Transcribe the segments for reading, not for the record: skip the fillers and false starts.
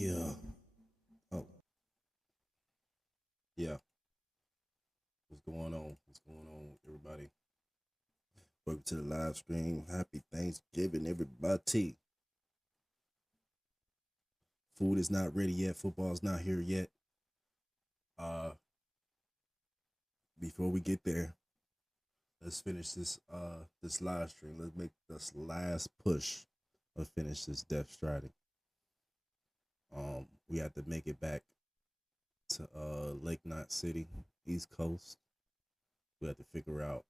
Yeah. Oh, yeah. What's going on? What's going on, everybody? Welcome to the live stream. Happy Thanksgiving, everybody. Food is not ready yet. Football's not here yet. Before we get there, let's finish this live stream. Let's make this last push of finish this Death Stranding. We have to make it back to Lake Knot City, East Coast. We have to figure out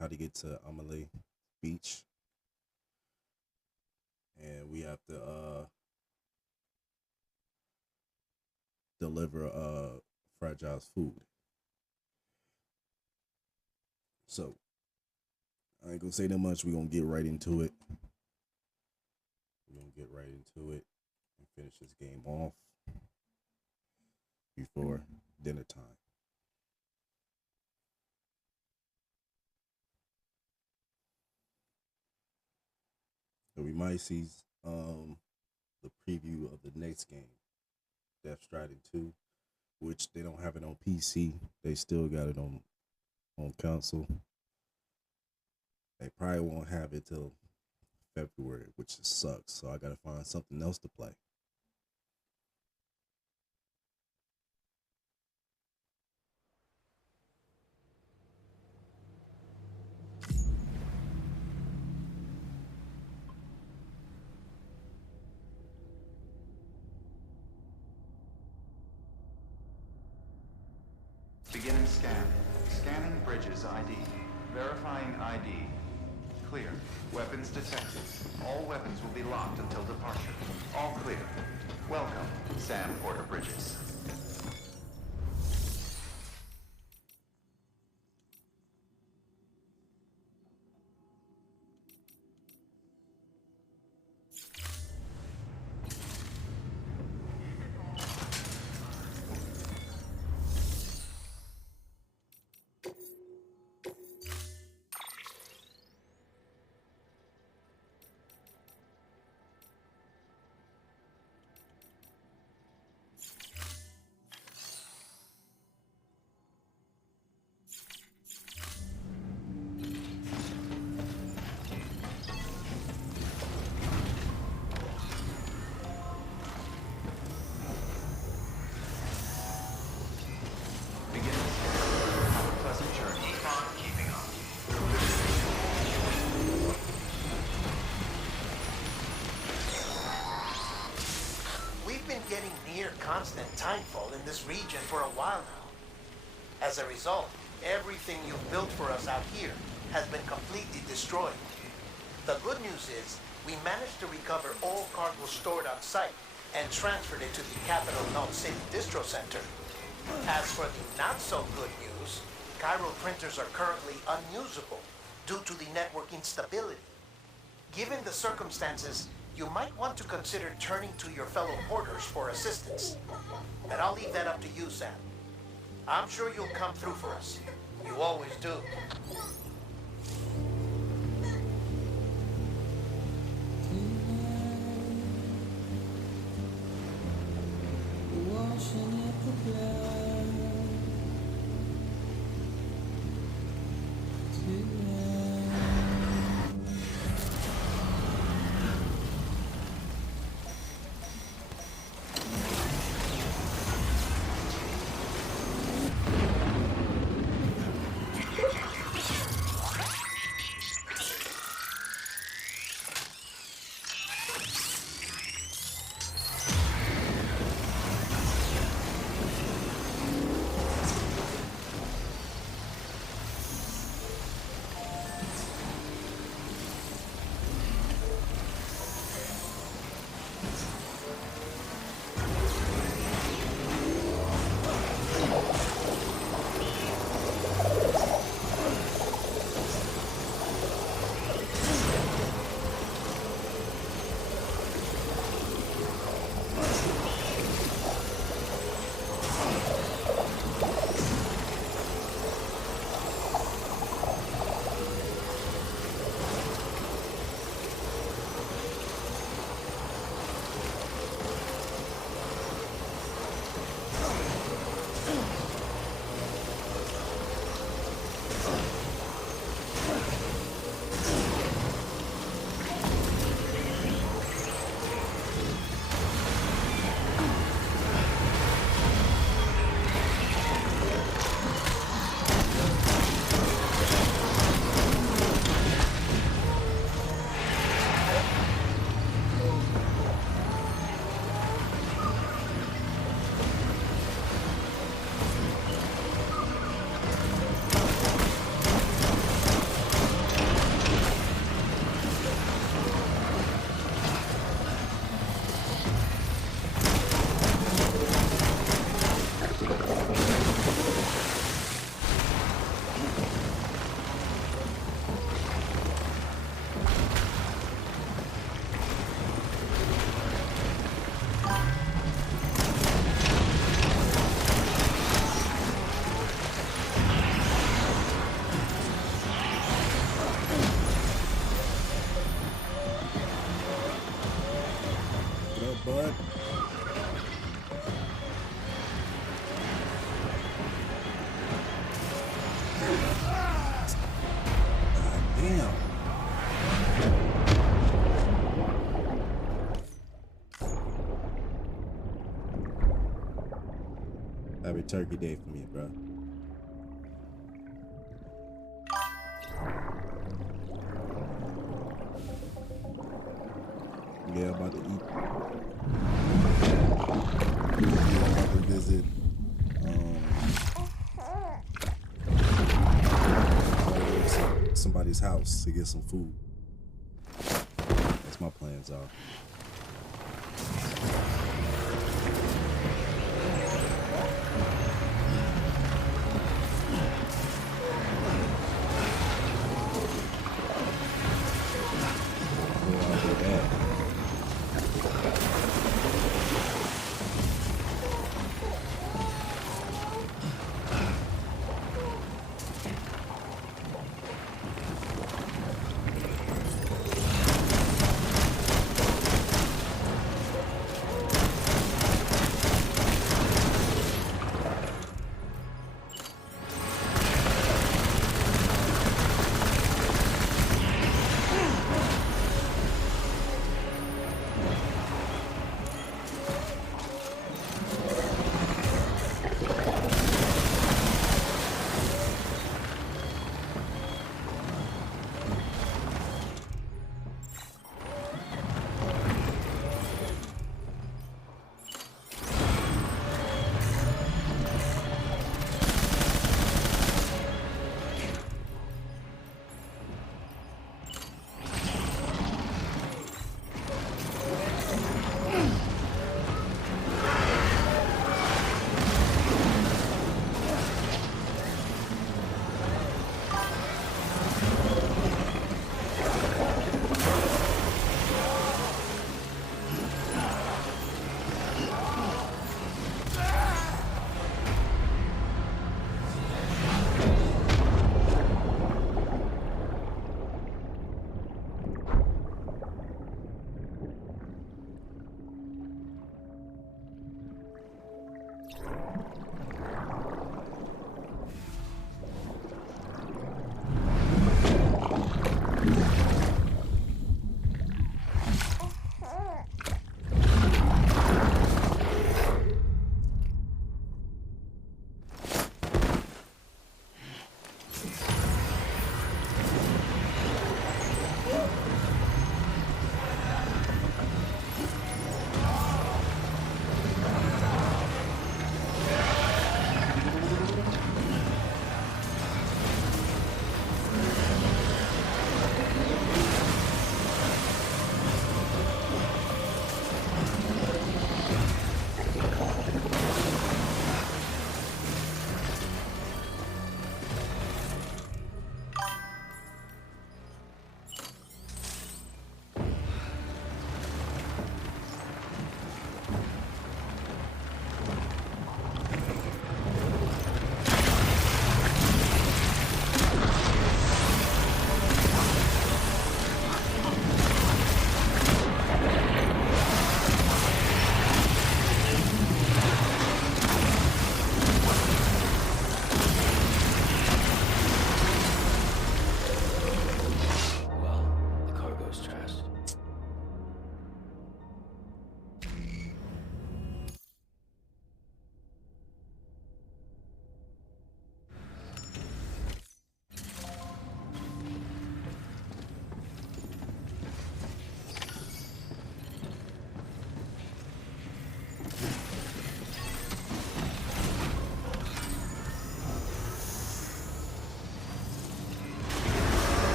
how to get to Amelie Beach, and we have to deliver Fragile's food. So I ain't gonna say that much. We're gonna get right into it. And finish this game off before dinner time. So we might see the preview of the next game, Death Stranding 2, which they don't have it on PC. They still got it on console. They probably won't have it till February, which sucks. So I gotta find something else to play. Beginning scan. Scanning bridges ID. Verifying ID. Clear. Weapons detected. All weapons will be locked until departure. All clear. Welcome, Sam Porter Bridges. Constant timefall in this region for a while now. As a result, everything you've built for us out here has been completely destroyed. The good news is we managed to recover all cargo stored on site and transferred it to the Capital Knot City Distro Center. As for the not so good news, Cairo printers are currently unusable due to the network instability. Given the circumstances, you might want to consider turning to your fellow porters for assistance. But I'll leave that up to you, Sam. I'm sure you'll come through for us. You always do. Washing at the blood tonight. Damn. Happy Turkey Day for me, bro. Yeah, I'm about to eat. I'm about to visit somebody's house to get some food. That's my plans are.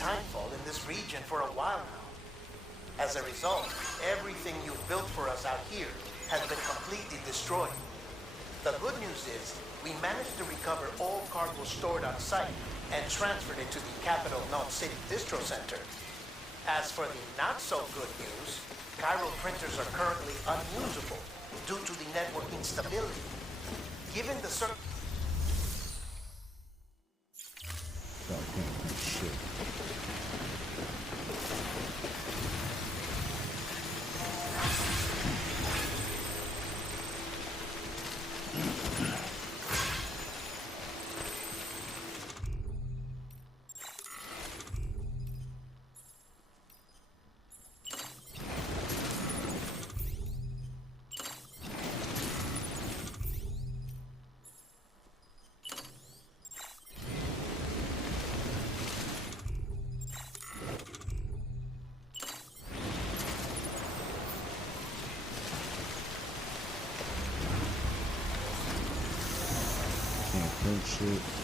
timefall in this region for a while now. As a result, everything you've built for us out here has been completely destroyed. The good news is, we managed to recover all cargo stored on site and transferred it to the Capital Knot City Distro Center. As for the not-so-good news, Chiral printers are currently unusable due to the network instability. Given the tank shit.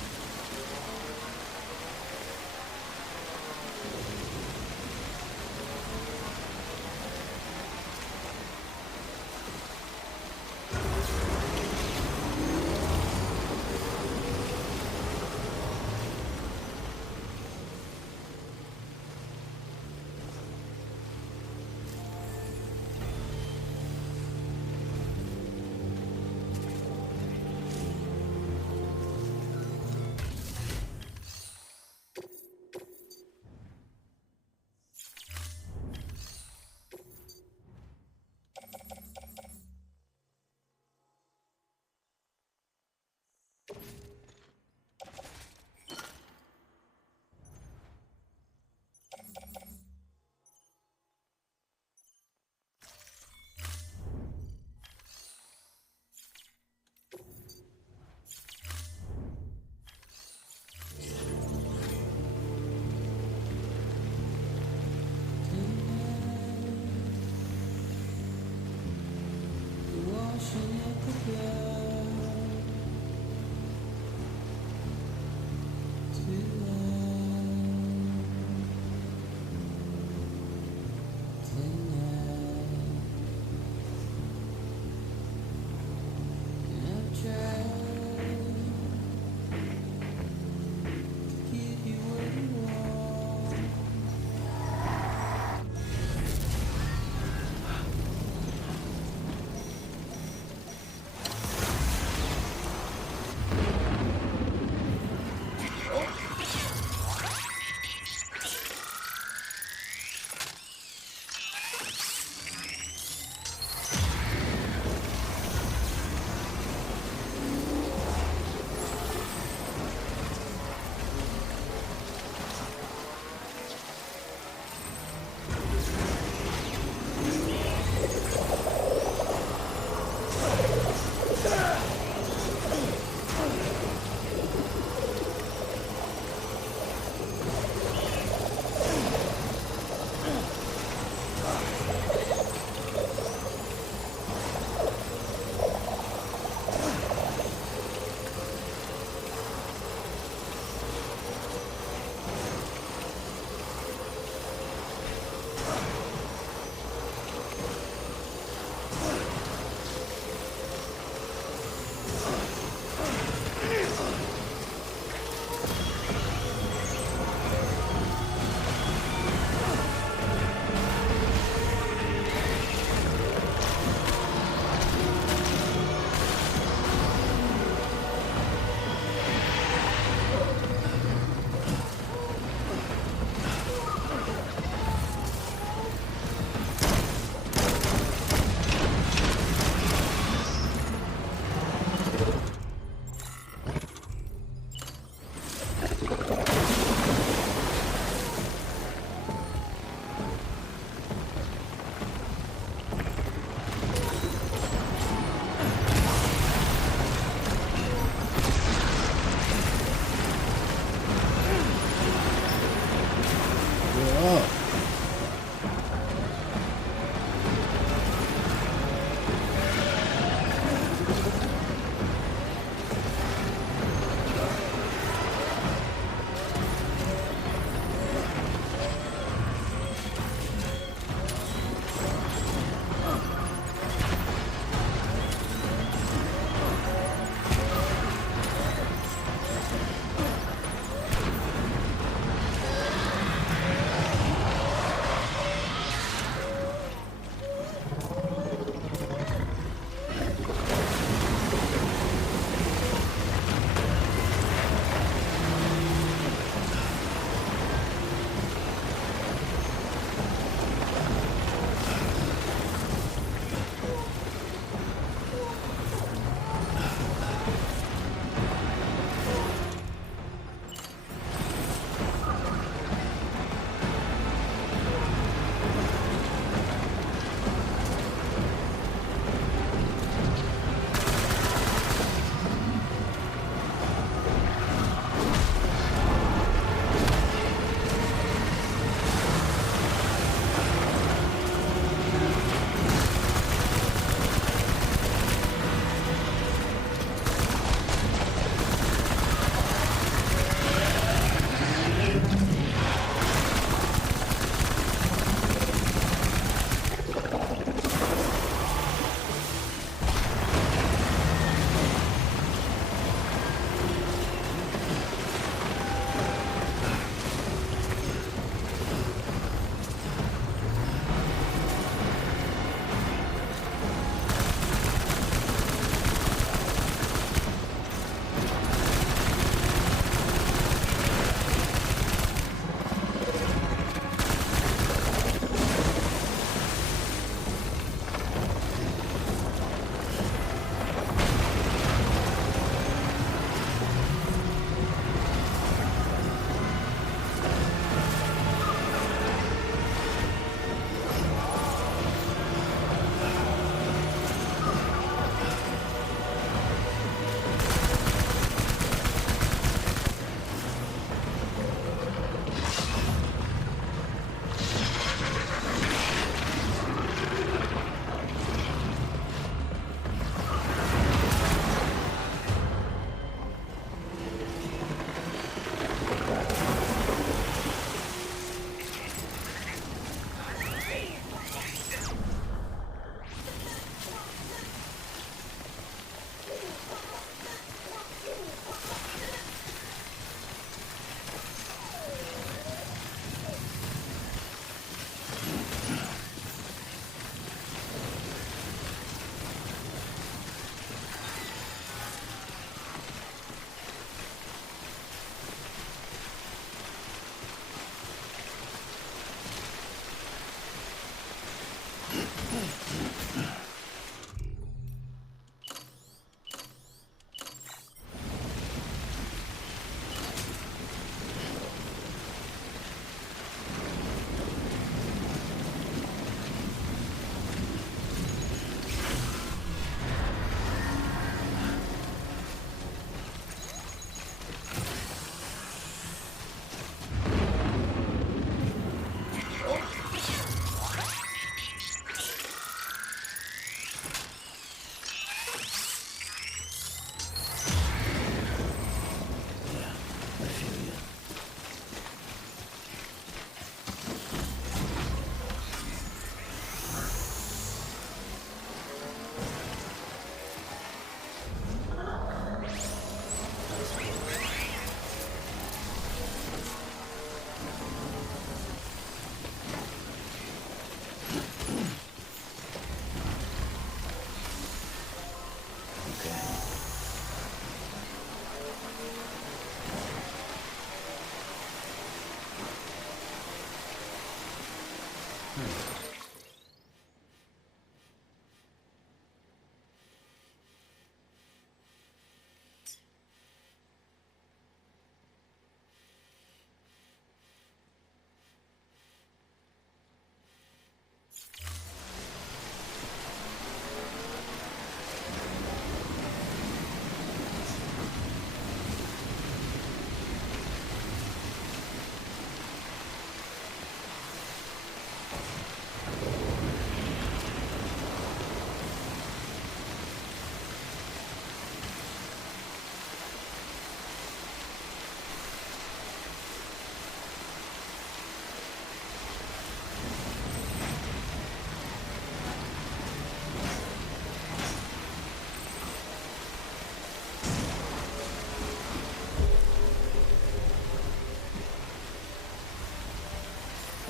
That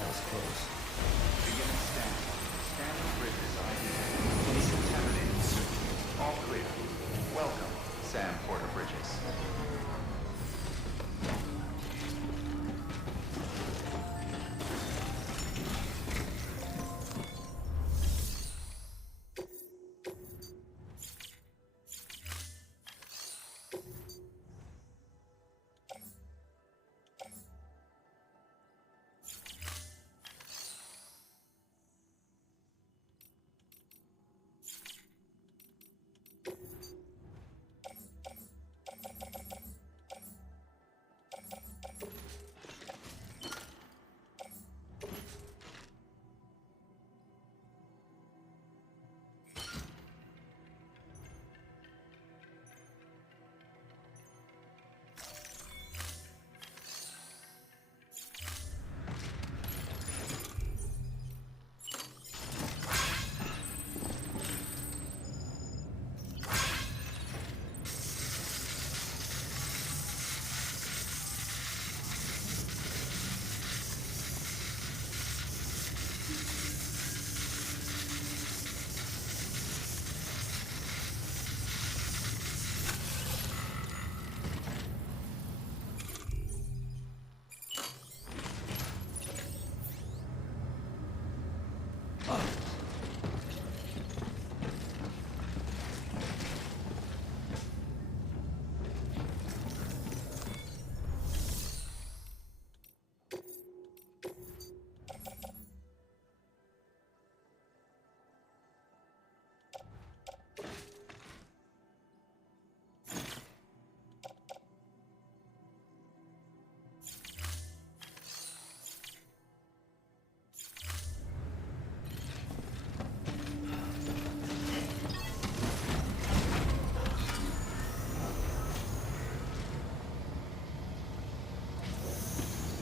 was close. Beginning scan. Scanning bridges ID. Decontaminating soon. All clear. Welcome, Sam Porter Bridges.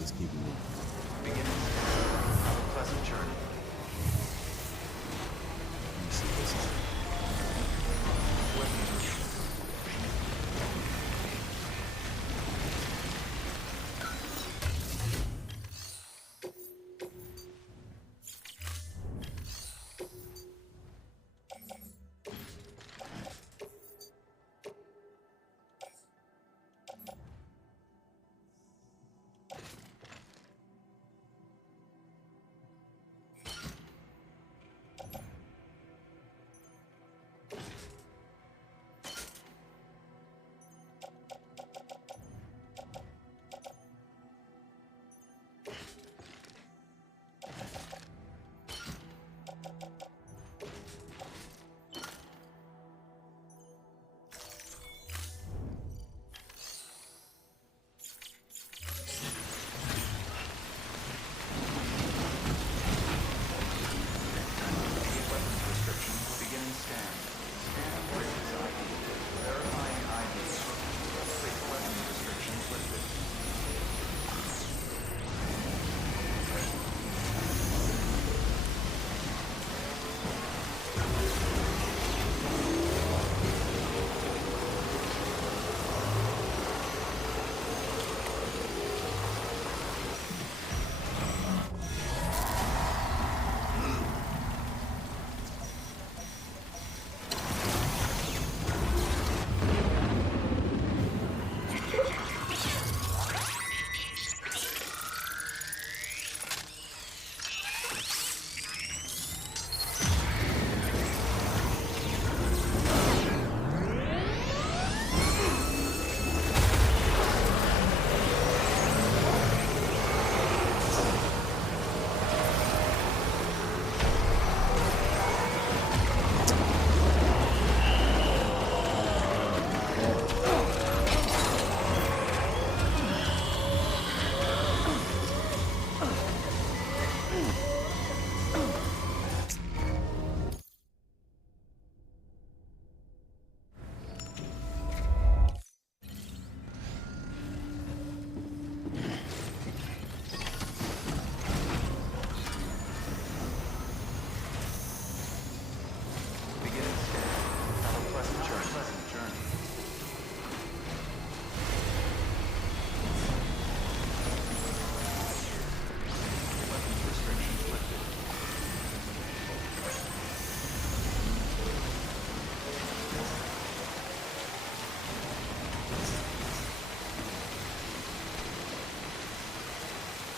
Let's keep it moving. Beginning scan. Have a pleasant journey. Let me see what's here.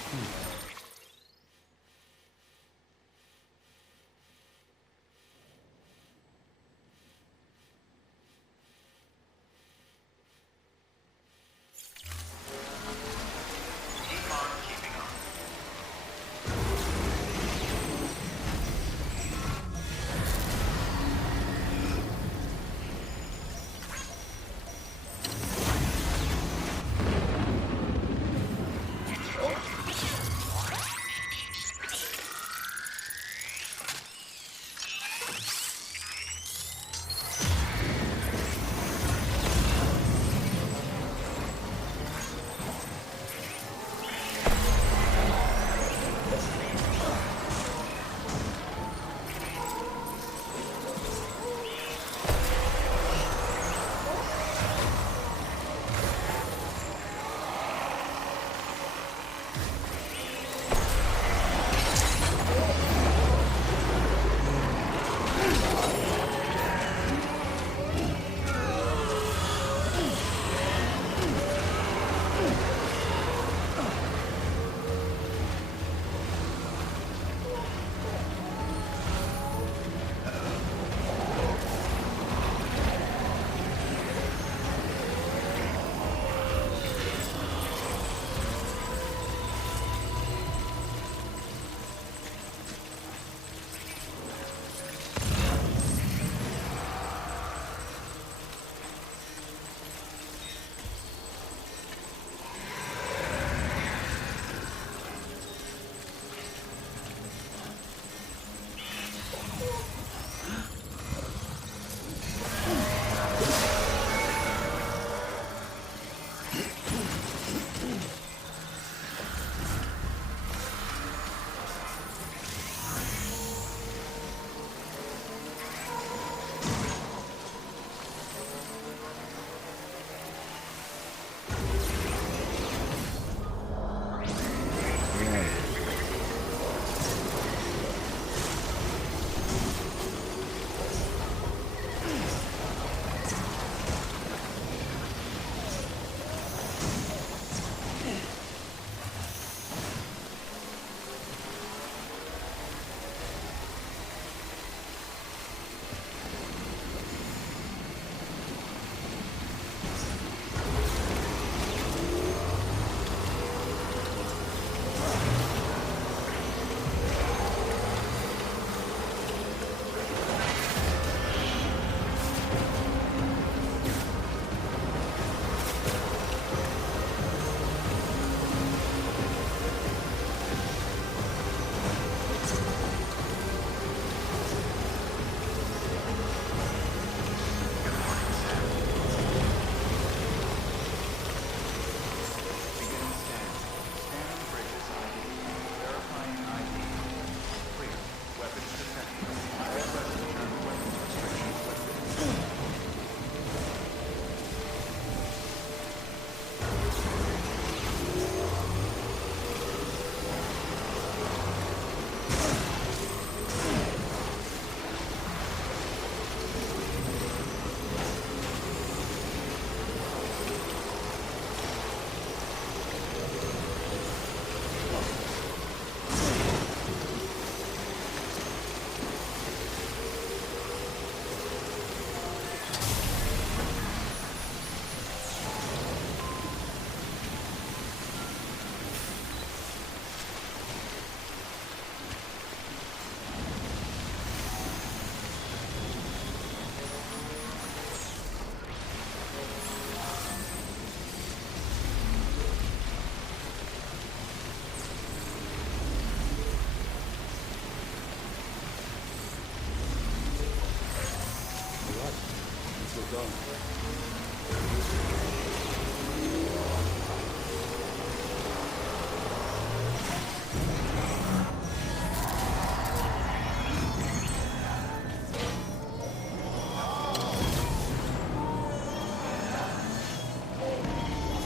Keep on keeping on.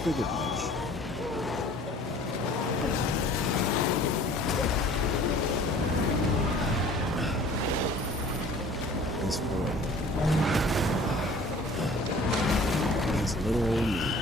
Figured much. This boy. This little old me.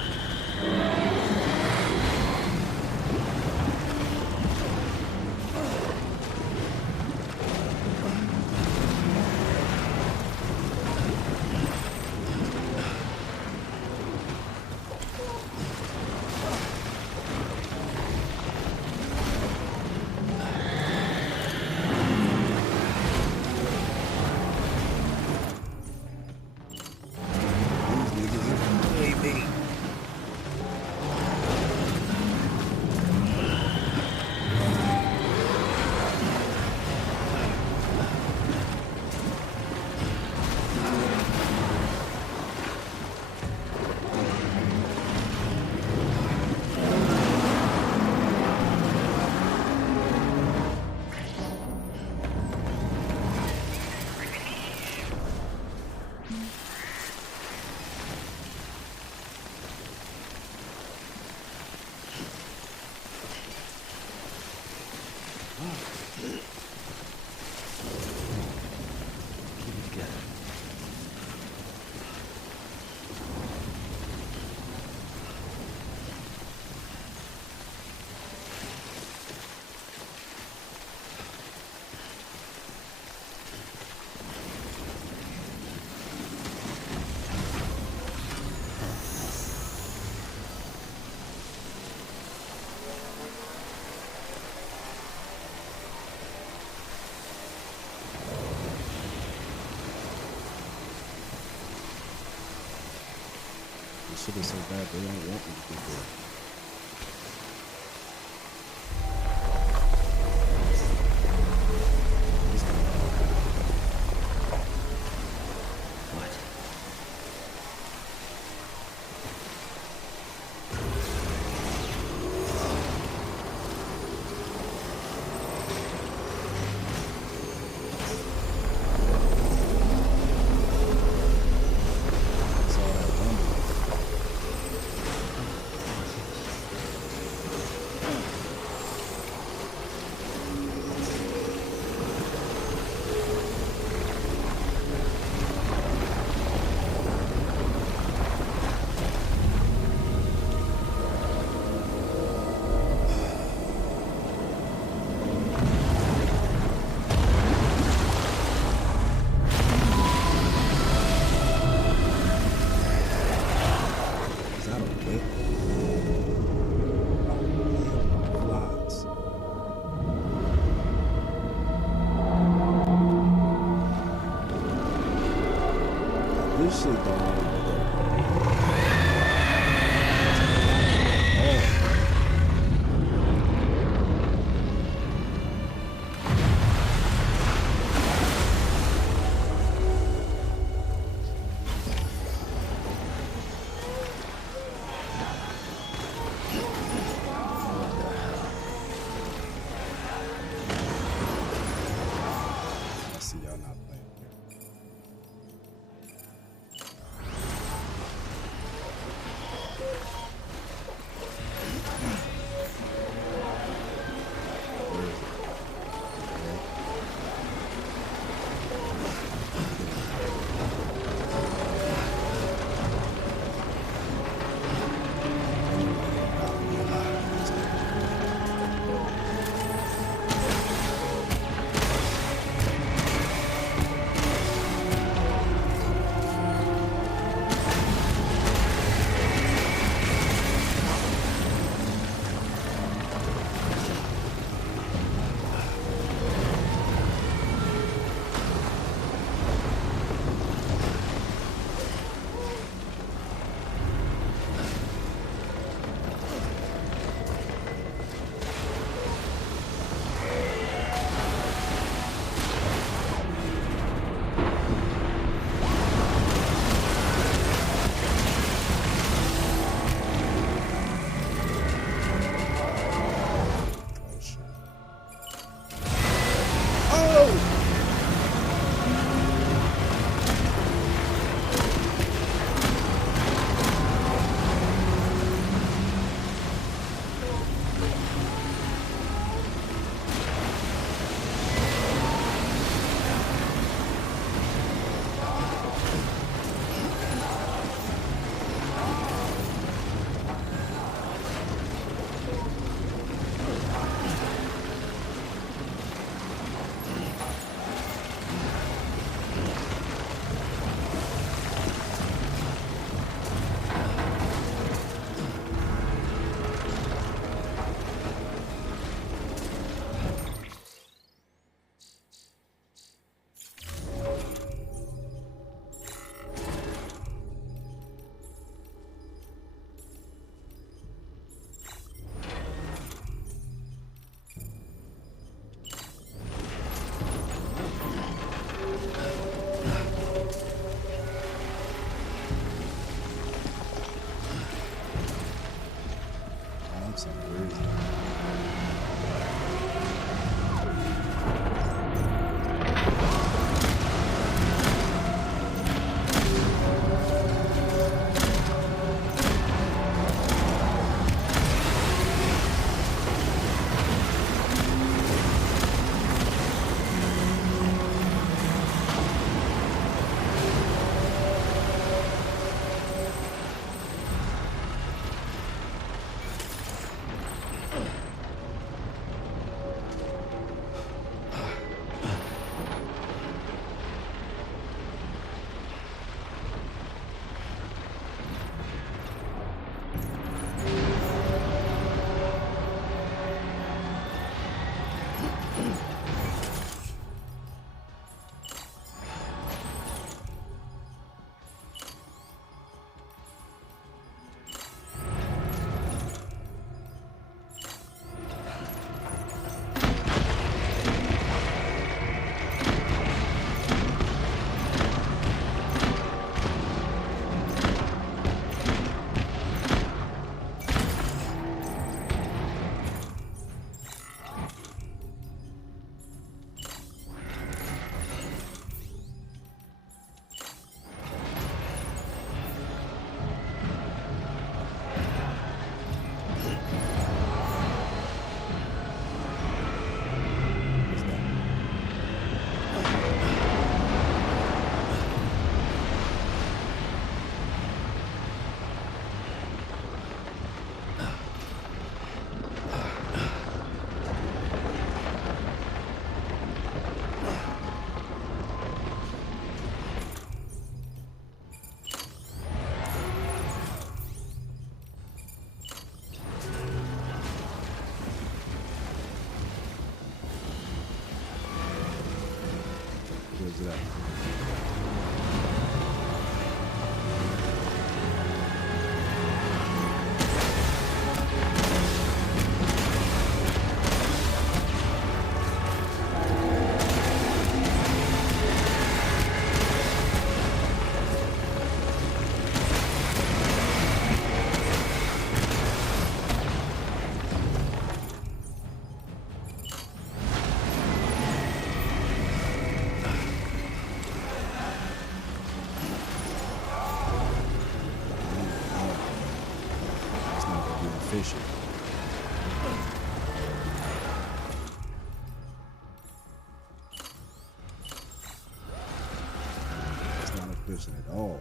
shit is so bad they don't want me to get there. What? It's all that rumble. Is that a whip? Oh, flies. This shit don't want to go. Oh. I see y'all not playing here. Where is Oh shit. Oh! I'm sorry, where is it? Exactly. It's not gonna be efficient. It's not efficient at all.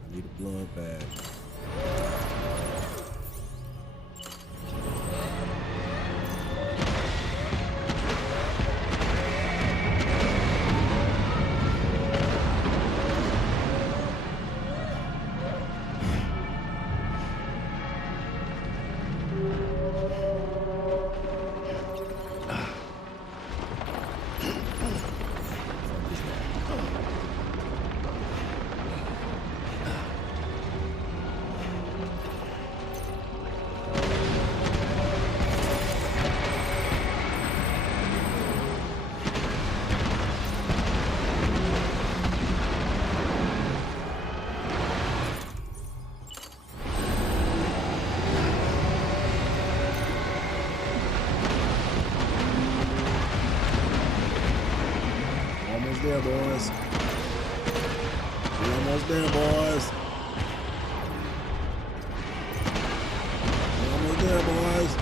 I need a blood bag. Almost there, boys. We're almost there, boys. We're almost there, boys.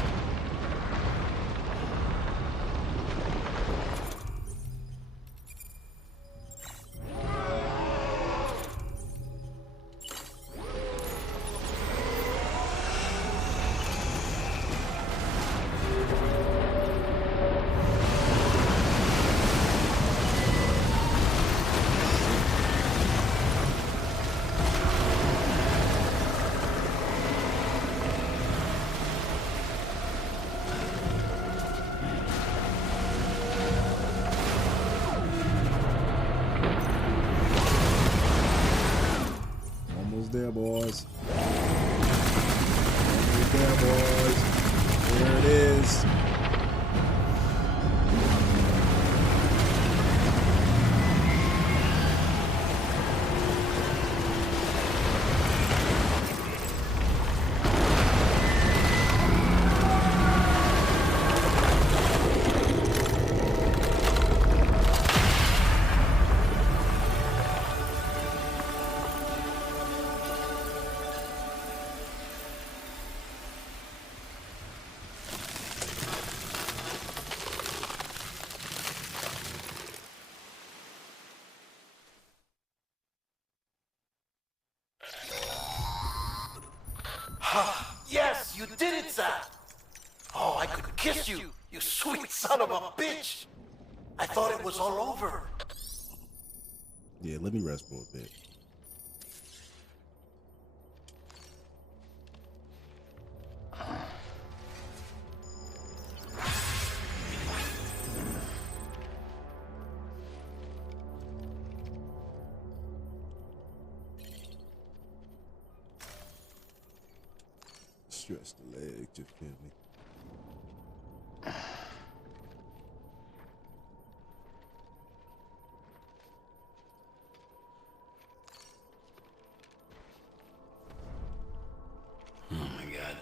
Almost there, boys. Almost there, boys. There it is. Yes, you did it, Sam. Oh, I could kiss you, you sweet son of a bitch. I thought it was all over. Yeah, let me rest for a bit. Stretch the leg, you feel me? Oh my God.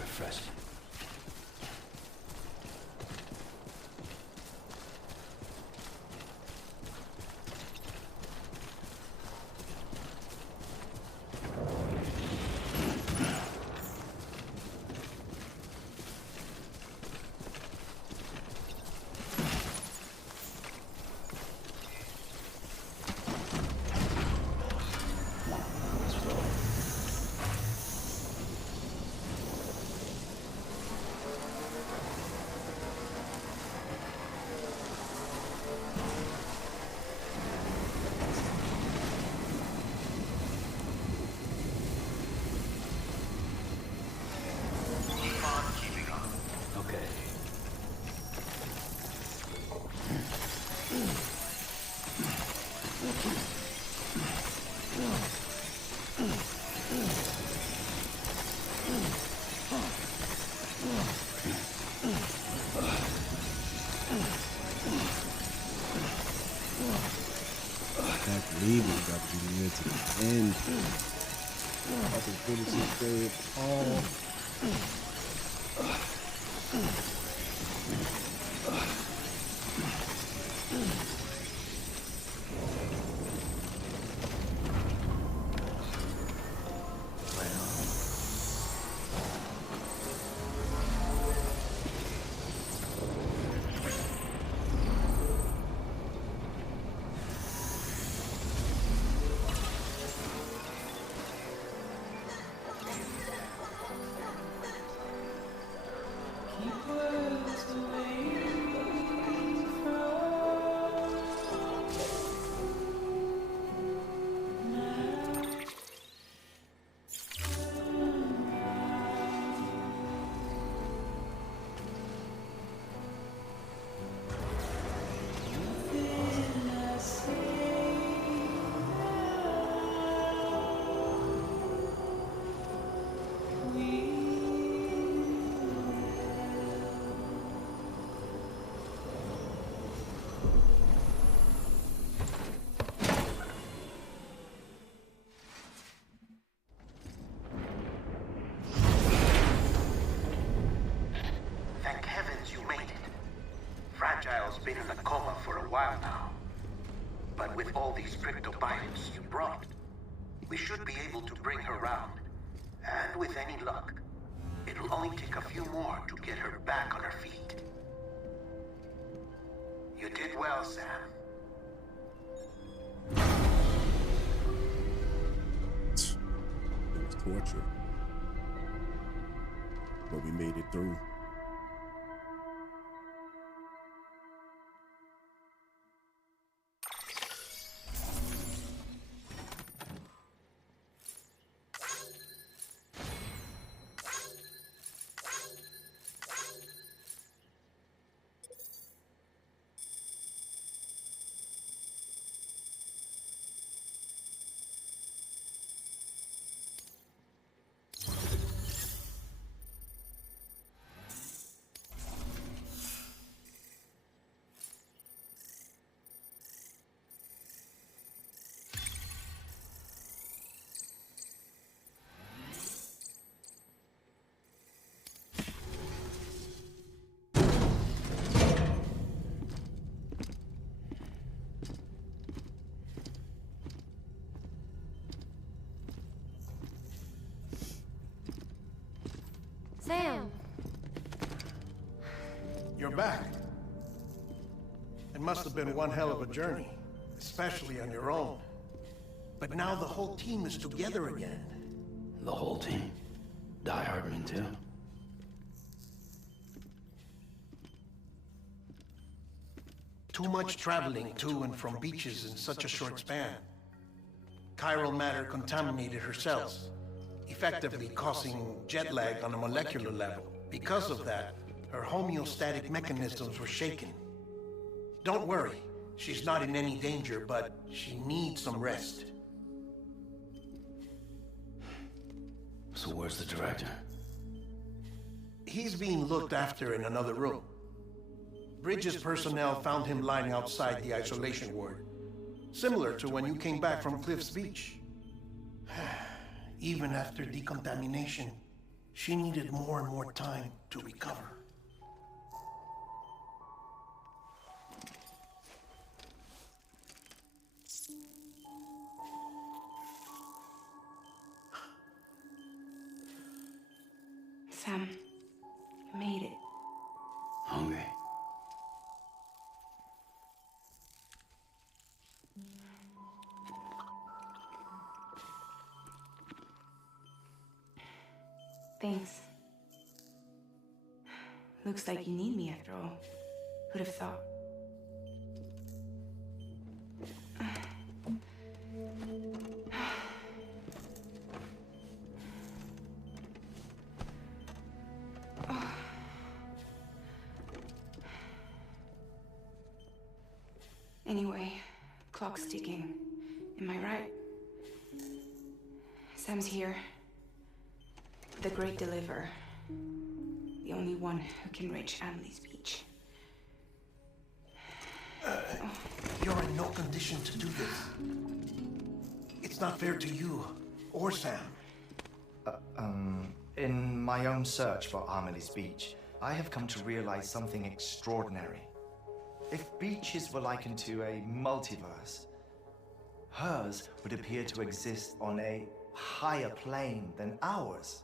Refreshing. Okay. Can't believe we got to be near to the end. I can finish this day all. Thank heavens you made it. Fragile's been in a coma for a while now. But with all these cryptobiotes you brought, we should be able to bring her round. And with any luck, it'll only take a few more to get her back on her feet. You did well, Sam. It was torture. But we made it through. back. It must have been one hell of a journey, especially on your own. But now the whole team is together again. The whole team? Die Hardman too? Too much traveling to and from beaches in such a short span. Chiral matter contaminated her cells, effectively causing jet lag on a molecular level. Because of that, her homeostatic mechanisms were shaken. Don't worry, she's not in any danger, but she needs some rest. So where's the director? He's being looked after in another room. Bridges personnel found him lying outside the isolation ward, similar to when you came back from Cliff's Beach. Even after decontamination, she needed more and more time to recover. Sam, you made it. Hungry? Thanks. Looks like you need me after all. Who'd have thought? Anyway, clock's ticking. Am I right? Sam's here. The Great Deliverer. The only one who can reach Amelie's Beach. You're in no condition to do this. It's not fair to you or Sam. In my own search for Amelie's Beach, I have come to realize something extraordinary. If beaches were likened to a multiverse, hers would appear to exist on a higher plane than ours.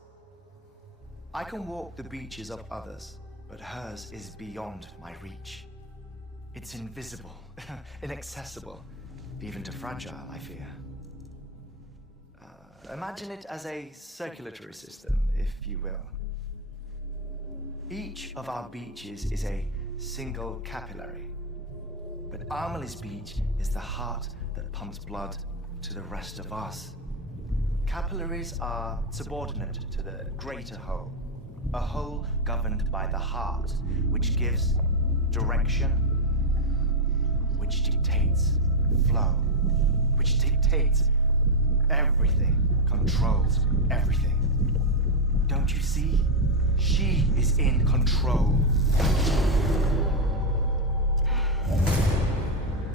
I can walk the beaches of others, but hers is beyond my reach. It's invisible, inaccessible, even to fragile, I fear. Imagine it as a circulatory system, if you will. Each of our beaches is a single capillary, but Amelie's Beach is the heart that pumps blood to the rest of us. Capillaries are subordinate to the greater whole, a whole governed by the heart, which gives direction, which dictates flow, which dictates everything, controls everything. Don't you see? She is in control.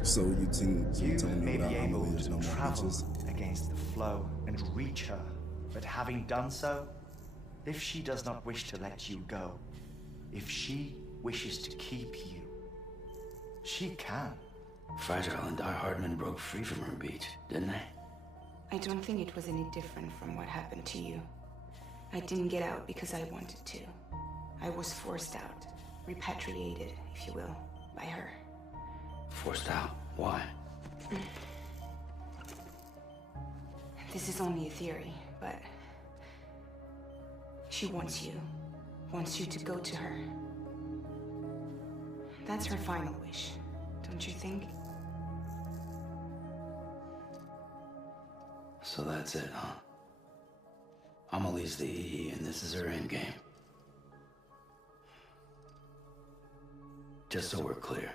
So you You telling me may be without able Amelie there's to no more travel beaches? against the flow and reach her, but having done so, if she does not wish to let you go, if she wishes to keep you, she can. Fragile and Die Hardman broke free from her beach, didn't they? I don't think it was any different from what happened to you. I didn't get out because I wanted to. I was forced out, repatriated, if you will, by her. Forced out? Why? This is only a theory, but she wants you to go to her. That's her final wish, don't you think? So that's it, huh? Amelie's the EE and this is her endgame. Just so we're clear,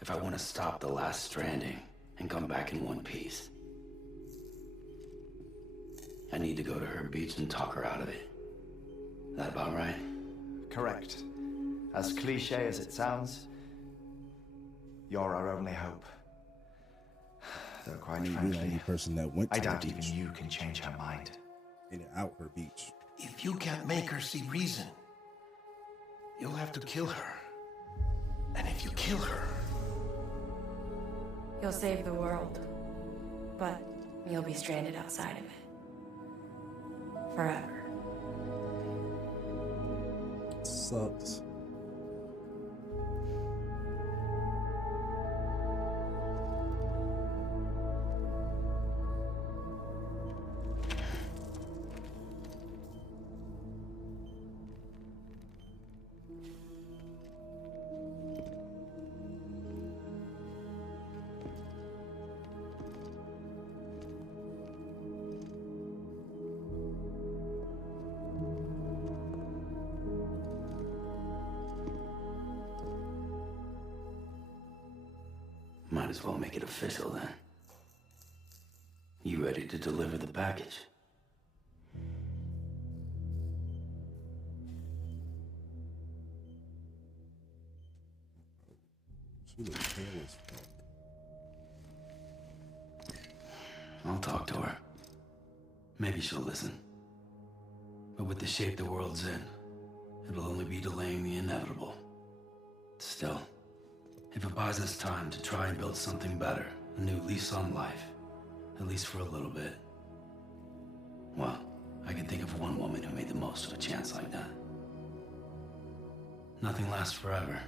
if I want to stop the last stranding and come back in one piece, I need to go to her beach and talk her out of it. That about right? Correct. As cliche as it sounds, you're our only hope. Though quite You're the frankly, only person that went I to the doubt even beach. you can change her mind. In and out her beach. If you can't make her see reason, you'll have to kill her. And if you kill her, You'll save the world, but you'll be stranded outside of it. Forever. Sucks. might as well make it official then. You ready to deliver the package? She looks pale as fuck. I'll talk to her. Maybe she'll listen. But with the shape the world's in, it'll only be delaying the inevitable. Still, if it buys us time to try and build something better, a new lease on life, at least for a little bit, well, I can think of one woman who made the most of a chance like that. Nothing lasts forever,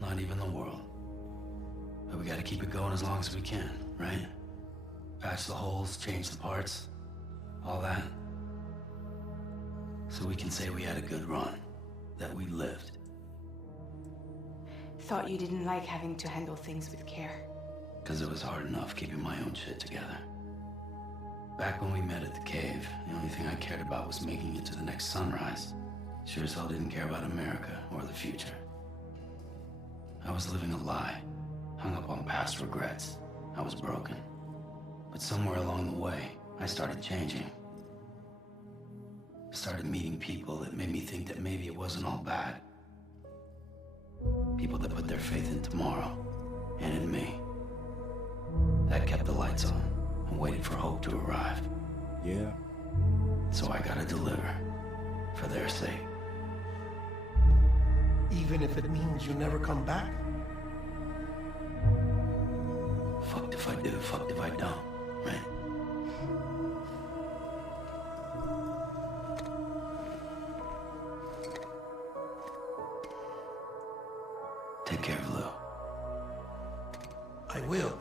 not even the world. But we gotta keep it going as long as we can, right? Patch the holes, change the parts, all that. So we can say we had a good run, that we lived. Thought you didn't like having to handle things with care. 'Cause it was hard enough keeping my own shit together. Back when we met at the cave, the only thing I cared about was making it to the next sunrise. Sure as hell didn't care about America or the future. I was living a lie, hung up on past regrets. I was broken. But somewhere along the way, I started changing. Started meeting people that made me think that maybe it wasn't all bad. People that put their faith in tomorrow, and in me. That kept the lights on, and waited for hope to arrive. Yeah. So I gotta deliver, for their sake. Even if it means you never come back? Fucked if I do, fucked if I don't, right? Take care of Lou. I will.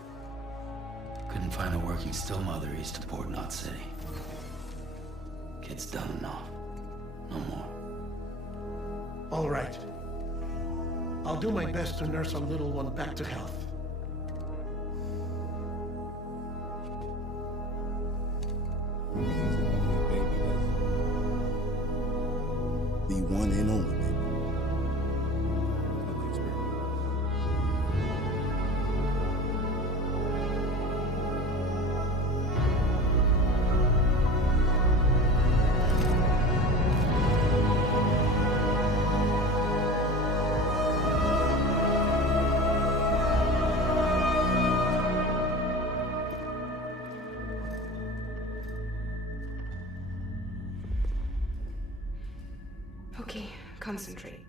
Couldn't find a working still mother east of Port Knot City. Kid's done enough. No more. All right. I'll do my best to nurse our little one back to health. He's the only baby that's the one and only baby of the experiment. Okay, concentrate.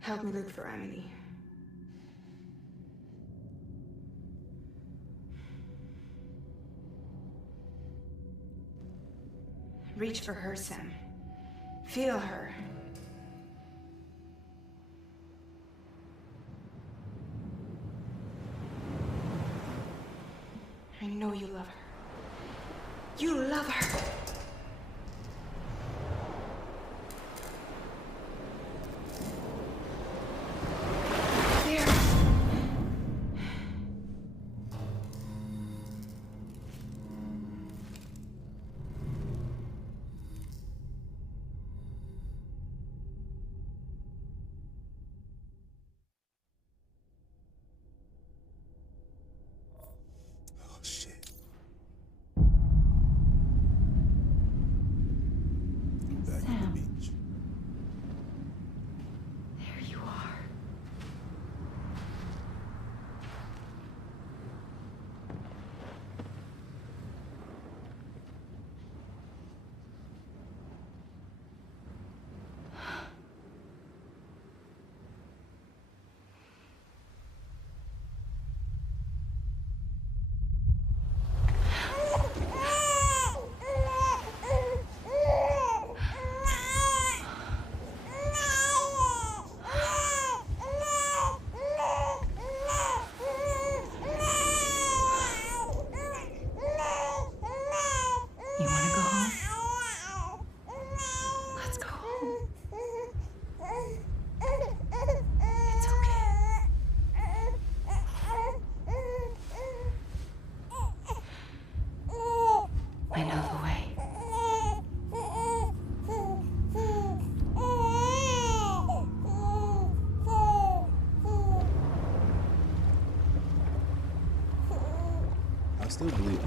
Help me look for Emily. Reach for her, Sam. Feel her. I know you love her. You love her! There. Oh shit. I still believe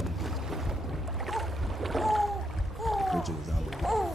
Bridget is Amelie.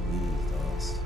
Jesus.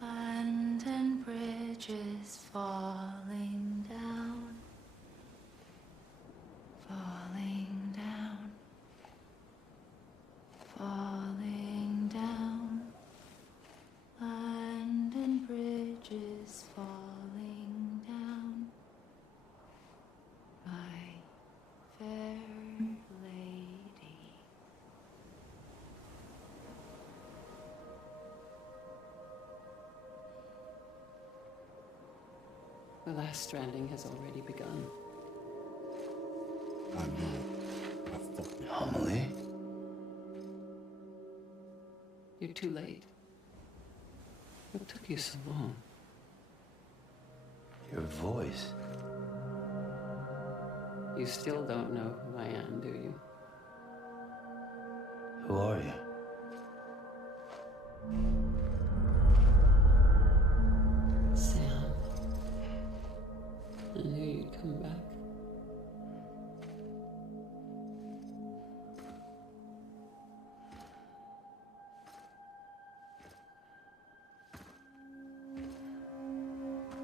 Land and bridges falling down, falling down, falling down. Land and bridges falling down. My fair lady. The last stranding has already begun. I knew it. I fucking Amelie? You're too late. What took you so long? Your voice. You still don't know who I am, do you? Who are you? Sam. I knew you'd come back.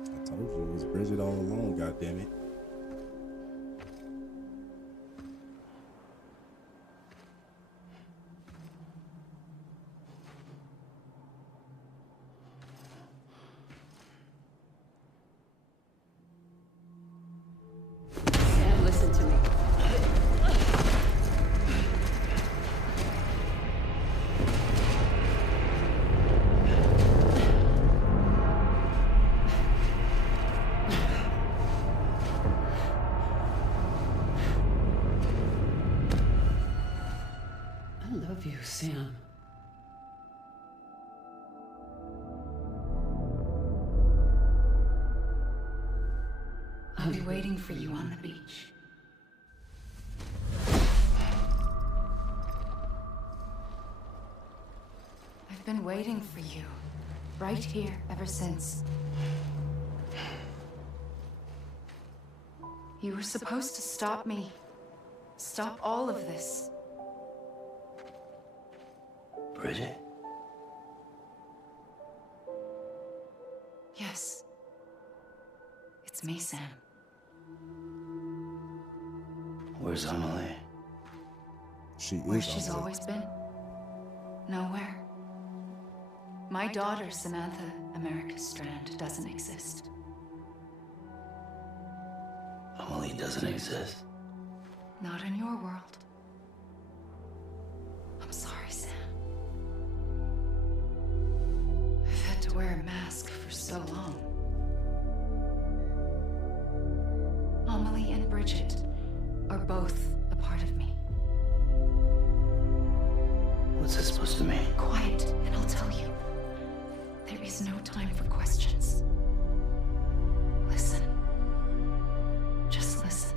I told you it was Bridget all along, goddammit. Sam, listen to me. I love you, Sam. I'll be waiting for you on the beach. I've been waiting for you, right here, ever since. You were supposed to stop me. Stop all of this. Bridget? Yes. It's me, Sam. Where's Amelie? She Where is she's Amelie. always been. Nowhere. My daughter, Samantha America Strand, doesn't exist. Amelie doesn't exist. Not in your world. I'm sorry, Sam. I've had to wear a mask for so long. Amelie and Bridget are are both a part of me. What's this supposed to mean? Quiet, and I'll tell you. There is no time for questions. Listen. Just listen.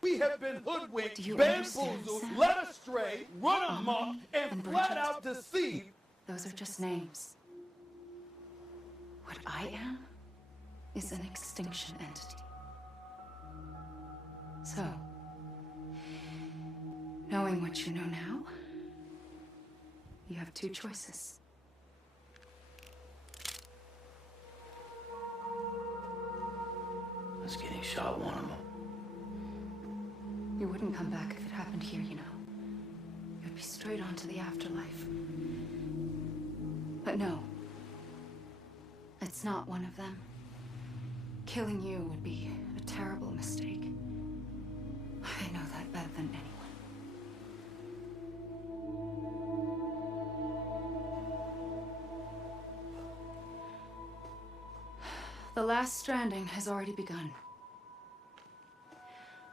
We have been hoodwinked, Do you understand, bamboozled, Sam? led astray, run amok, and and flat Bridget. out deceived. Those are just names. What I am is an extinction entity. So, knowing what you know now, you have two choices. Us getting shot, one of them. You wouldn't come back if it happened here, you know. You'd be straight on to the afterlife. But no. It's not one of them. Killing you would be a terrible mistake. I know that better than anyone. The last stranding has already begun.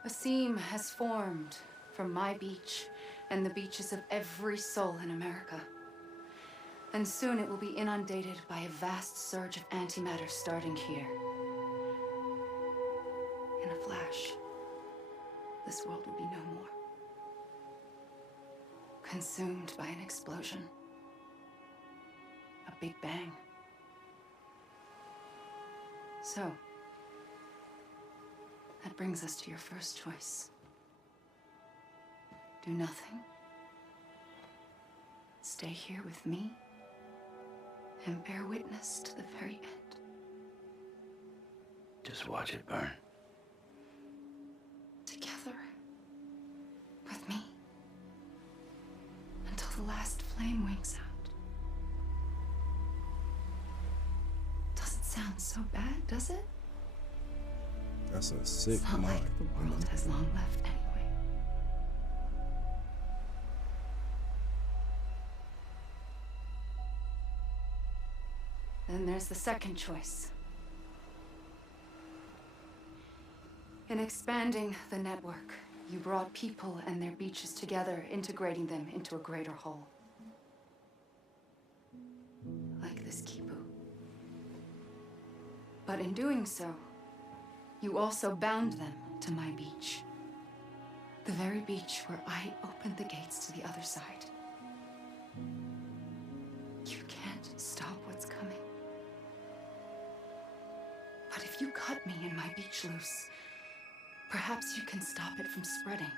A seam has formed from my beach and the beaches of every soul in America. And soon it will be inundated by a vast surge of antimatter starting here. In a flash, this world will be no more. Consumed by an explosion. A big bang. So, that brings us to your first choice. Do nothing. Stay here with me and bear witness to the very end. Just watch it burn. Together. With me. Until the last flame winks out. Doesn't sound so bad, does it? That's a sick It's not mind. like the world has long left anyway. Then there's the second choice. In expanding the network, you brought people and their beaches together, integrating them into a greater whole. Like this Kipu. But in doing so, you also bound them to my beach. The very beach where I opened the gates to the other side. You can't stop what's coming. But if you cut me and my beach loose, perhaps you can stop it from spreading.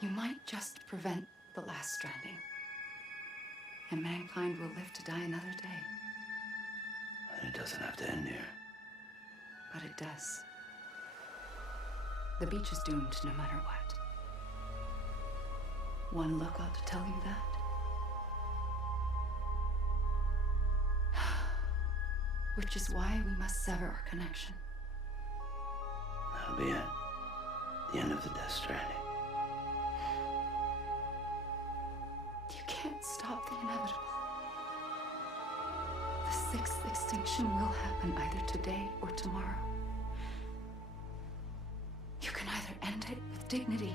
You might just prevent the last stranding. And mankind will live to die another day. And it doesn't have to end here. But it does. The beach is doomed no matter what. One look ought to tell you that. Which is why we must sever our connection. That'll be it. The end of the Death Stranding. You can't stop the inevitable. The sixth extinction will happen either today or tomorrow. You can either end it with dignity,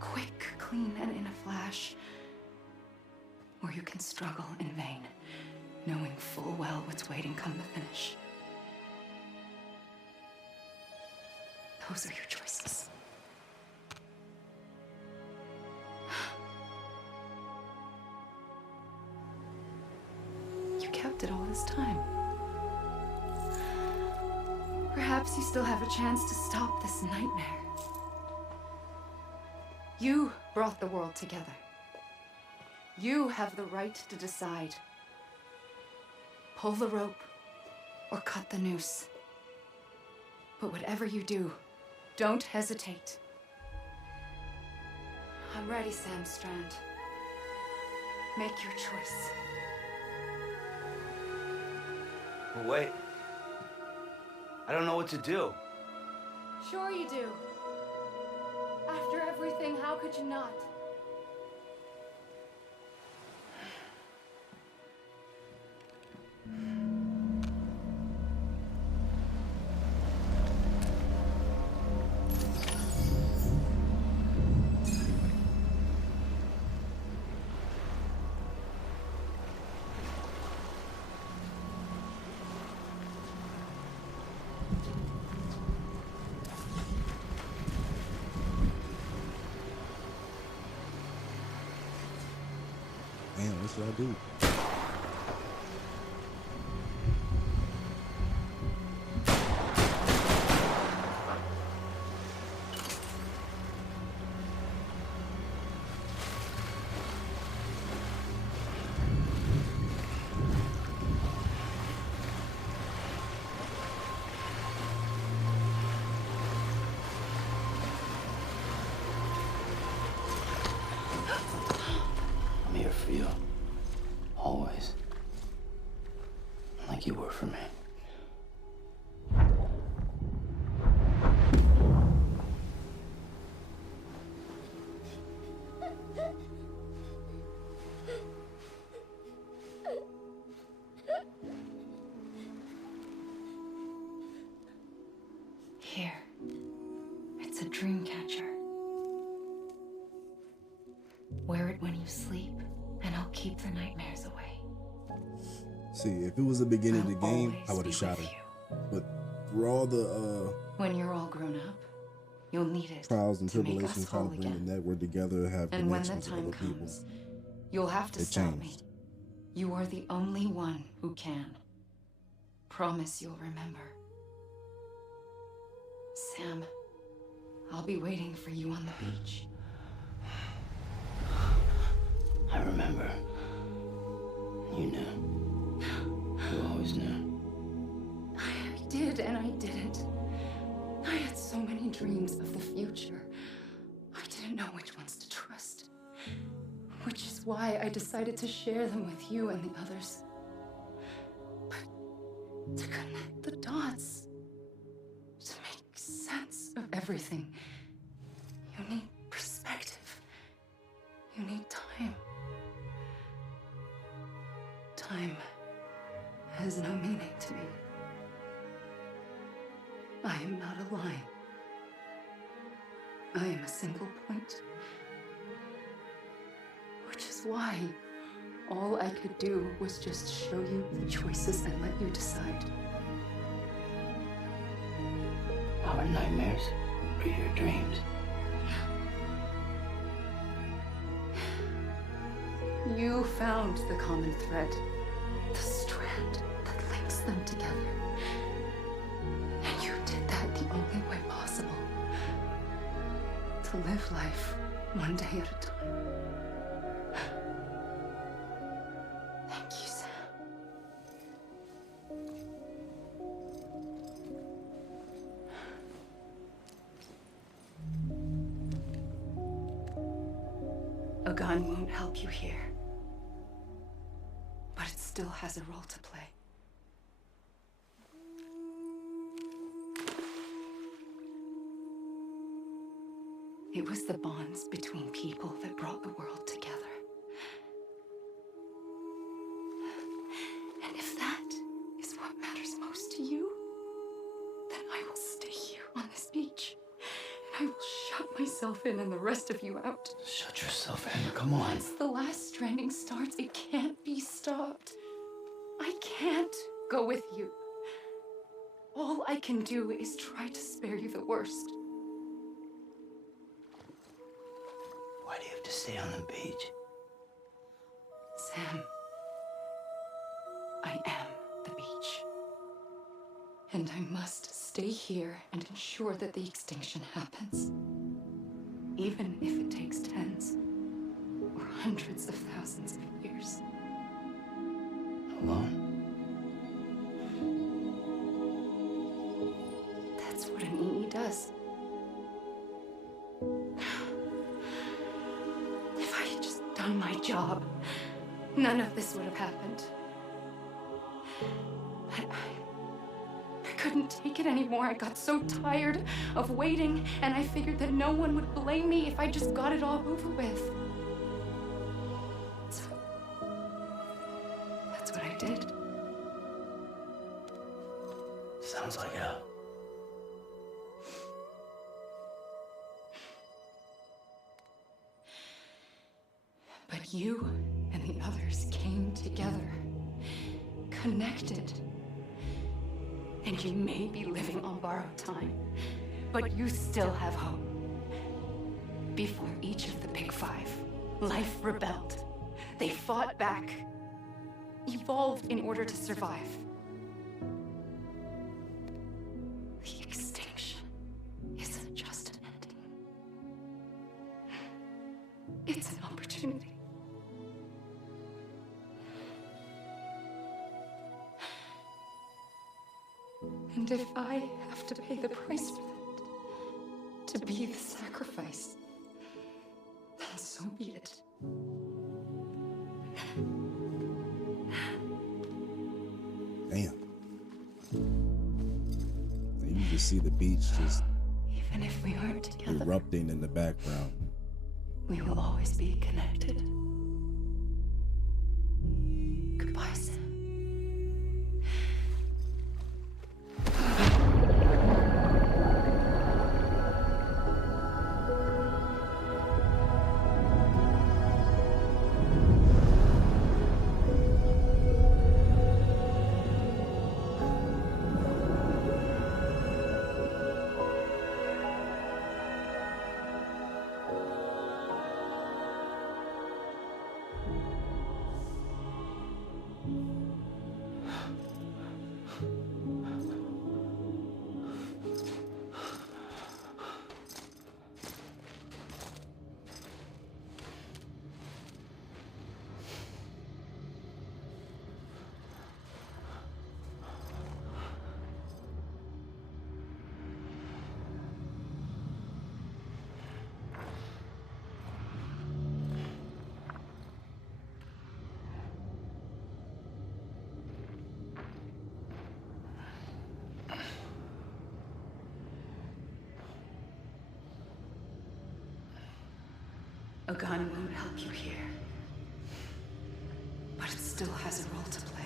quick, clean, and in a flash, or you can struggle in vain, knowing full well what's waiting come the finish. Those are your choices. You kept it all this time. Perhaps you still have a chance to stop this nightmare. You brought the world together. You have the right to decide. Pull the rope or cut the noose. But whatever you do, don't hesitate. I'm ready, Sam Strand. Make your choice. But wait. I don't know what to do. Sure you do. After everything, how could you not? Damn, what should I do? I'm here for you. Always. Like you were for me. Here. It's a dream catcher. Wear it when you sleep, and I'll keep the nightmares away. See, if it was the beginning of the I'll game, I always would be have shot with her. you. But through all the When you're all grown up, you'll need it trials and to make tribulations us trying whole to bring again. the network together, have And when the connections with time other people. comes, you'll have to It stop me. changed. You are the only one who can. Promise you'll remember. Sam, I'll be waiting for you on the beach. I remember. You knew. You always knew. I did and I didn't. I had so many dreams of the future. I didn't know which ones to trust. Which is why I decided to share them with you and the others. But to connect the dots, to make sense of everything, you need perspective. You need time. Time has no meaning to me. I am not a line. I am a single point. Which is why all I could do was just show you the choices and let you decide. Our nightmares are your dreams. You found the common thread, the strand that links them together. And you did that the only way possible. To live life one day at a time. Thank you, Sam. A gun won't help you here. But it still has a role to play. It was the bonds between people that brought the world together. And if that is what matters most to you, then I will stay here on this beach. And I will shut myself in and the rest of you out. Shut yourself in. Come on. Once the last stranding starts, it can't be stopped. I can't go with you. All I can do is try to spare you the worst. Why do you have to stay on the beach? Sam, I am the beach. And I must stay here and ensure that the extinction happens. Even if it takes tens or hundreds of thousands of years. Alone? That's what an EE does. If I had just done my job, none of this would have happened. But I couldn't take it anymore. I got so tired of waiting, and I figured that no one would blame me if I just got it all over with. So, that's what I did. Sounds like hell. But you and the others came together, connected. And you may be living on borrowed time, but you still have hope. Before each of the Big Five, life rebelled. They fought back, evolved in order to survive. The extinction isn't just an ending. It's an opportunity. And if I have to pay the price for that, to be the sacrifice, then so be it. Damn. And you just see the beach just Even if we aren't together, erupting in the background. we will always be connected. Goodbye, Sam. A gun won't help you here, but it still has a role to play.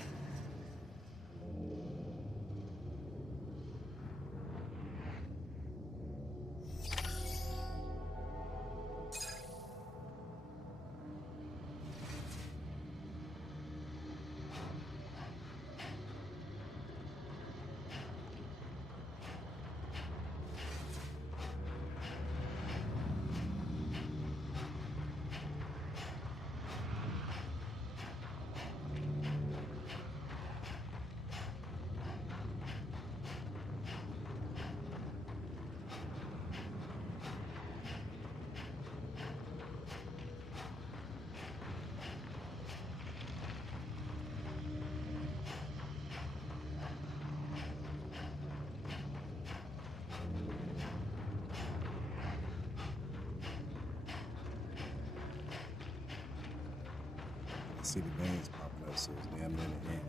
See the veins popping up, so it's damn near the end.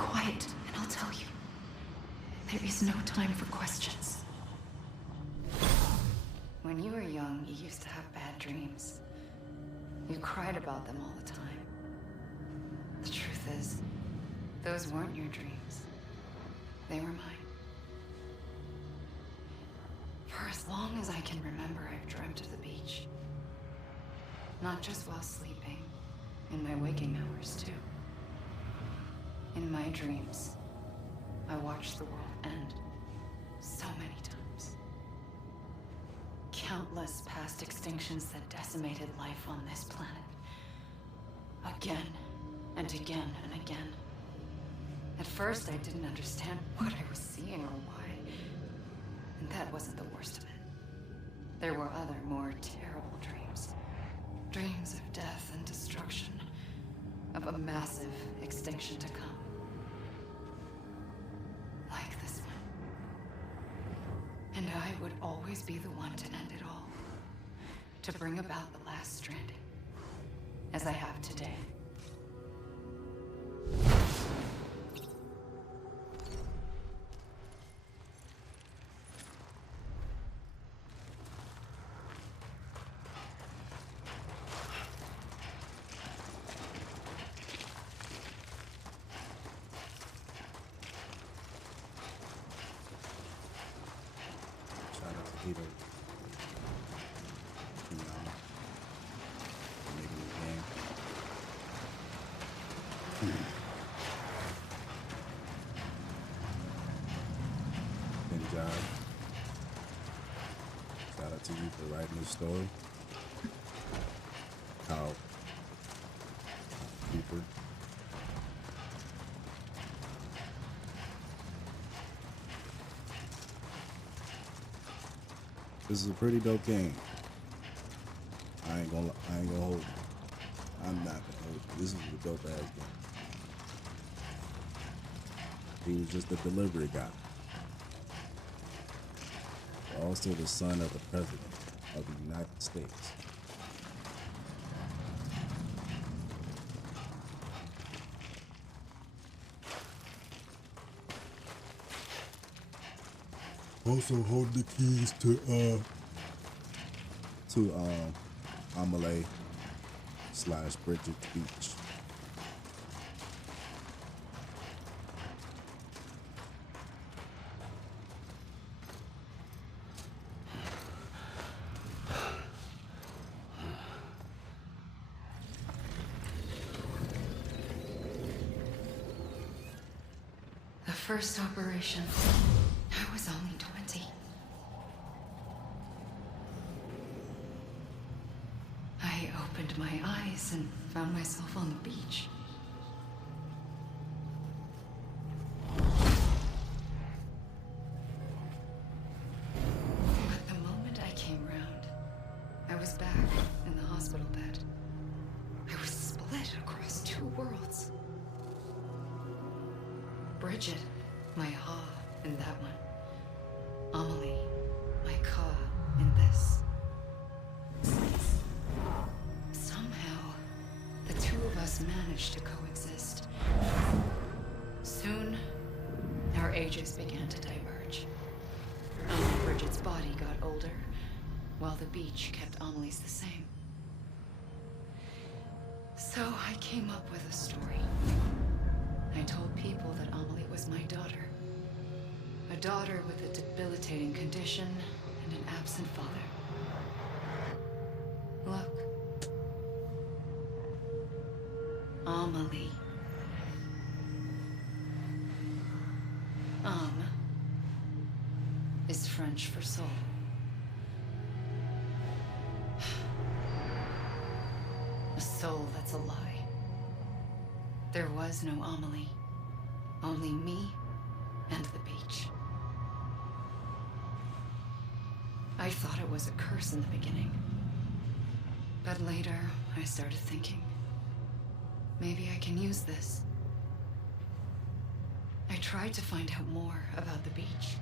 quiet, and I'll tell you. There is no time for questions. When you were young, you used to have bad dreams. You cried about them all the time. The truth is, those weren't your dreams. They were mine. For as long as I can remember, I've dreamt of the beach. Not just while sleeping, in my waking hours too. In my dreams, I watched the world end so many times. Countless past extinctions that decimated life on this planet. Again and again and again. At first, I didn't understand what I was seeing or why. And that wasn't the worst of it. There were other, more terrible dreams. Dreams of death and destruction. Of a massive extinction to come. Like this one. And I would always be the one to end it all. To bring about the last stranding. As I have today. Peter. Making the game. Good job. Shout out to you for writing this story. Kyle Cooper. This is a pretty dope game. I ain't gonna hold you. I'm not gonna hold you. This is a dope ass game. He was just a delivery guy. Also the son of the President of the United States. Also hold the keys to Amelie / Bridget Beach. The first operation, I was only 20. I opened my eyes and found myself on the beach. But the moment I came round, I was back in the hospital bed. I was split across two worlds. Bridget, my Ha in that one. Amelie, my Ka in this. Somehow, the two of us managed to coexist. Soon, our ages began to diverge. Bridget's body got older, while the beach kept Amelie's the same. So I came up with a story. I told people that Amelie was my daughter. A daughter with a debilitating condition and an absent father. Look. Amelie. Âme is French for soul. A soul that's a lie. There was no Amelie. Only me and the beach. I thought it was a curse in the beginning. But later, I started thinking, maybe I can use this. I tried to find out more about the beach.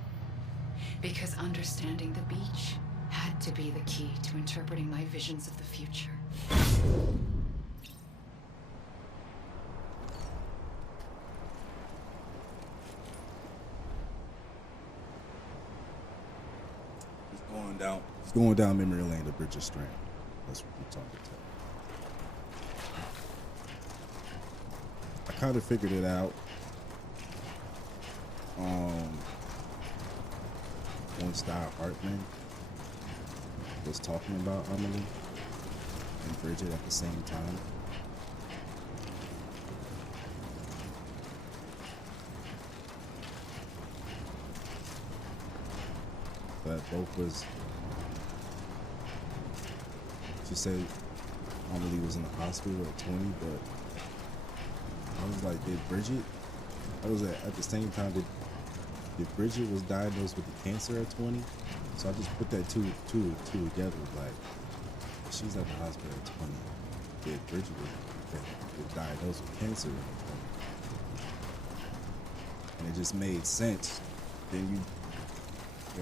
Because understanding the beach had to be the key to interpreting my visions of the future. going down memory lane to Bridge of Strand. That's what we're talking about. I kind of figured it out. Once Die Hartman was talking about Amelie and Bridget at the same time. But both was, she said Amelie was in the hospital at 20, but I was like, did Bridget, I was at the same time, did Bridget was diagnosed with the cancer at 20? So I just put that two together, like, she's at the hospital at 20. Did Bridget was diagnosed with cancer at 20? And it just made sense. Then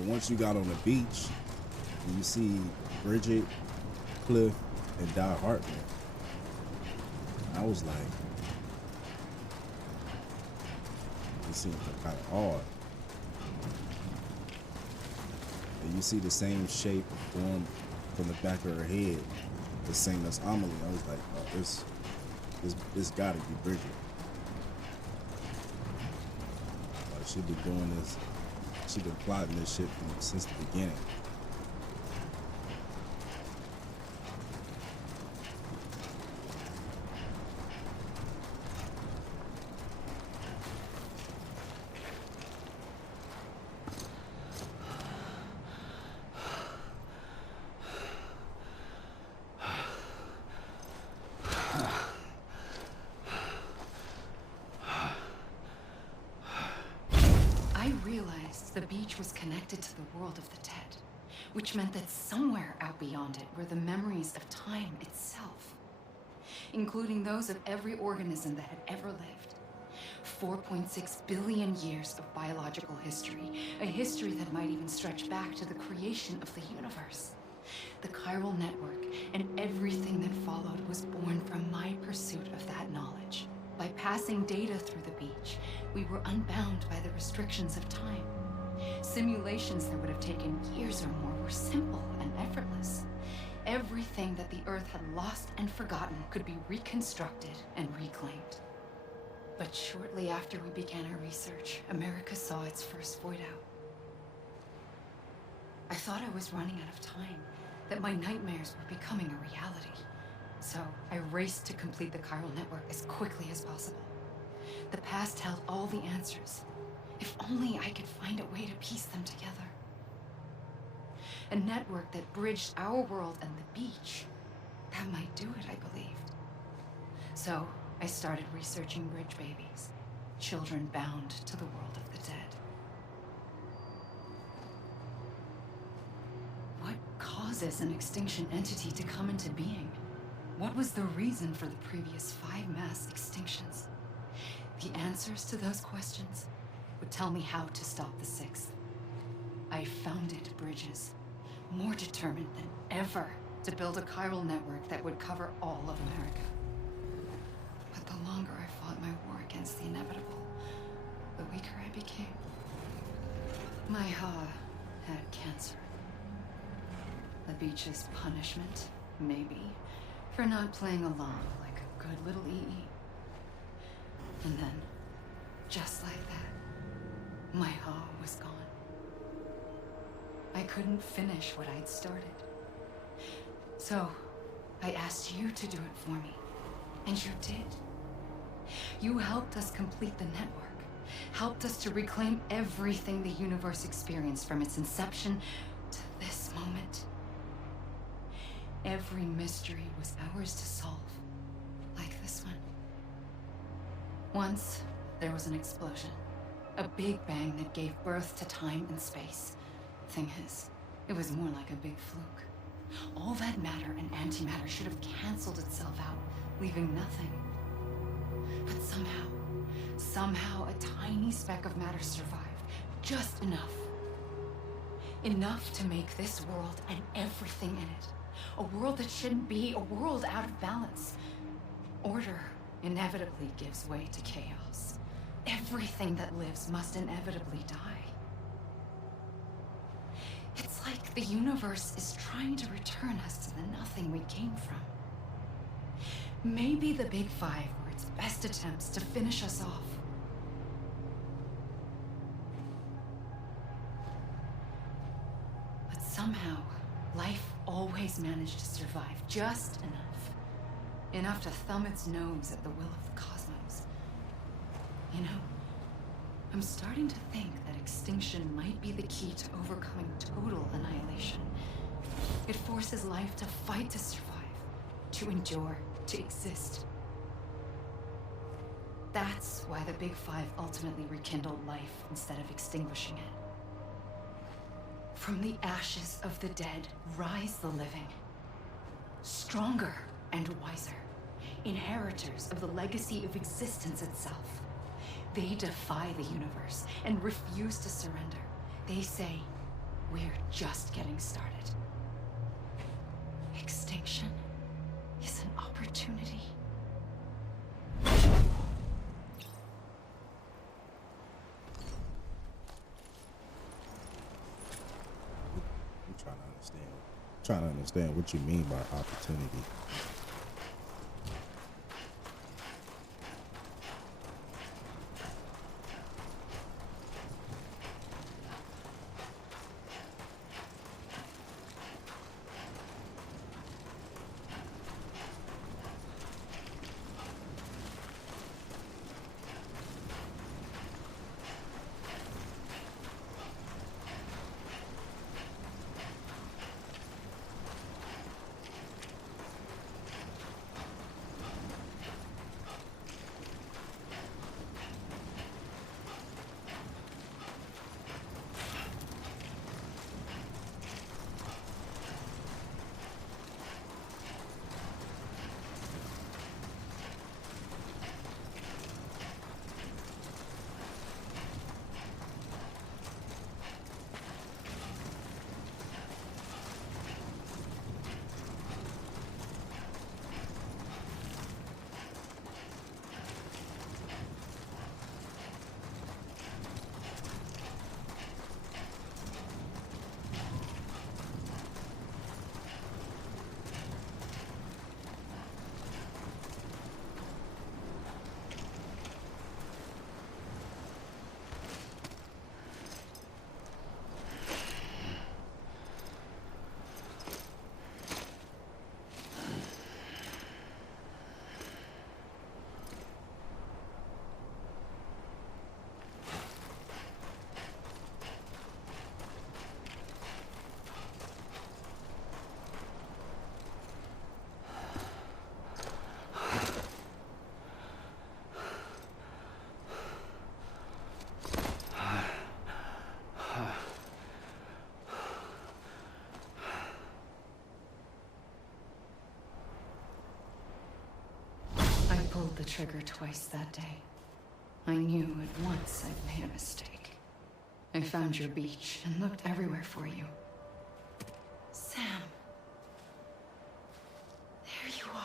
once you got on the beach, and you see Bridget, Cliff, and Die Hartman, I was like, it seems kind of odd. And you see the same shape or form from the back of her head, the same as Amelie. I was like, oh, this gotta be Bridget. Like, she's been doing this, she's been plotting this shit since the beginning. The beach was connected to the world of the dead, which meant that somewhere out beyond it were the memories of time itself, including those of every organism that had ever lived. 4.6 billion years of biological history, a history that might even stretch back to the creation of the universe. The chiral network and everything that followed was born from my pursuit of that knowledge. By passing data through the beach, we were unbound by the restrictions of time. Simulations that would have taken years or more were simple and effortless. Everything that the Earth had lost and forgotten could be reconstructed and reclaimed. But shortly after we began our research, America saw its first void out. I thought I was running out of time, that my nightmares were becoming a reality. So I raced to complete the chiral network as quickly as possible. The past held all the answers. If only I could find a way to piece them together. A network that bridged our world and the beach. That might do it, I believed. So I started researching bridge babies, children bound to the world of the dead. What causes an extinction entity to come into being? What was the reason for the previous 5 mass extinctions? The answers to those questions would tell me how to stop the 6th. I founded bridges, more determined than ever to build a chiral network that would cover all of America. But the longer I fought my war against the inevitable, the weaker I became. My Ha had cancer. The beach's punishment, maybe, for not playing along like a good little EE. And then, just like that, my Ha was gone. I couldn't finish what I'd started. So, I asked you to do it for me, and you did. You helped us complete the network, helped us to reclaim everything the universe experienced from its inception to this moment. Every mystery was ours to solve, like this one. Once, there was an explosion. A big bang that gave birth to time and space. Thing is, it was more like a big fluke. All that matter and antimatter should have canceled itself out, leaving nothing. But somehow a tiny speck of matter survived. Just enough. Enough to make this world and everything in it. A world that shouldn't be, a world out of balance. Order inevitably gives way to chaos. Everything that lives must inevitably die. It's like The universe is trying to return us to the nothing we came from. Maybe the Big Five were its best attempts to finish us off. But somehow, life always managed to survive just enough. Enough to thumb its nose at the will of the cosmos. You know, I'm starting to think that extinction might be the key to overcoming total annihilation. It forces life to fight to survive, to endure, to exist. That's why the Big Five ultimately rekindled life instead of extinguishing it. From the ashes of the dead rise the living. Stronger and wiser. Inheritors of the legacy of existence itself. They defy the universe and refuse to surrender. They say, we're just getting started. Extinction is an opportunity. I'm trying to understand what you mean by opportunity. Pulled the trigger twice that day. I knew at once I'd made a mistake. I found your beach and looked everywhere for you. Sam. There you are.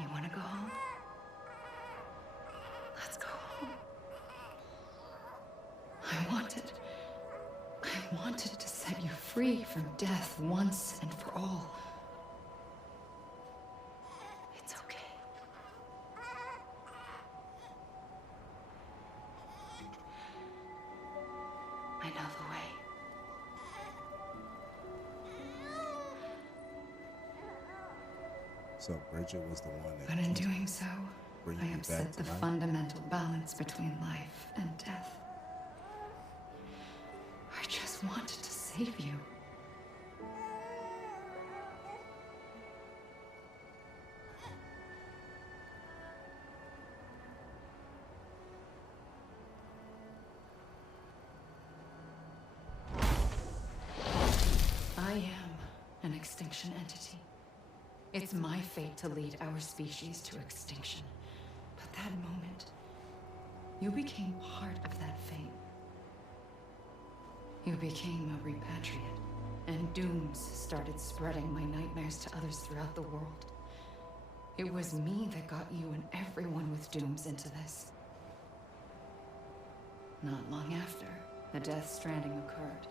You want to go home? Let's go home. I wanted to set you free from death once and for all. It's okay. I know the way. So Bridget was the one that. But in doing so, bring I you upset back the to life? fundamental balance between life and death. I just wanted to save you. extinction entity. It's my fate to lead our species to extinction. But that moment, you became part of that fate. You became a repatriate, and dooms started spreading my nightmares to others throughout the world. It was me that got you and everyone with dooms into this. Not long after, the Death Stranding occurred.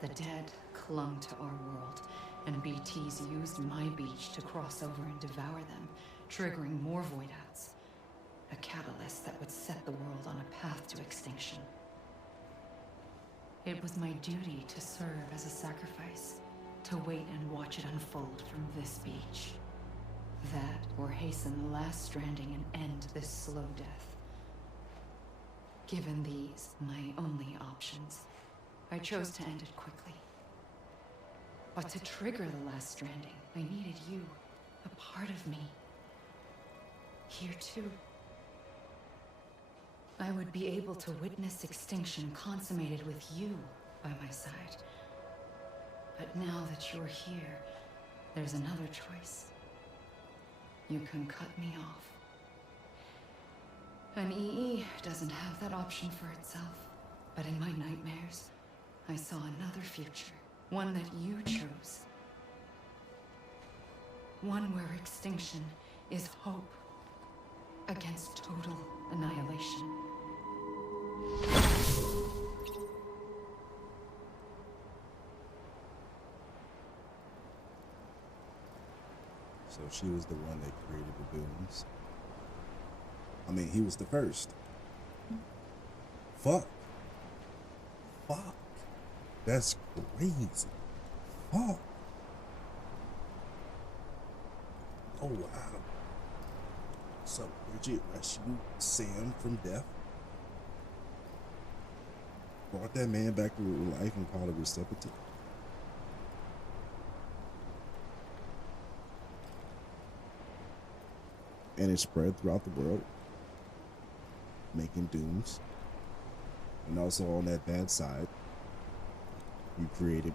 The dead clung to our world, and BTs used my beach to cross over and devour them, triggering more void outs. A catalyst that would set the world on a path to extinction. It was my duty to serve as a sacrifice, to wait and watch it unfold from this beach. That, or hasten the last stranding and end this slow death. Given these, my only options, I chose to end it quickly. But to trigger the last stranding, I needed you, a part of me. Here too. I would be able to witness extinction consummated with you by my side. But now that you're here, there's another choice. You can cut me off. An EE doesn't have that option for itself. But in my nightmares, I saw another future. One that you chose. One where extinction is hope against total annihilation. So she was the one that created the dooms. I mean, he was the first. Fuck. That's crazy. Fuck. Oh, wow. So Bridget rescued Sam from death. Brought that man back to life and called it receptive. And it spread throughout the world, making dooms. And also on that bad side, you created,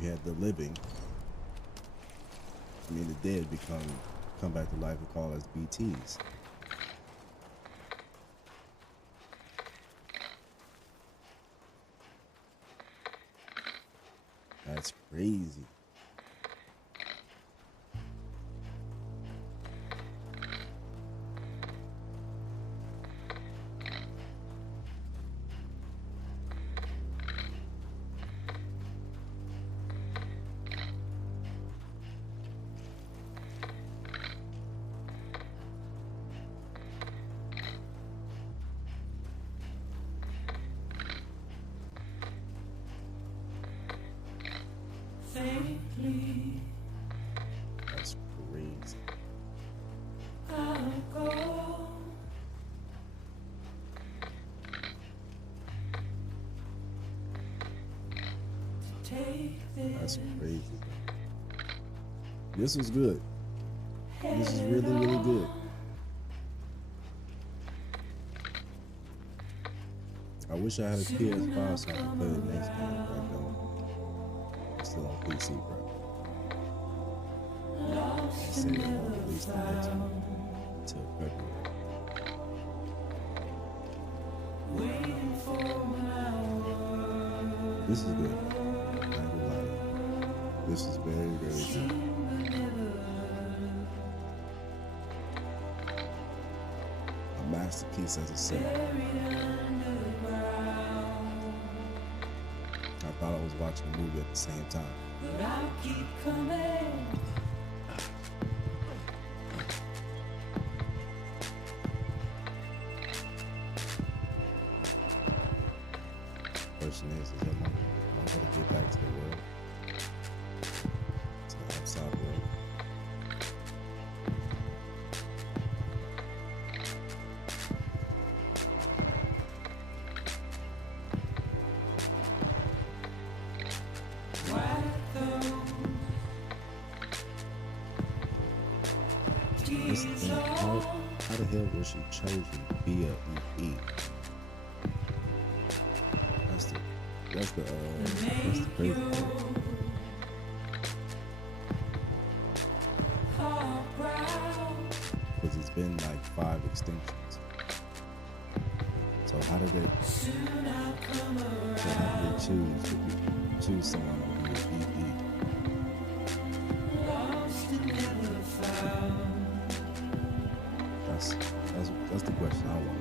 you had the living, the dead come back to life and call as BTs. That's crazy. That's crazy. That's crazy. This was good. This is really, really good. I wish I had a PS5 so I could play the next game, but I don't. It's still on PC, bro. They say they won't release the next one until February. This is good. I'm not gonna lie to you. This is very, very good. A masterpiece as a set. I thought I was watching a movie at the same time. But I'll keep coming. Question is am I going to get back to the world? To the outside world? How the hell was she chosen to be a EE? That's the that's the crazy part. Because it's been like 5 extensions. So how did they choose someone to be a VP? That's the question I want.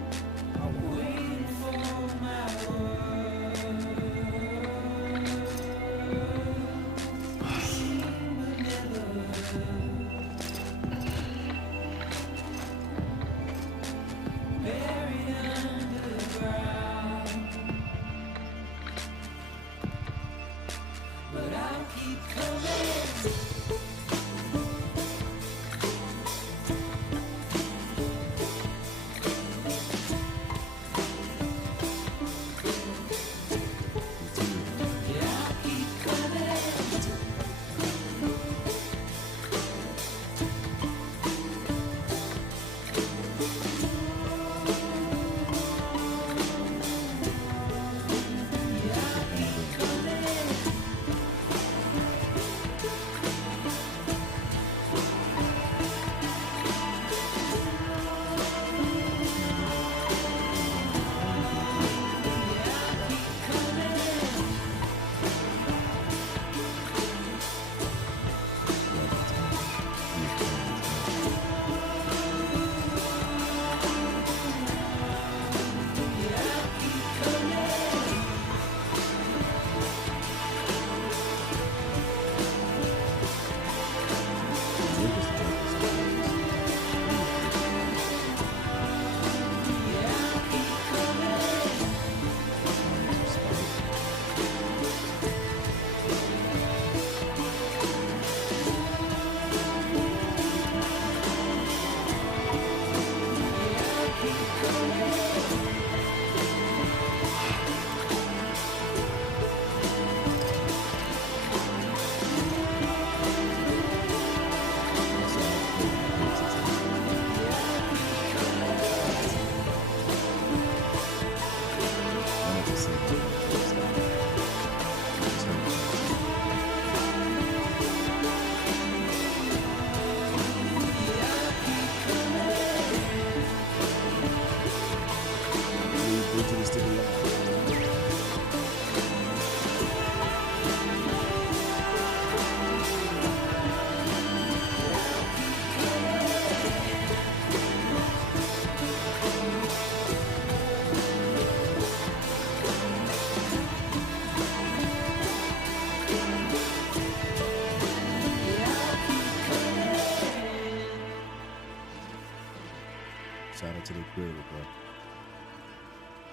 Shout out to the creator, bro.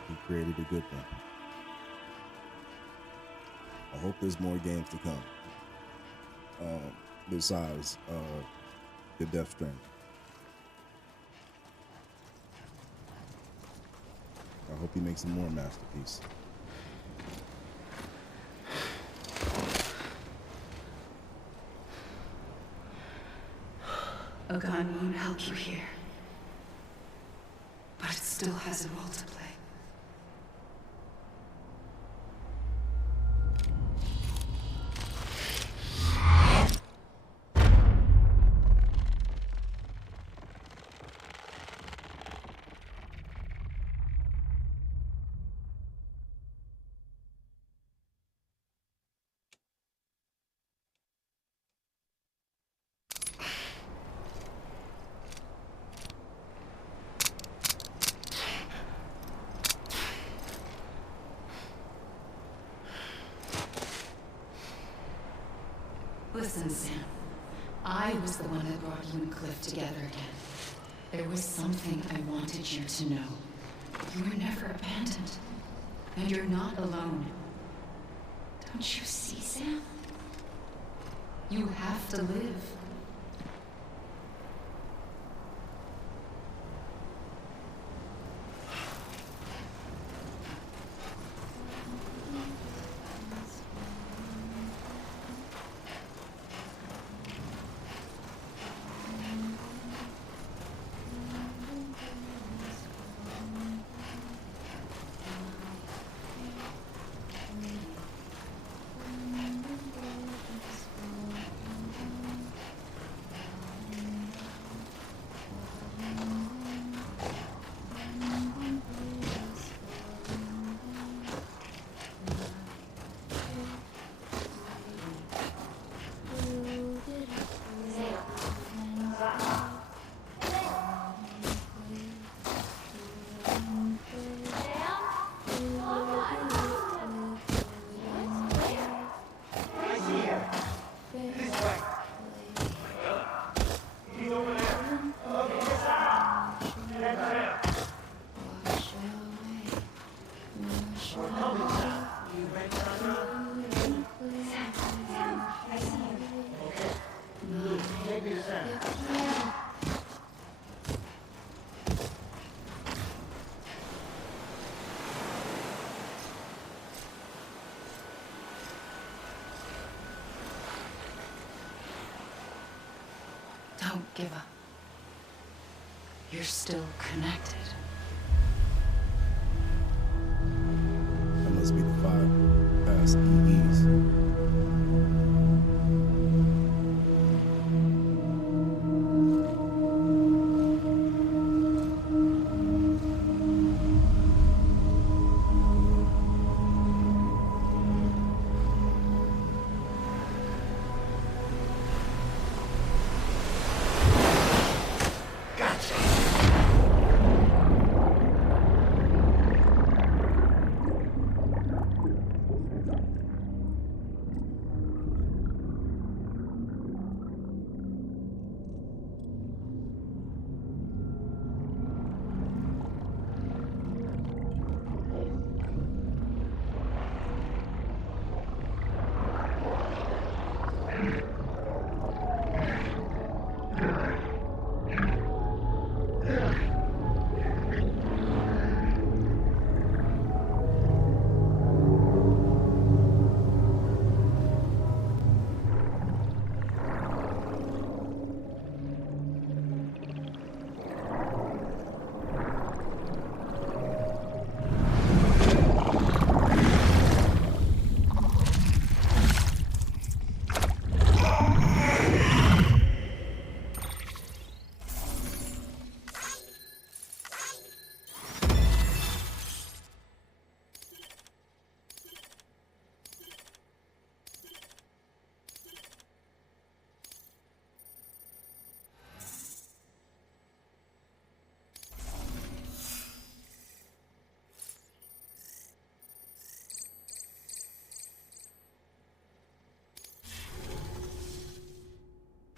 He created a good one. I hope there's more games to come. Besides the Death Stranding. I hope he makes some more masterpiece. A gun won't help you here. But it still has a role to play. Listen, Sam. I was the one that brought you and Cliff together again. There was something I wanted you to know. You were never abandoned. And you're not alone. Don't you see, Sam? You have to live. give up. You're still connected. That must be the 5 past EEs.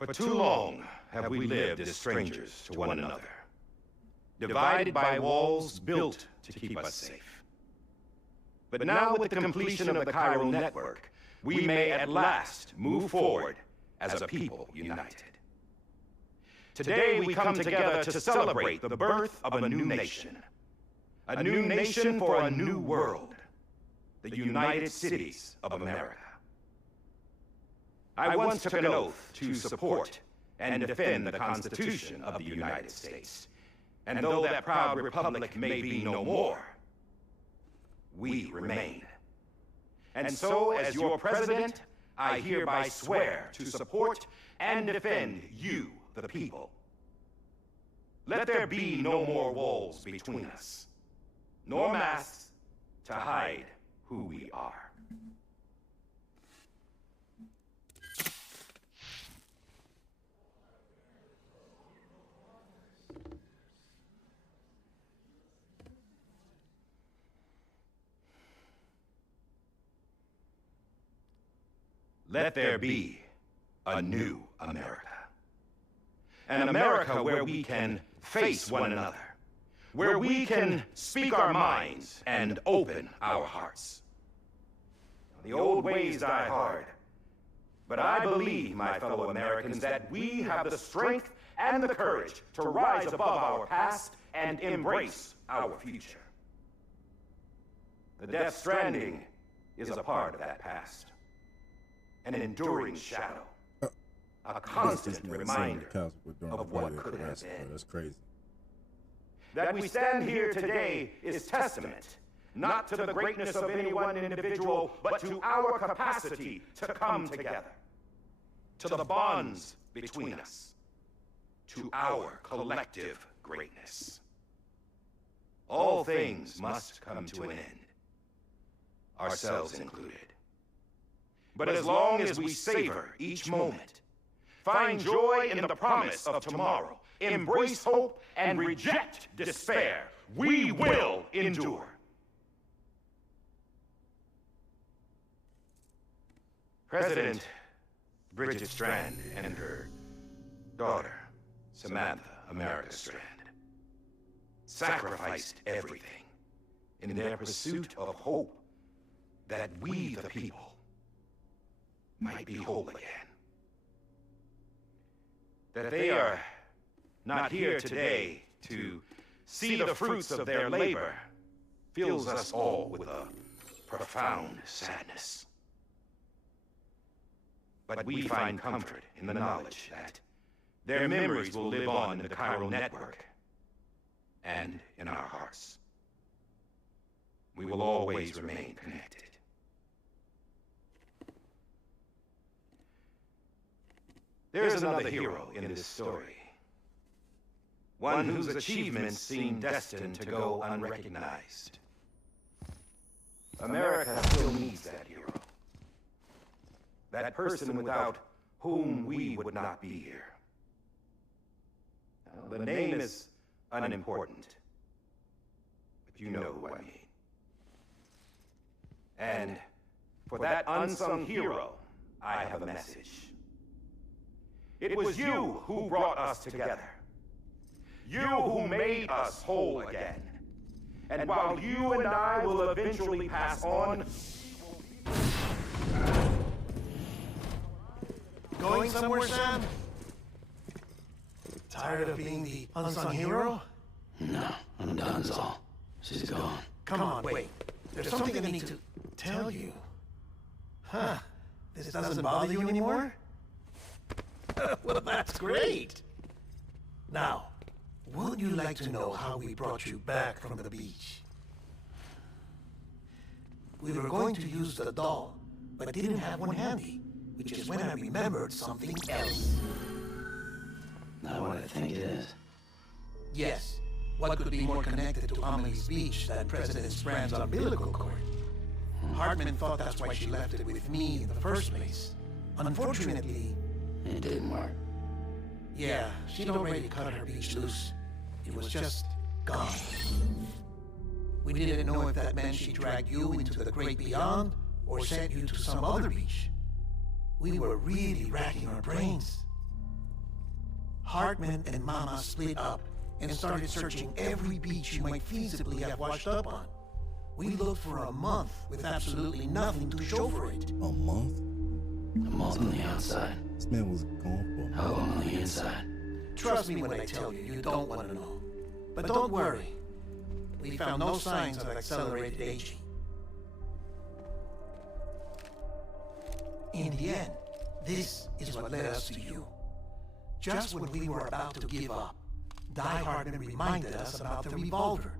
For too long have we lived as strangers to one another, divided by walls built to keep us safe. But now with the completion of the chiral network, we may at last move forward as a people united. Today we come together to celebrate the birth of a new nation for a new world, the United Cities of America. I once took an oath to support and defend the Constitution of the United States. And though that proud republic may be no more, we remain. And so, as your president, I hereby swear to support and defend you, the people. Let there be no more walls between us, nor masks to hide who we are. Let there be a new America. An America where we can face one another, where we can speak our minds and open our hearts. The old ways die hard, but I believe, my fellow Americans, that we have the strength and the courage to rise above our past and embrace our future. The Death Stranding is a part of that past. An enduring shadow, a constant reminder of what could have been. That's crazy. That we stand here today is testament, not to the greatness of any one individual, but to our capacity to come together, to the bonds between us, to our collective greatness. All things must come to an end, ourselves included. But as long as we savor each moment, find joy in the promise of tomorrow, embrace hope, and reject despair, we will endure. President Bridget Strand and her daughter, Samantha America Strand, sacrificed everything in their pursuit of hope that we, the people, might be whole again. That they are not here today to see the fruits of their labor fills us all with a profound sadness. But we find comfort in the knowledge that Their memories will live on in the chiral network and in our hearts. We will always remain connected. There's another hero in this story. One whose achievements seem destined to go unrecognized. America still needs that hero. That person without whom we would not be here. Now, the name is unimportant, but you know who I mean. And for that unsung hero, I have a message. It was you who brought us together. You who made us whole again. And while you and I will eventually pass on... Going somewhere, Sam? Tired of being the unsung hero? No, I'm done, all. She's gone. Come on, wait. There's something I need to tell you. Huh. This doesn't bother you anymore? Well, that's great. Now, would you like to know how we brought you back from the beach? We were going to use the doll, but didn't have one handy, which is when I remembered something else. Not what I think it is. Yes. What could be more connected to Amelie's beach than President Strand's umbilical cord? Hartman thought that's why she left it with me in the first place. Unfortunately... It didn't work. Yeah, she'd already cut her beach loose. It was just gone. We didn't know if that meant she dragged you into the great beyond or sent you to some other beach. We were really racking our brains. Hartman and Mama split up and started searching every beach you might feasibly have washed up on. We looked for a month with absolutely nothing to show for it. A month? A month on the outside. This man was gone for a How month. long on the inside? Trust me when I tell you, you don't want to know. But don't worry. We found no signs of accelerated aging. In the end, this is what led us to you. Just when we were about to give up, Die Hartman reminded us about the revolver.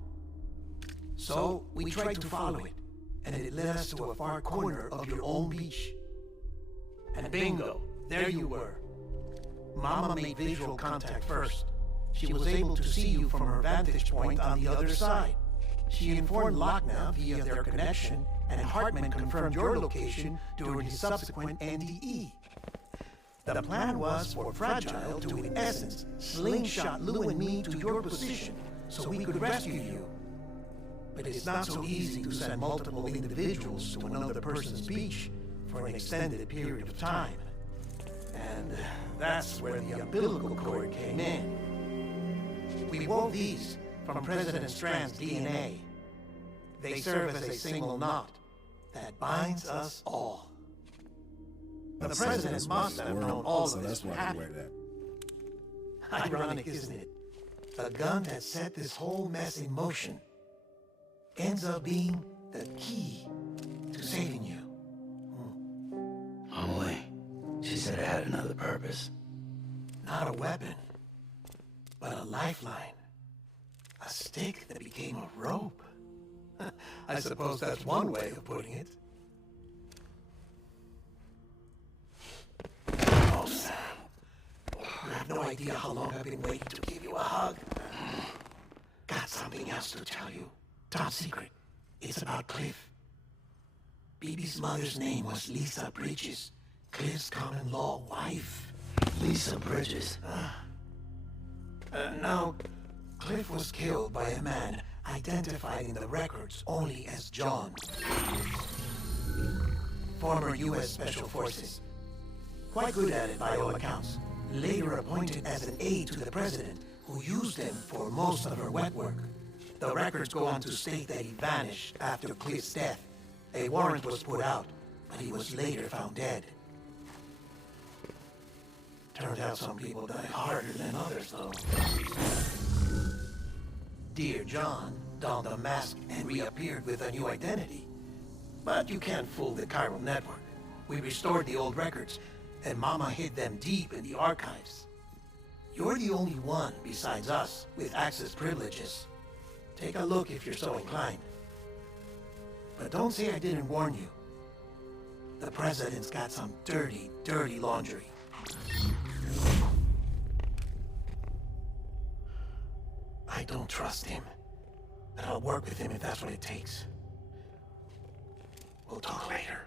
So we tried to follow it, and it led us to a far corner of your own beach. And bingo, there you were. Mama made visual contact first. She was able to see you from her vantage point on the other side. She informed Lochner via their connection, and Hartman confirmed your location during his subsequent NDE. The plan was for Fragile to, in essence, slingshot Lou and me to your position so we could rescue you. But it's not so easy to send multiple individuals to another person's beach for an extended period of time. And that's where the umbilical cord came in. We wove these from President Strand's DNA. They serve as a single knot that binds us all. The president must have known all of this would happen. Ironic, isn't it? The gun that set this whole mess in motion ends up being the key to saving you. Amelie, she said it had another purpose. Not a weapon, but a lifeline. A stick that became a rope. I suppose that's one way of putting it. Oh, Sam. You have no idea how long I've been waiting to give you a hug. Got something else to tell you. Top secret. It's about Cliff. BB's mother's name was Lisa Bridges, Cliff's common-law wife. Lisa Bridges? No. Cliff was killed by a man identified in the records only as John. Former U.S. Special Forces. Quite good at it by all accounts. Later appointed as an aide to the president, who used him for most of her wet work. The records go on to state that he vanished after Cliff's death. A warrant was put out, but he was later found dead. Turned out some people die harder than others, though. Dear John donned a mask and reappeared with a new identity. But you can't fool the chiral network. We restored the old records, and Mama hid them deep in the archives. You're the only one besides us with access privileges. Take a look if you're so inclined. But don't say I didn't warn you. The president's got some dirty, dirty laundry. I don't trust him. But I'll work with him if that's what it takes. We'll talk later.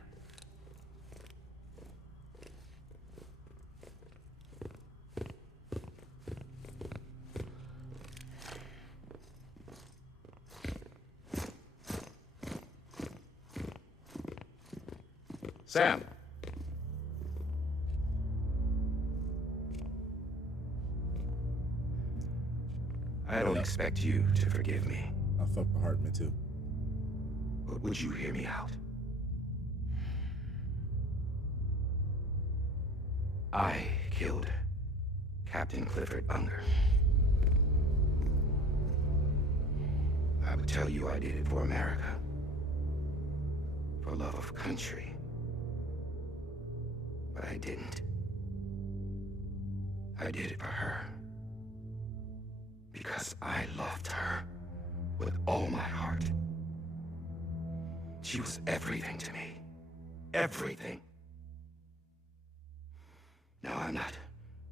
Sam. I don't expect you to forgive me. I fuck with Hartman too. But would you hear me out? I killed Captain Clifford Unger. I would tell you I did it for America. For love of country. But I didn't. I did it for her. Because I loved her with all my heart. She was everything to me. Everything. Now, I'm not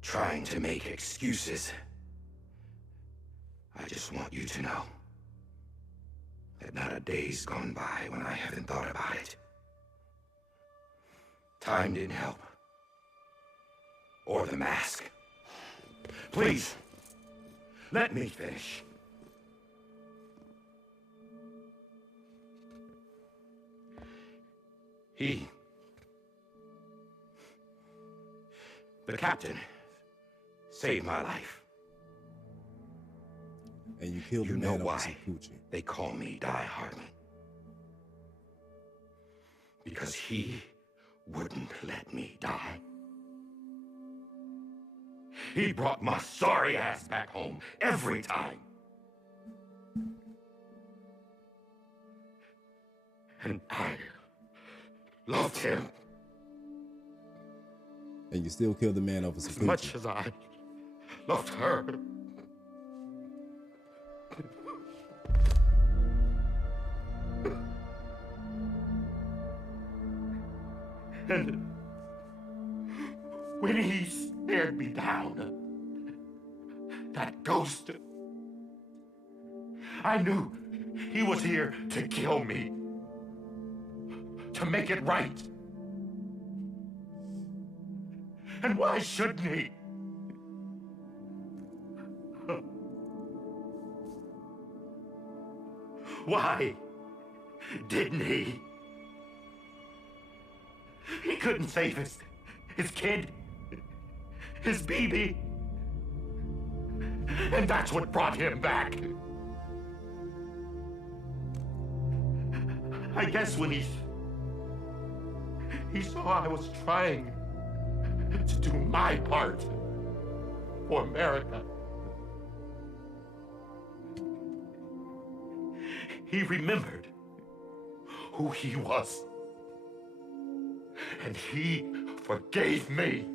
trying to make excuses. I just want you to know that not a day's gone by when I haven't thought about it. Time didn't help. Or the mask. Please, let me finish. The captain, saved my life. And you killed the man over some coochie. They call me Die Hartman. Because he wouldn't let me die. He brought my sorry ass back home every time. And I loved him. And you still killed the man over some coochie. As much as I loved her. And when he stared me down, that ghost, I knew he was here to kill me, to make it right. And why shouldn't he? Why didn't he? He couldn't save his kid, his baby. And that's what brought him back. I guess when he saw I was trying to do my part for America, he remembered who he was. And he forgave me.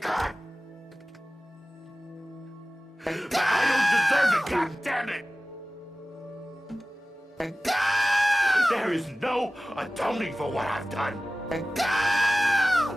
God! But I don't deserve it, God damn it! There is no atoning for what I've done. God!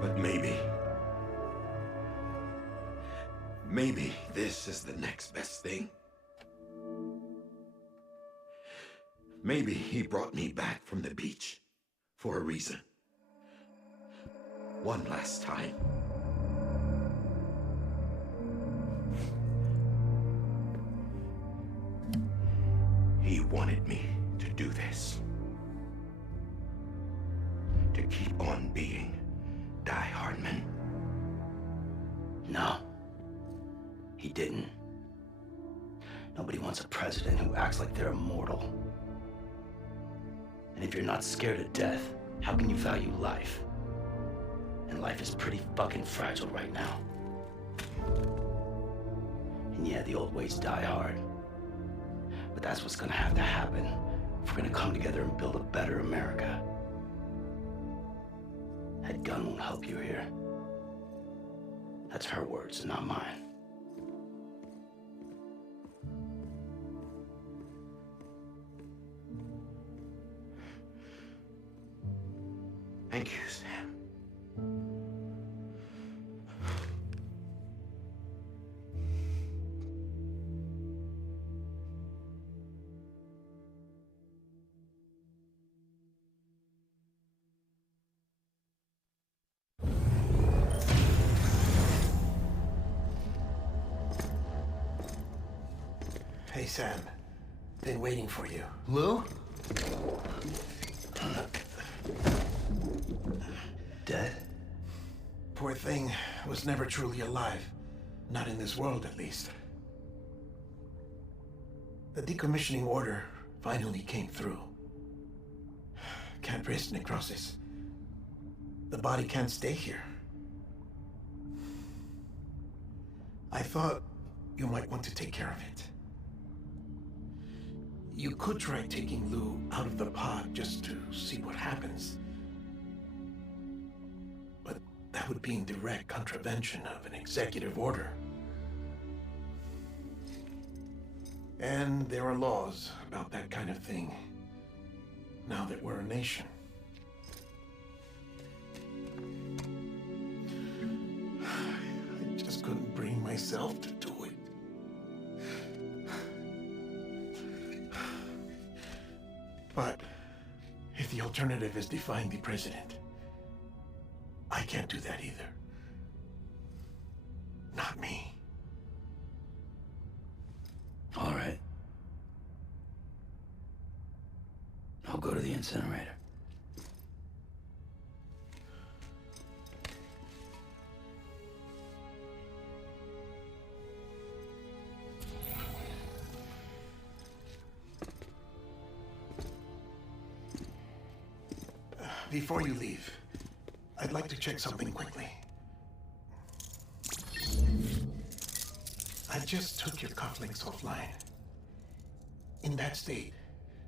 But maybe this is the next best thing. Maybe he brought me back from the beach for a reason. One last time. He wanted me to do this. To keep on being Die Hardman? No. He didn't. Nobody wants a president who acts like they're immortal. And if you're not scared of death, how can you value life? And life is pretty fucking fragile right now. And yeah, the old ways die hard. But that's what's gonna have to happen if we're gonna come together and build a better America. That gun won't help you here. That's her words, not mine. Thank you, Sam. Hey, Sam. Been waiting for you. Lou? Dead? Poor thing was never truly alive. Not in this world, at least. The decommissioning order finally came through. Can't risk necrosis. The body can't stay here. I thought you might want to take care of it. You could try taking Lou out of the pod just to see what happens. But that would be in direct contravention of an executive order. And there are laws about that kind of thing, now that we're a nation. I just couldn't bring myself to do it. But if the alternative is defying the president, I can't do that either. Not me. All right. I'll go to the incinerator. Before you leave, I'd like to check something quickly. I just took your cufflinks offline. In that state,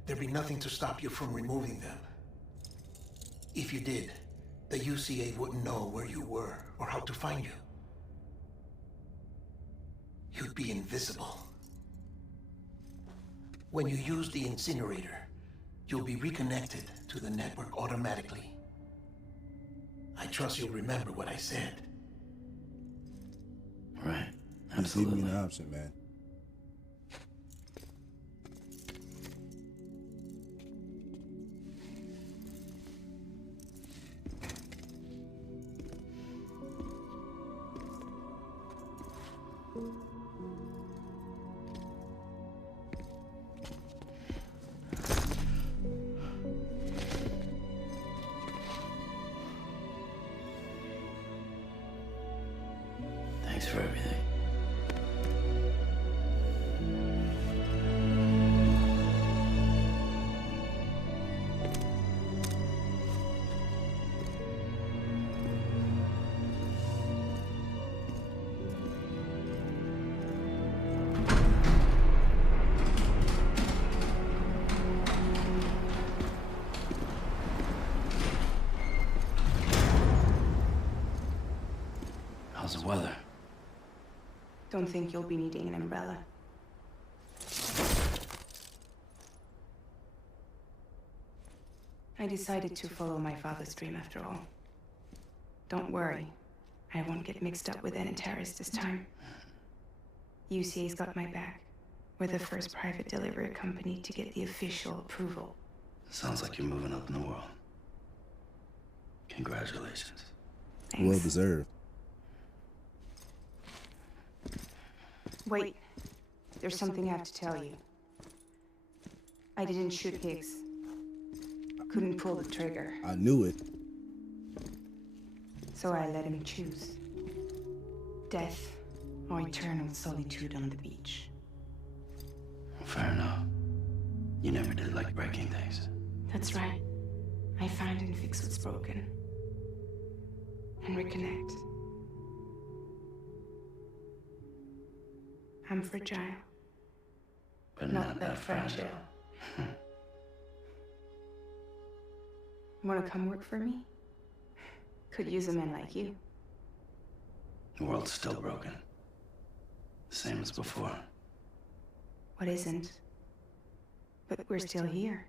there'd be nothing to stop you from removing them. If you did, the UCA wouldn't know where you were or how to find you. You'd be invisible. When you use the incinerator, you'll be reconnected to the network automatically. I trust you'll remember what I said. Right. Just leave Absolutely. me an option, man. Thanks for everything. How's the weather? Don't think you'll be needing an umbrella. I decided to follow my father's dream after all. Don't worry, I won't get mixed up with any terrorists this time. UCA's got my back. We're the first private delivery company to get the official approval. Sounds like you're moving up in the world. Congratulations. Thanks. Well deserved. Wait, there's something I have to tell you. I didn't shoot Higgs. Couldn't pull the trigger. I knew it. So I let him choose. Death or eternal solitude on the beach. Fair enough. You never did like breaking things. That's right. I find and fix what's broken. And reconnect. I'm fragile. But not that fragile. Wanna come work for me? Could use a man like you. The world's still broken. Same as before. What isn't? But we're still here.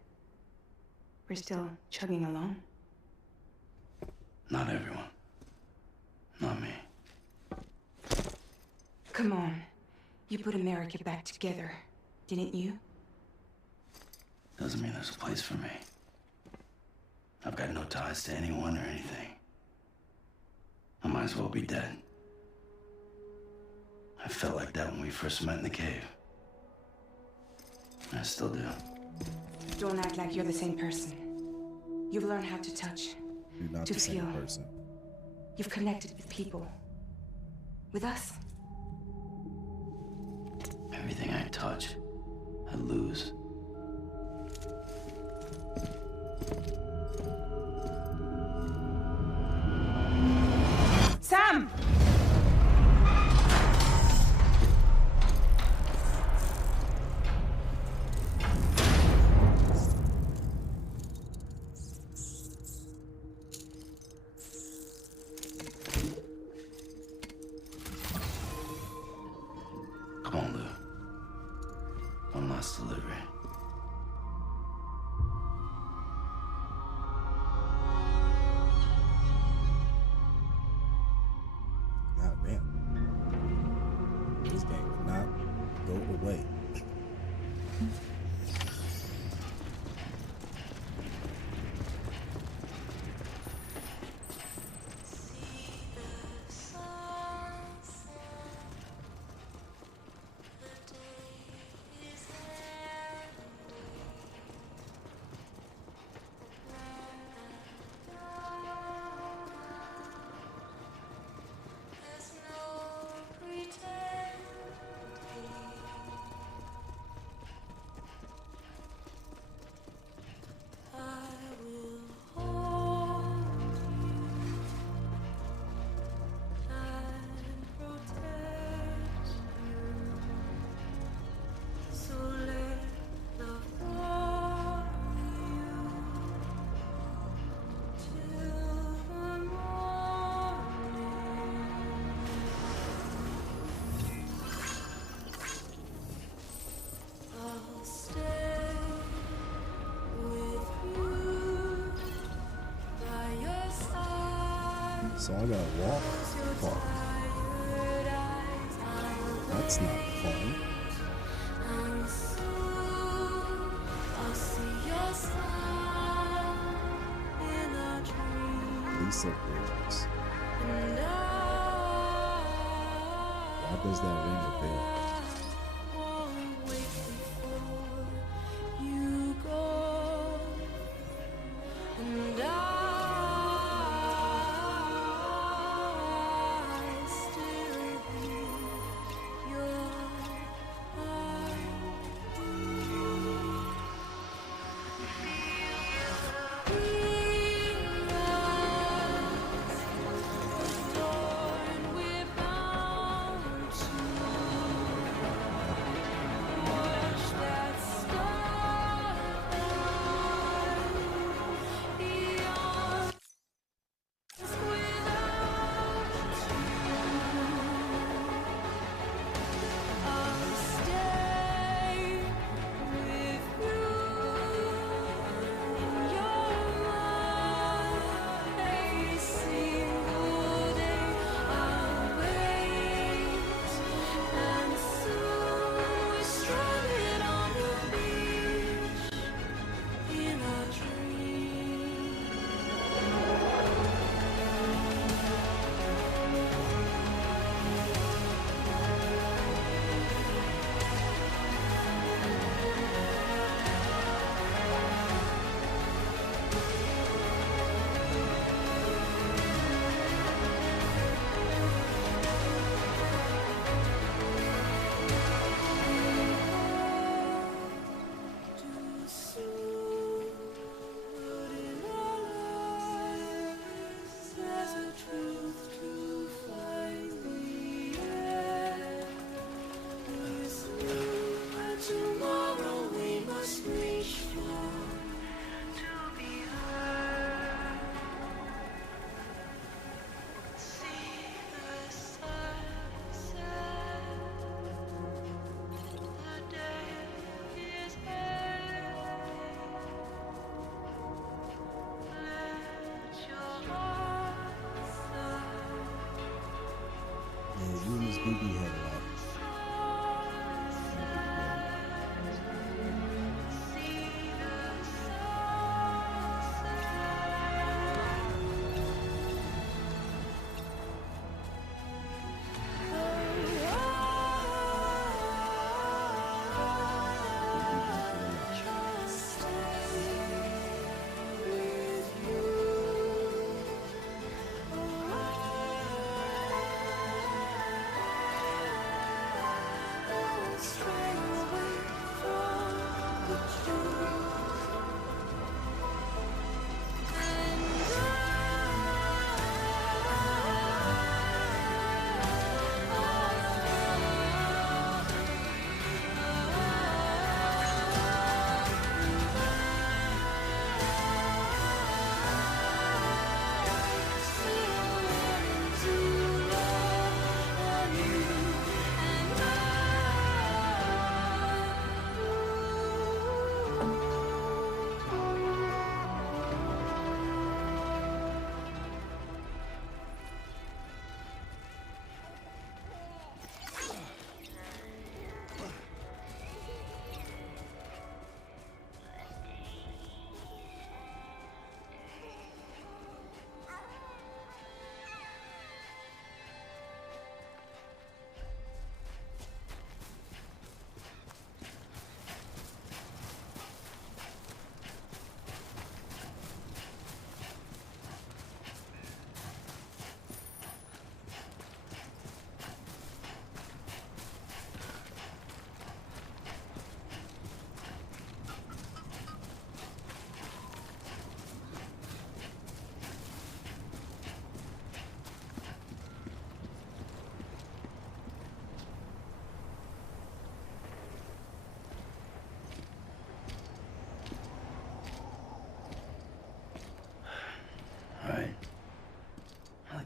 We're still chugging along. Not everyone. Not me. Come on. You put America back together, didn't you? Doesn't mean there's a place for me. I've got no ties to anyone or anything. I might as well be dead. I felt like that when we first met in the cave. I still do. Don't act like you're the same person. You've learned how to touch, You're not to the same feel. person. You've connected with people. With us. Everything I touch, I lose. Sam! Come on, Lou. One last delivery. God damn. This game would not go away. So I gotta walk far. That's not fun. Lisa Bridges. Why does that ring a bell?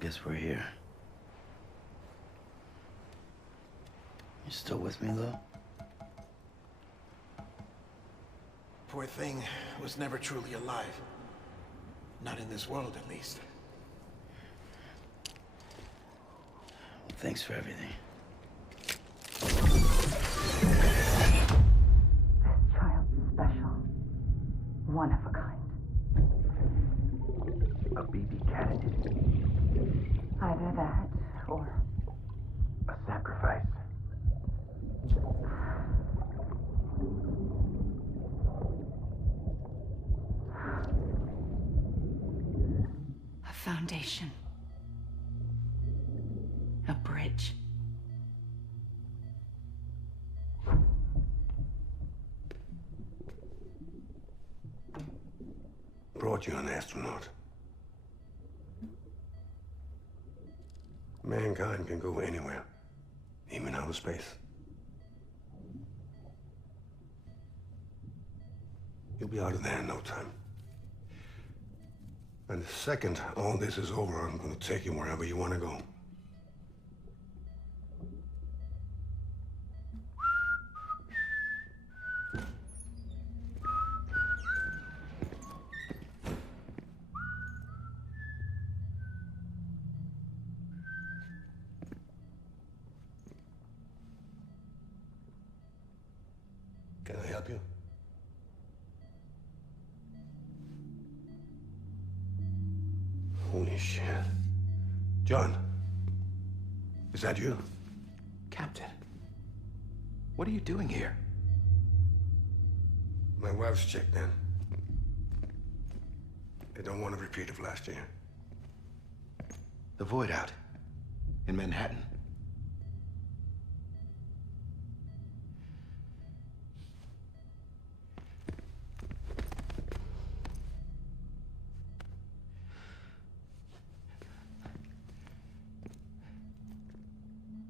guess we're here. You still with me, though? Poor thing was never truly alive. Not in this world, at least. Well, thanks for everything. Child's special. One of a kind. A BB candidate. Either that, or A sacrifice. A foundation. A bridge. Brought you an astronaut. Mankind can go anywhere, even outer space. You'll be out of there in no time. And the second all this is over, I'm going to take you wherever you want to go. Can I help you? Holy shit. John, is that you? Captain, what are you doing here? My wife's checked in. They don't want a repeat of last year. The Void Out in Manhattan.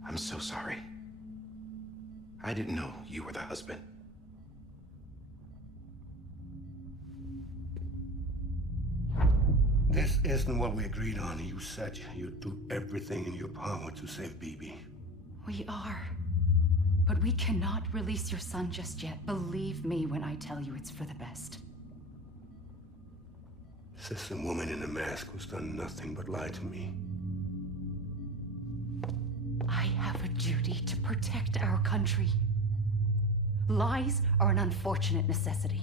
I'm so sorry. I didn't know you were the husband. This isn't what we agreed on. You said you'd do everything in your power to save BB. We are. But we cannot release your son just yet. Believe me when I tell you it's for the best. This is a woman in a mask who's done nothing but lie to me. I have a duty to protect our country. Lies are an unfortunate necessity.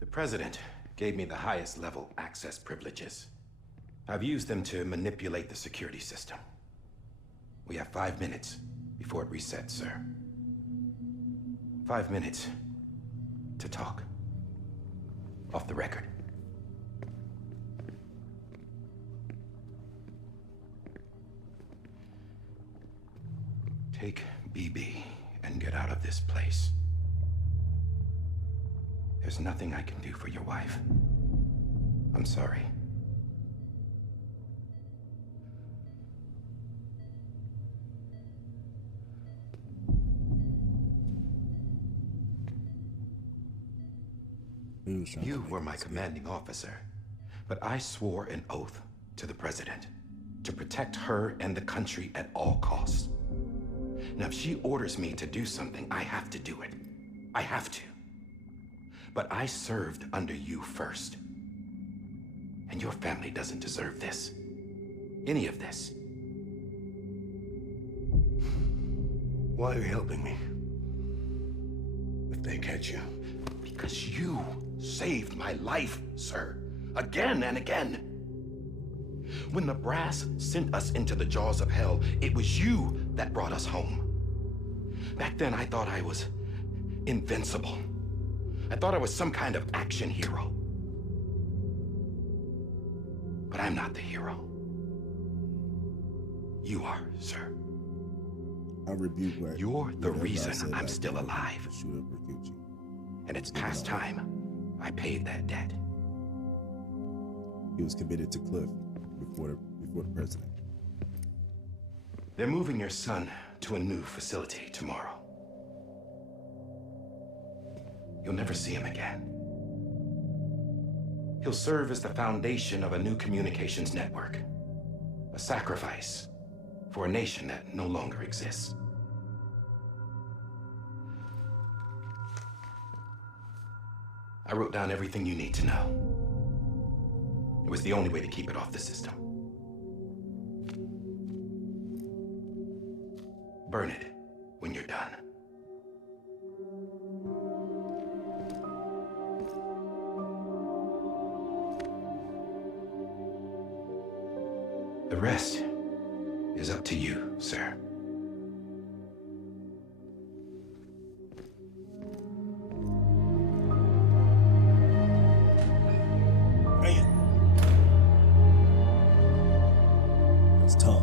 The President gave me the highest level access privileges. I've used them to manipulate the security system. We have 5 minutes before it resets, sir. 5 minutes to talk. Off the record. Take BB and get out of this place. There's nothing I can do for your wife. I'm sorry. You were my commanding officer, but I swore an oath to the President to protect her and the country at all costs. Now, if she orders me to do something, I have to do it. I have to. But I served under you first. And your family doesn't deserve this. Any of this. Why are you helping me? If they catch you. Because you saved my life, sir. Again and again. When the brass sent us into the jaws of hell, it was you that brought us home. Back then, I thought I was invincible. I thought I was some kind of action hero. But I'm not the hero. You are, sir. I rebuke right. You're the reason I'm still alive. Shoot up Rikuchi. And it's past time I paid that debt. He was committed to Cliff before the president. They're moving your son to a new facility tomorrow. You'll never see him again. He'll serve as the foundation of a new communications network. A sacrifice for a nation that no longer exists. I wrote down everything you need to know. It was the only way to keep it off the system. Burn it when you're done. The rest is up to you, sir. Man. That's tough.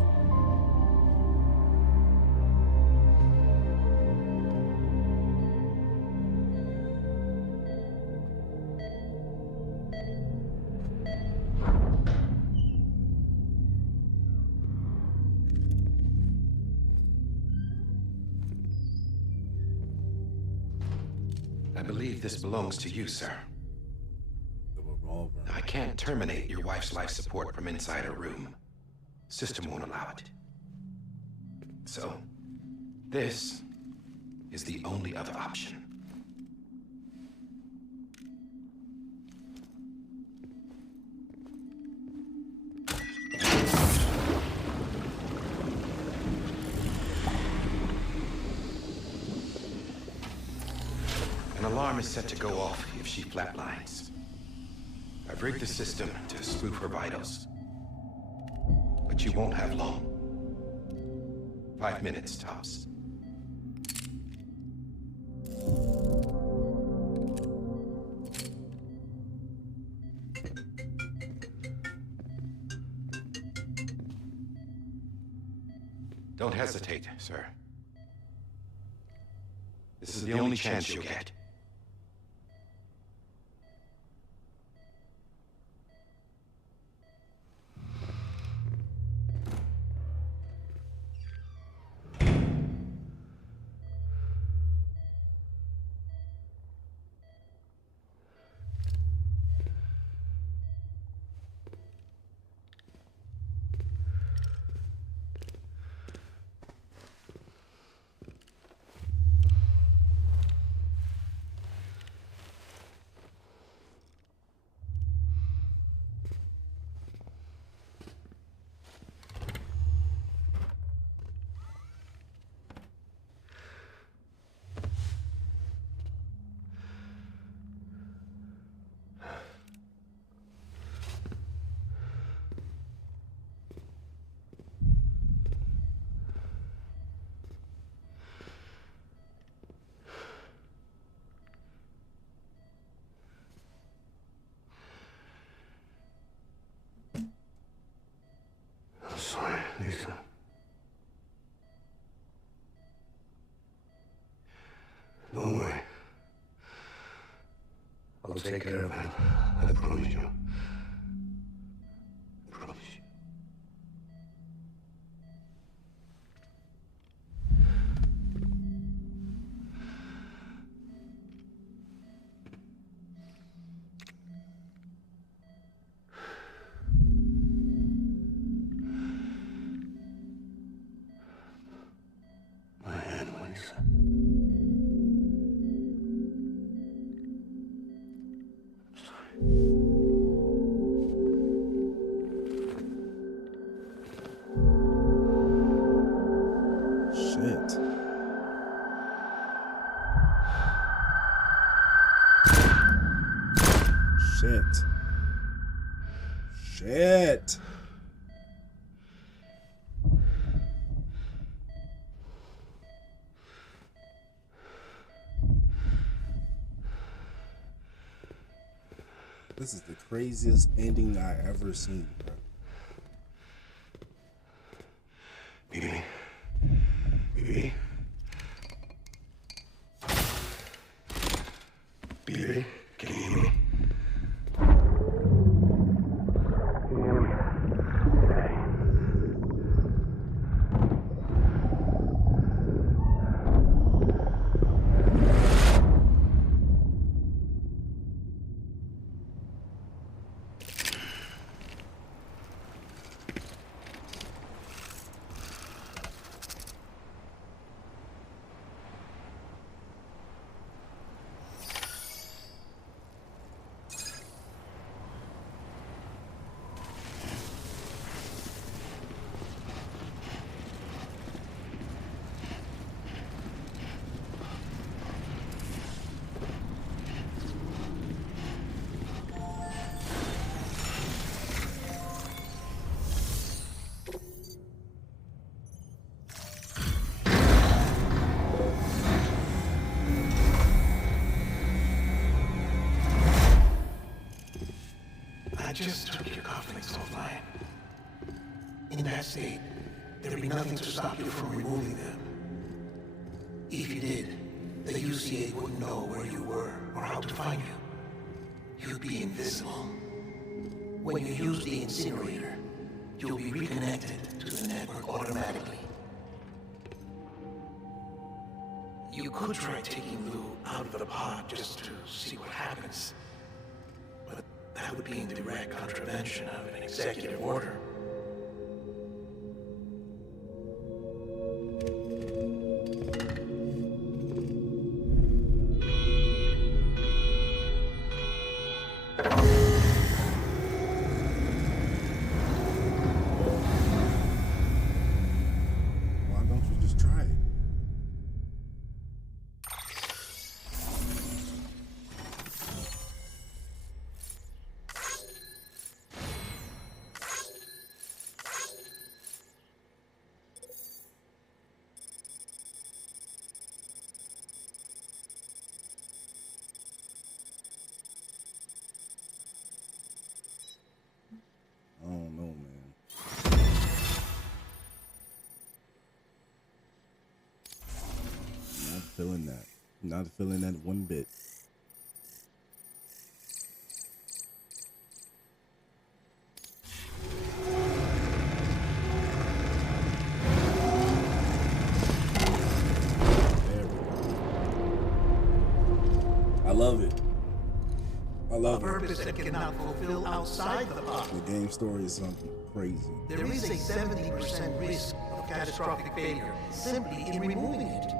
I believe this belongs to you, sir. The revolver. I can't terminate your wife's life support from inside her room. System won't allow it. So, this is the only other option. An alarm is set to go off if she flatlines. I've rigged the system to spoof her vitals. But you won't have long. 5 minutes, tops. Don't hesitate, sir. This is the only chance you'll get. Sorry, Lisa. Don't worry. I'll take care of him. I promise you. I promise you. My hand, Lisa. Shit. Shit. Shit. This is the craziest ending I ever seen, bro. Baby. Baby. Baby. Can you hear me? Can you hear me? Hey. that state, there'd be nothing to stop you from removing them. If you did, the UCA wouldn't know where you were or how to find you. You'd be invisible. When you use the incinerator, you'll be reconnected to the network automatically. You could try taking Lou out of the pod just to see what happens. But that would be in direct contravention of an executive order. Why don't you just try it? I don't know, man. Not feeling that. Not feeling that one bit. There we go. I love it. I love A it. purpose that cannot fulfill outside the pod. The game story is something crazy. There is a 70% risk of catastrophic failure simply in removing it.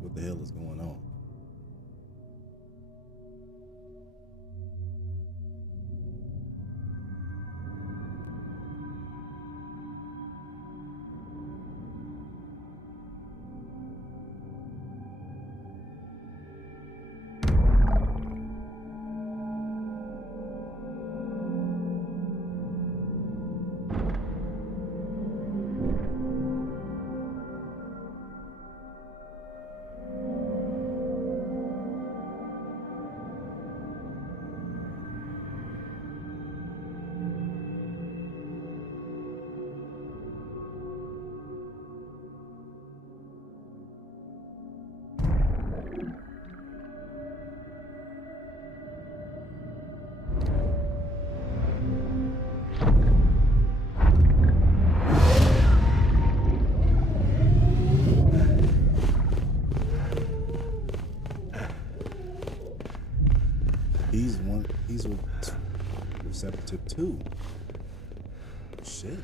What the hell is going on? He's receptive too. Shit.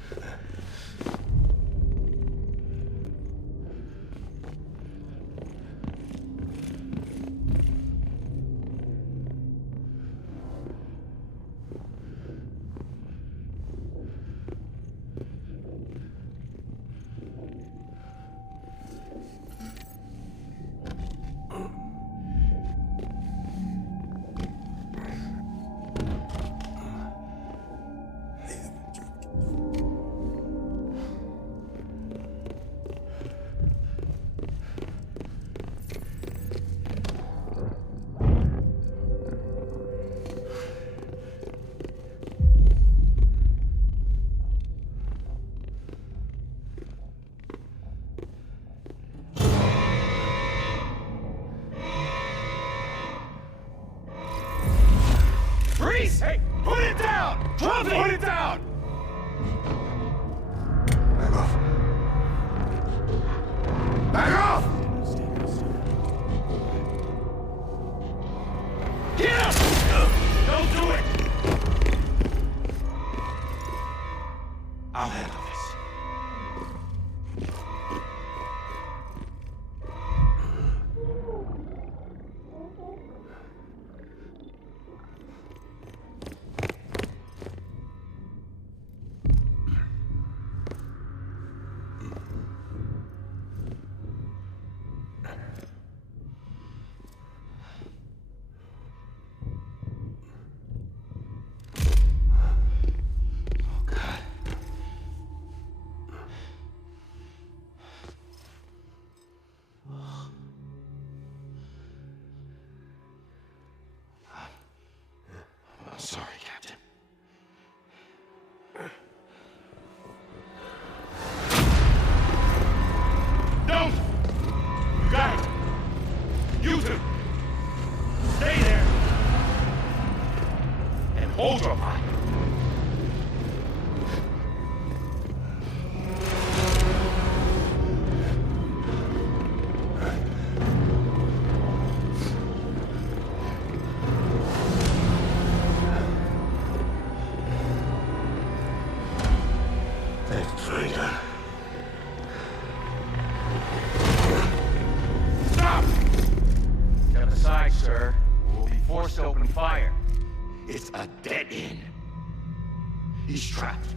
He's trapped.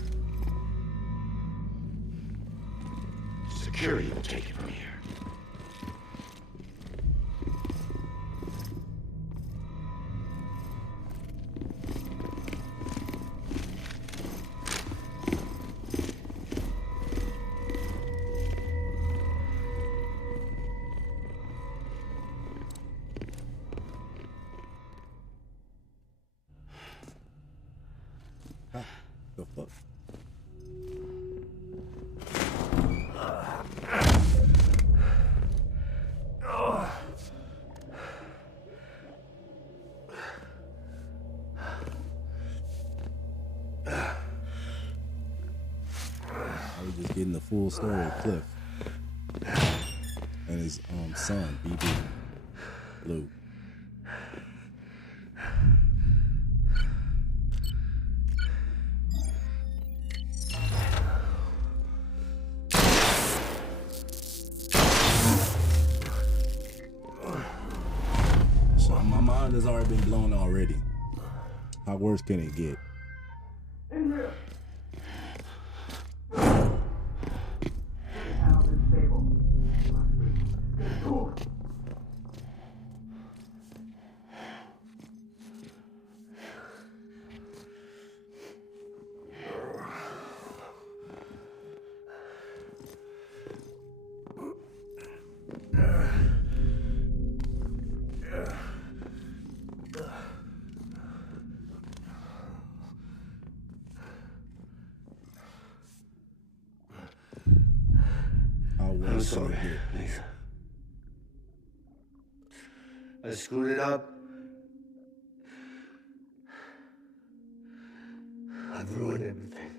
Security will take it from here. The fuck? I was just getting the full story of Cliff and his son, BB, Blue. So my mind has already been blown already. How worse can it get? In here. I'm sorry, Nathan. I screwed it up. I've ruined everything.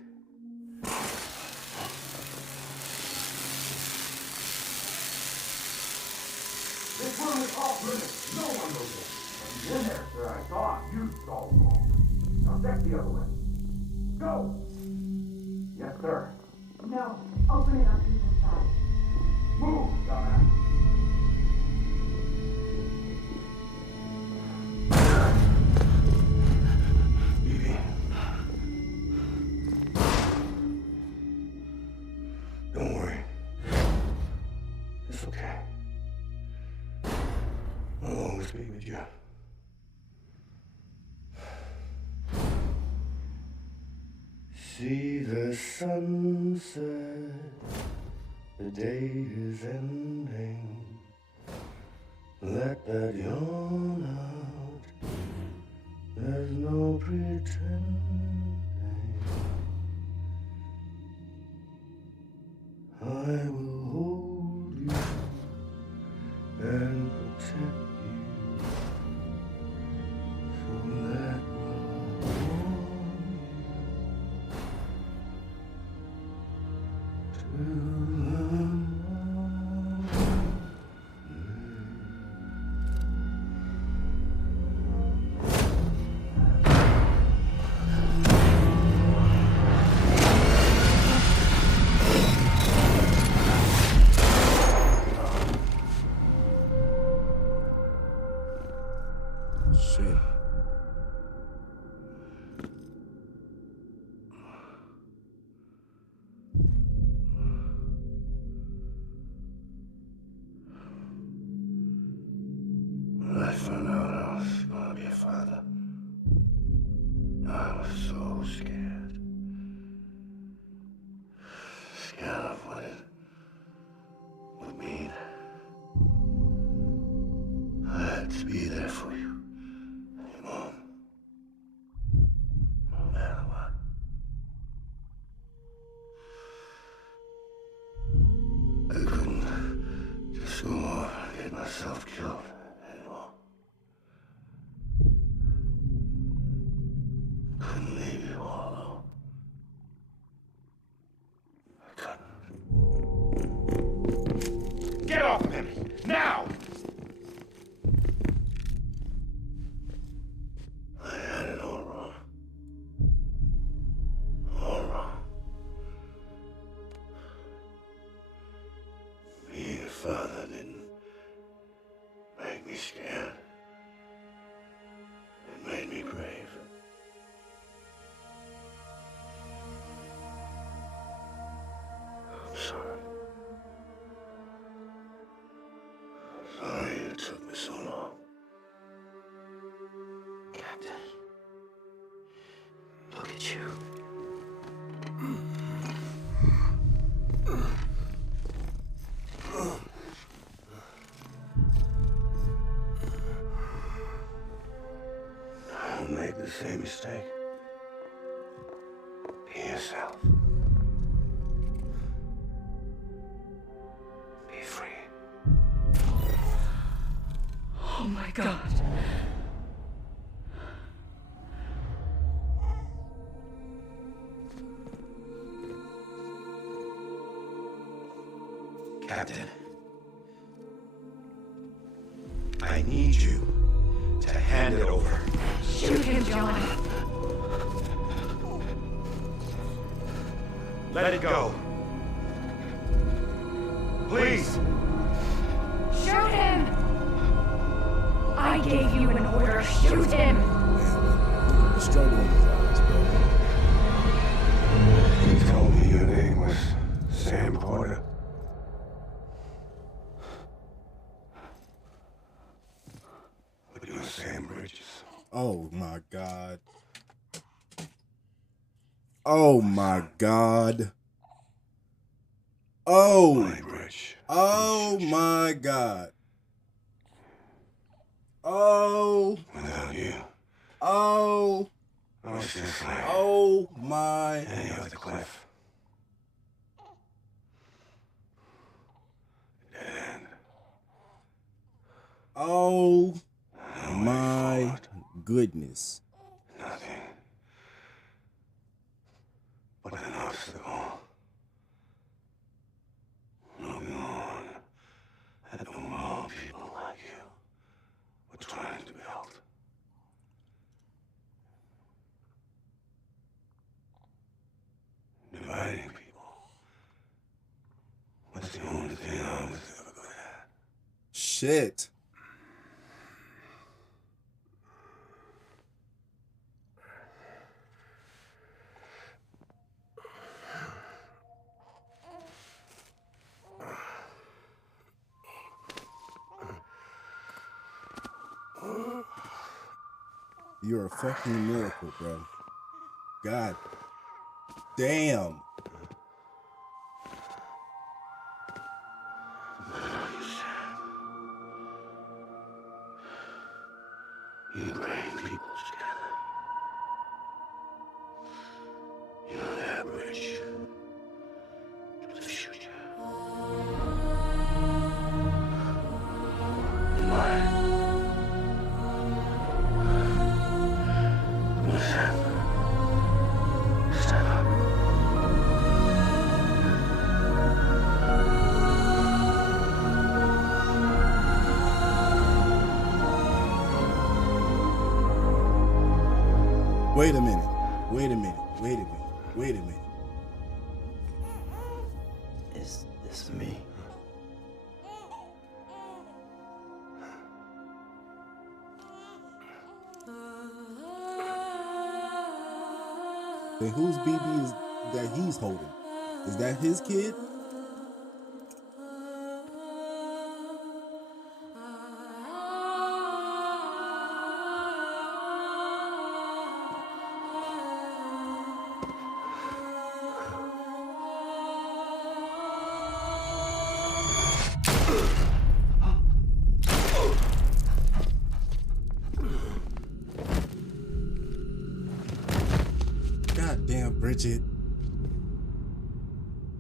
This room is off limits. No one knows it. In there, sir, I thought you saw wrong. Now check the other way. Go! Yes, sir. No, open it on either side. Move, dumbass. Don't worry. It's okay. I'll always be with you. See the sunset, the day is ending. Let that yawn out, there's no pretending. I will hold you and protect you. So let Shit. When I found out I was gonna be a father, I was so scared. Scared of what it would mean. I had to be there for you, and your mom. No matter what. I couldn't just go off and get myself killed anymore. Couldn't leave you all alone. I couldn't. Get off of him! Now! I had it all wrong. All wrong. Being a father didn't make me scared. It made me brave. same mistake. Be yourself. Be free. Oh my God. Captain, I need you to hand it over. Shoot him, John. Let it go. Please. Shoot him! I gave you an order. Shoot him! The struggle in his eyes, bro. You told me your name was Sam Porter. But you're Sam Bridges. Oh my God. Oh my God. Oh. Oh my God. Oh. Without you. Oh. I was just like Oh my. any other cliff. Dead end. Oh my goodness. Nothing but an obstacle. Moving on. And the more people like you were trying to build. Dividing people was the only thing I was ever good at. Shit. You're a fucking miracle, bro. God damn. You bring people together. You're that bridge to the future. Mine. Listen. Stand up. Wait a minute. Wait a minute. Wait a minute. Wait a minute. Is this me? Then whose BB is that he's holding? Is that his kid? Goddamn, Bridget.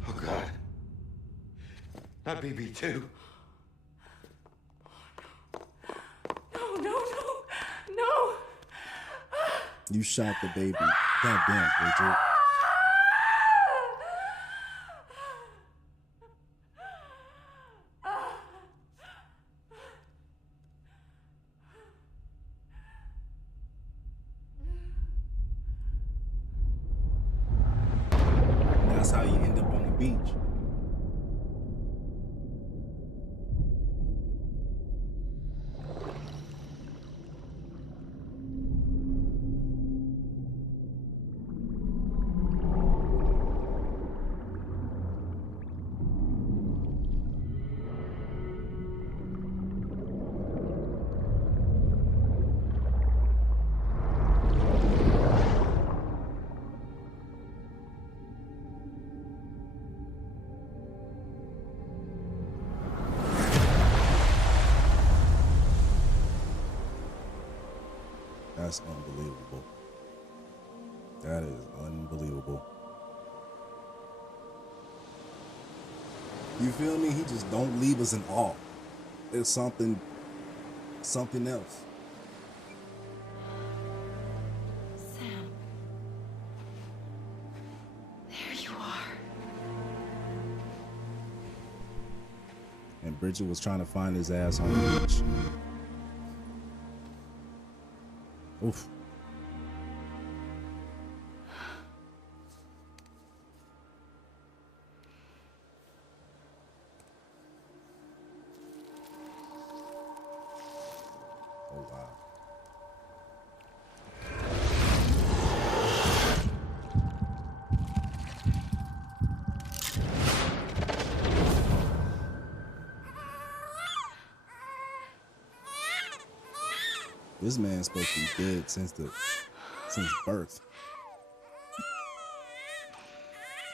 Oh, God. Not BB2. No, no, no, no! You shot the baby. Goddamn, Bridget. That's how you end up on the beach. That's unbelievable. That is unbelievable. You feel me? He just don't leave us in awe. It's something else. Sam. There you are. And Bridget was trying to find his ass on the beach. Oof. Oh, wow. This man's supposed to be dead since birth.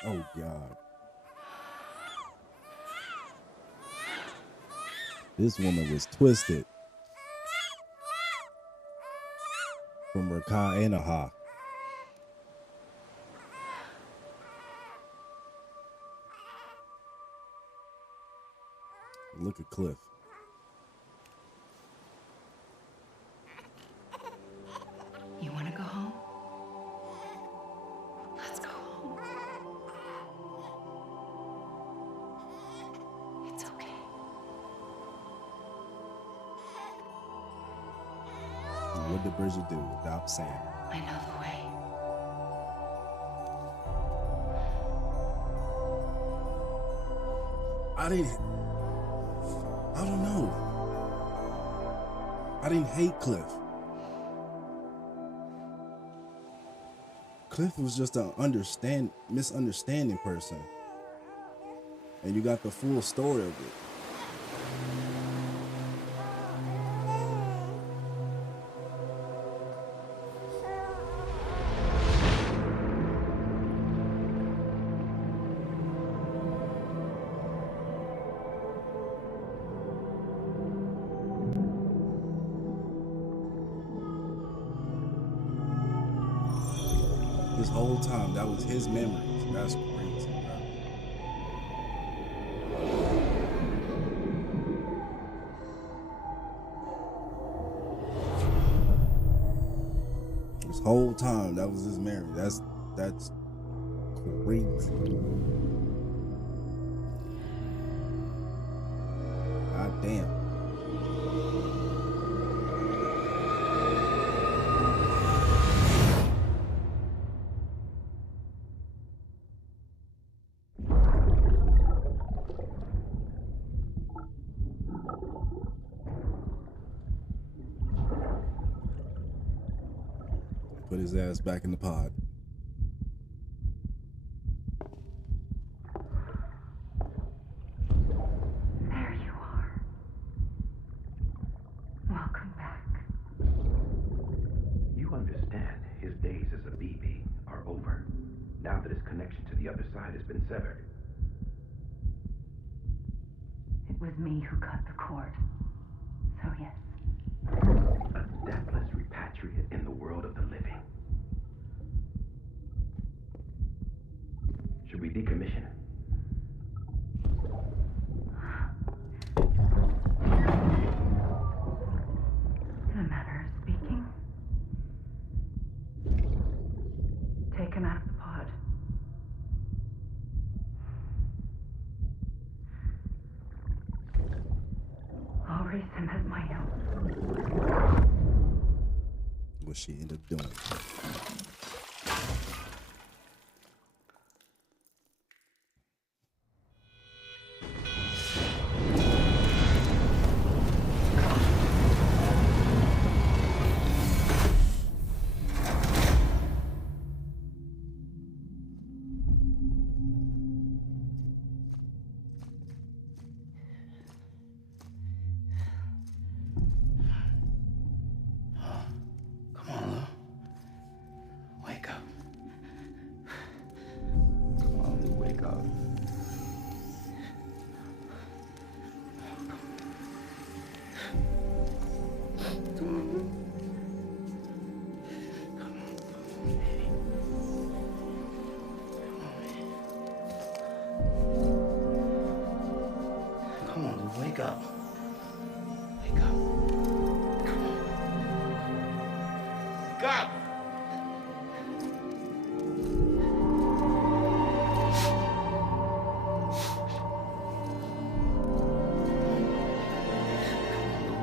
Oh God. This woman was twisted from Rakai and Aha. Look at Cliff. You want to go home? Let's go home. It's okay. What did Bridget do? Adopt Sam. I know the way. I don't know. I didn't hate Cliff. Cliff was just an misunderstanding person. And you got the full story of it. This whole time, that was his memories. That's crazy, bro. This whole time, that was his memory. That's crazy. God damn. Put his ass back in the pod. There you are. Welcome back. You understand his days as a BB are over, now that his connection to the other side has been severed. It was me who cut the cord. So yes. A deathless repatriate in the world of the living. Should we decommission him? In a matter of speaking. Take him out of the pod. I'll raise him as my own. What she ended up doing. Come on, Lou. Wake Wake up. Wake up. Come on. Wake up!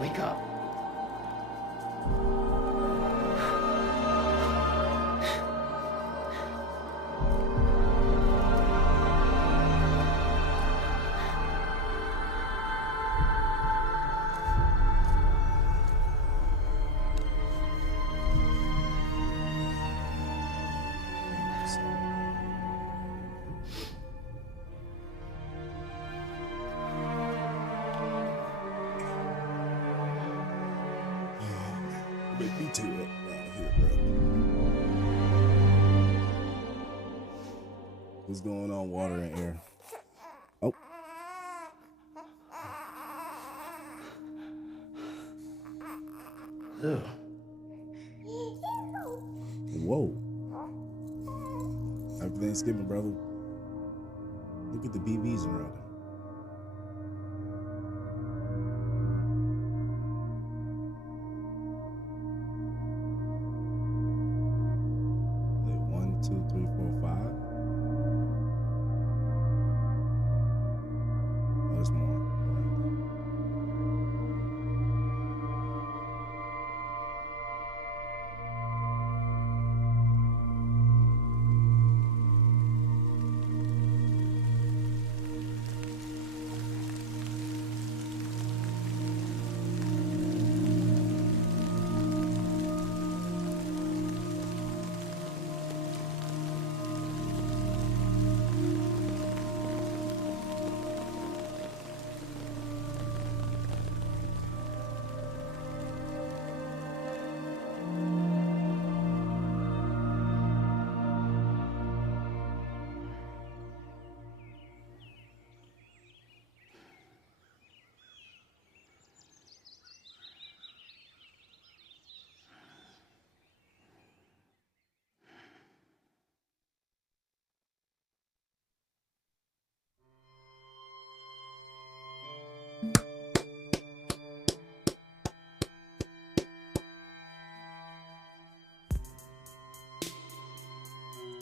Wake up. Make me too up around here, bro. What's going on, water and air? Oh. Ew. Whoa. Happy Thanksgiving, brother. Look at the BBs around him.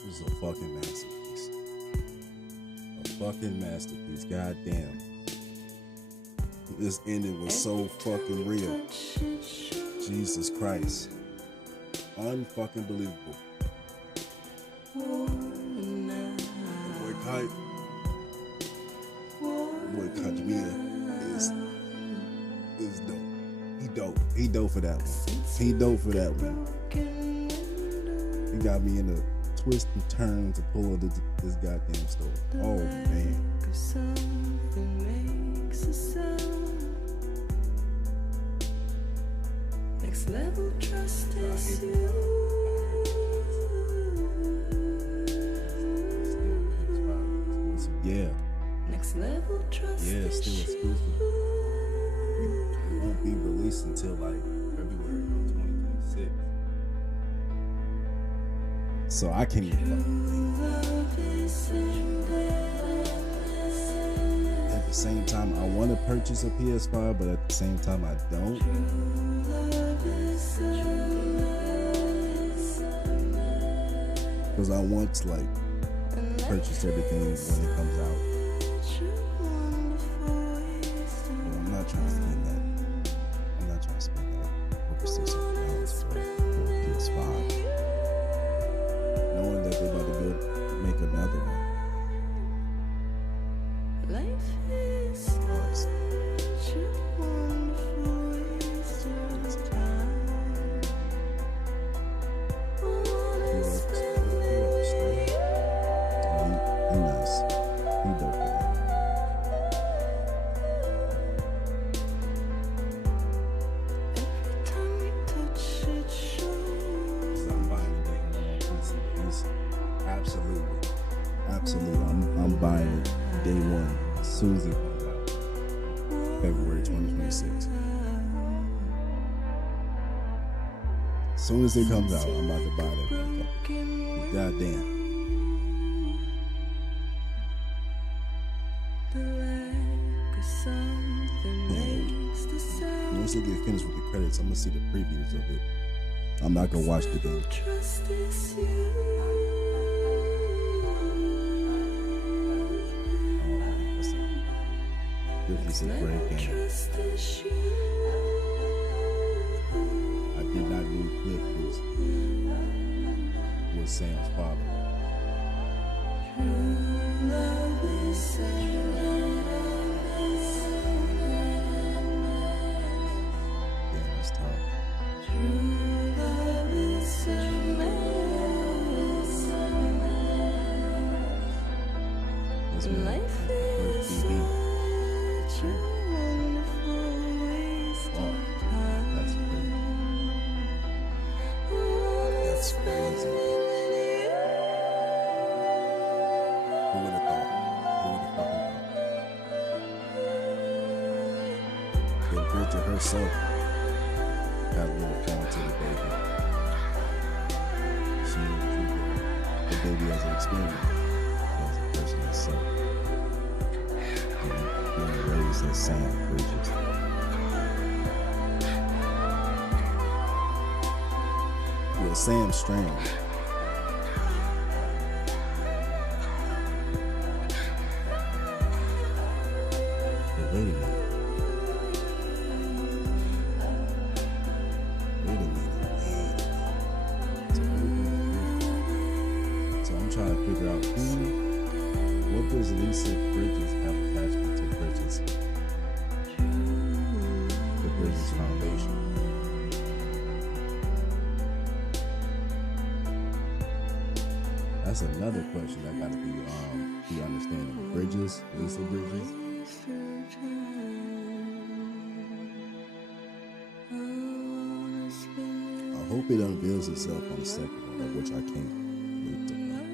This is a fucking masterpiece. A fucking masterpiece. Goddamn. This ending was so fucking real. Jesus Christ. Unfucking believable. Boy DAMIEN is dope. He dope. He dope for that one. He dope for that one. He got me in a twist and turn to pull of this goddamn story. Oh man. Next level trust is you. Yeah. Next level trust yeah, still exclusive. It won't be released until like February of 2026. So I can't even at the same time I want to purchase a PS5, but at the same time I don't. Because I want to like purchase everything when it comes out. But I'm not trying to spend that. I'm not trying to spend that over $600 for a PS5. Knowing that they're about to make another one. Life is such a wonderful waste of time. He nice. He dope for that. Every time we touch it shows. I'm buying it day one. Absolutely. I'm buying it day one as soon as it comes out. February 2026. As soon as it comes out, I'm about to buy that motherfucker. Goddamn. The lack of something once they get finished with the credits, I'm gonna see the previews of it. I'm not gonna watch the game. This is a great game. I did not know Cliff was Sam's father. Yeah, that's tough. This man, first BB. Oh, that's great. That's crazy. Who would have thought? Who would have fucking thought? The Bridget herself got a little point to the baby. She didn't treat the baby as an experiment, as a person herself. Being raised as Sam Bridges. Well, Sam Strand. But wait a minute. So I'm trying to figure out what does Lisa Bridges have attachment to Bridges? The Bridges Foundation. That's another question that gotta be understanding. Bridges, Lisa Bridges. I hope it unveils itself on the second one, of which I can't wait to play.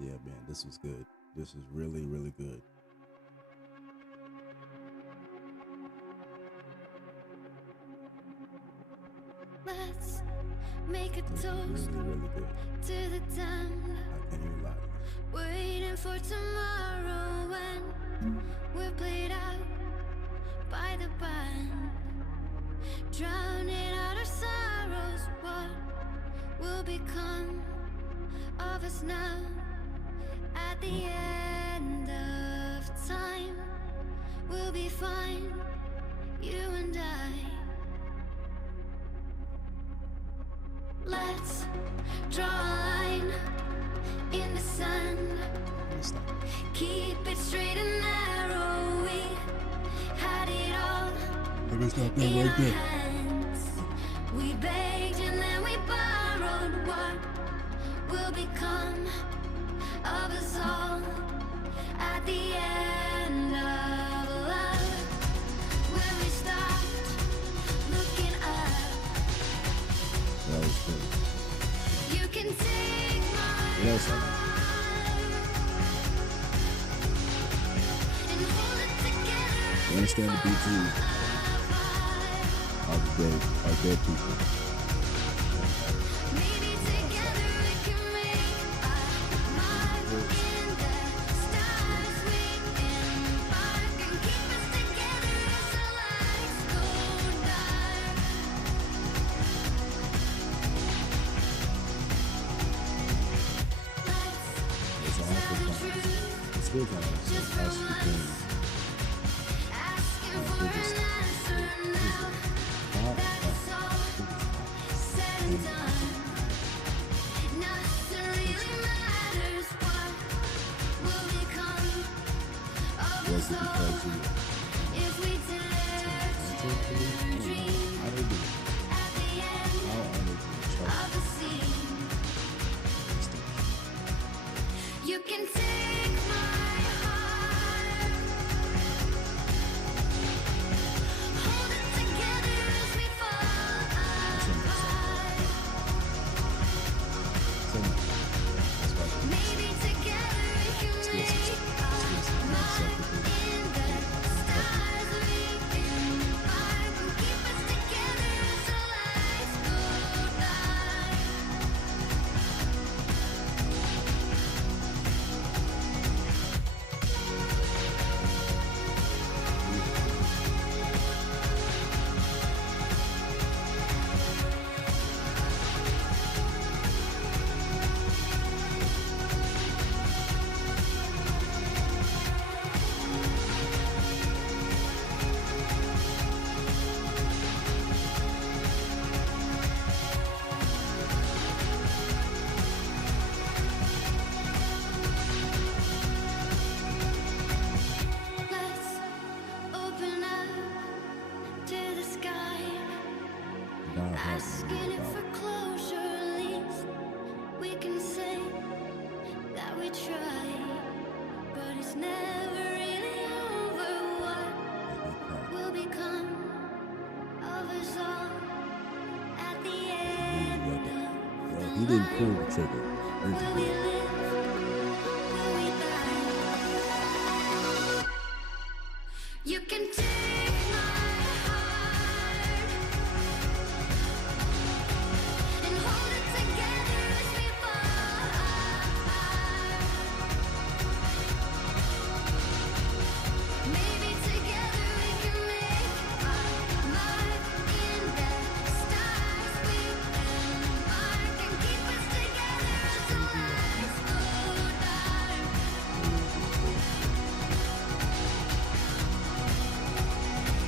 Yeah, man, this was good. This is really, really good. Let's make a toast Really, really good. to the damned. I can't even lie to you. Waiting for tomorrow when we're played out by the band. Drowning out our sorrows, what will become of us now? At the end of time, we'll be fine, you and I. Let's draw a line in the sand. Keep it straight and narrow. We had it all Maybe it's not that in right our there. hands. We begged and then we borrowed. What will become of us all at the end of love? When we stopped looking up. That was good. You can take my What else I like? You understand the BG of our dead people. Maybe together we can make a mark in the stars. We embark and keep us together as the lights go dark. It's all for fun. It's still kind of actually doing Bridges. Nothing really matters. What will become of Was us it because all you if we dare to dream how they do it? at the end How are they doing? of the scene? You can take my heart, hold it together as we fall apart. Maybe together we can make a mark in the stars. We embark and keep us together as the lights go dark. try, but it's never really over. What will become of us all at the end of Well, he didn't pull the trigger. will we live? Will we die? You can take my heart and hold it together as we fall apart. Maybe together we can make our mark in the stars. We embark and keep us together until lights go dark.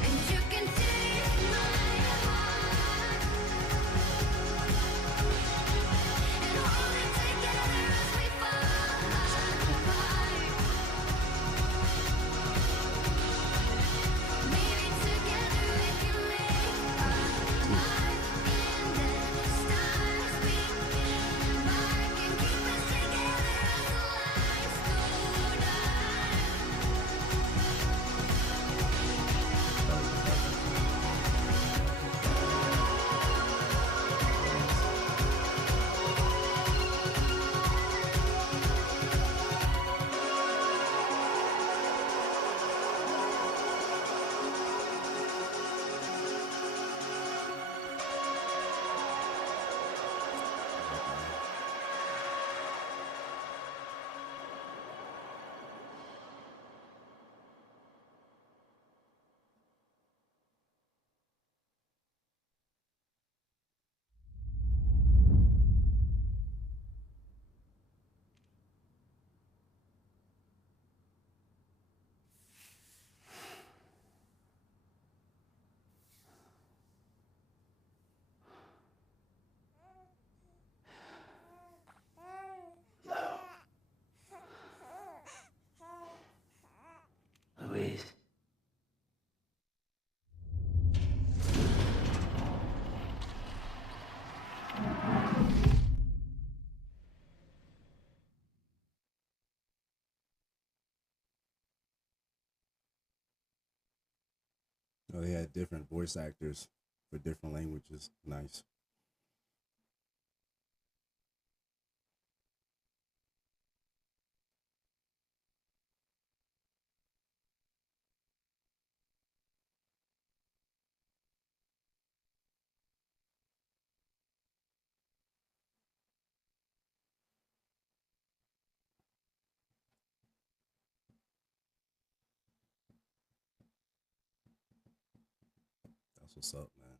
And you can take my heart and hold it together as we fall apart. Maybe together we can make our mark in the stars. We embark and keep us together until lights go dark. Louise. Oh, they had different voice actors for different languages. Nice. That's what's up, man.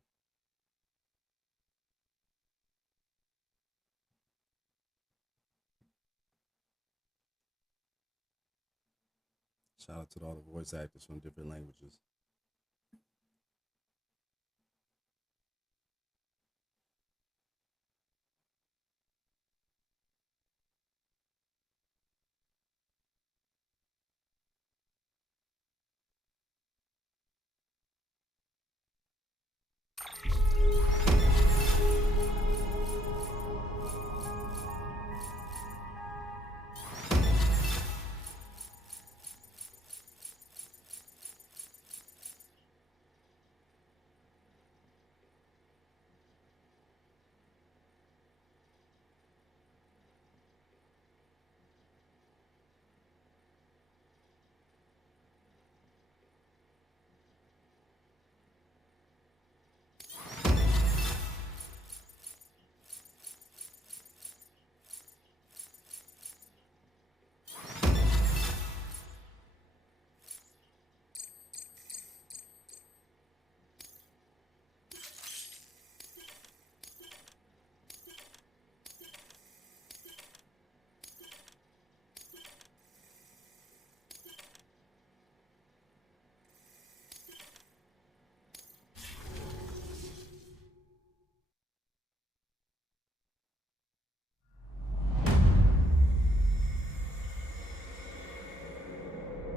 Shout out to all the voice actors from different languages.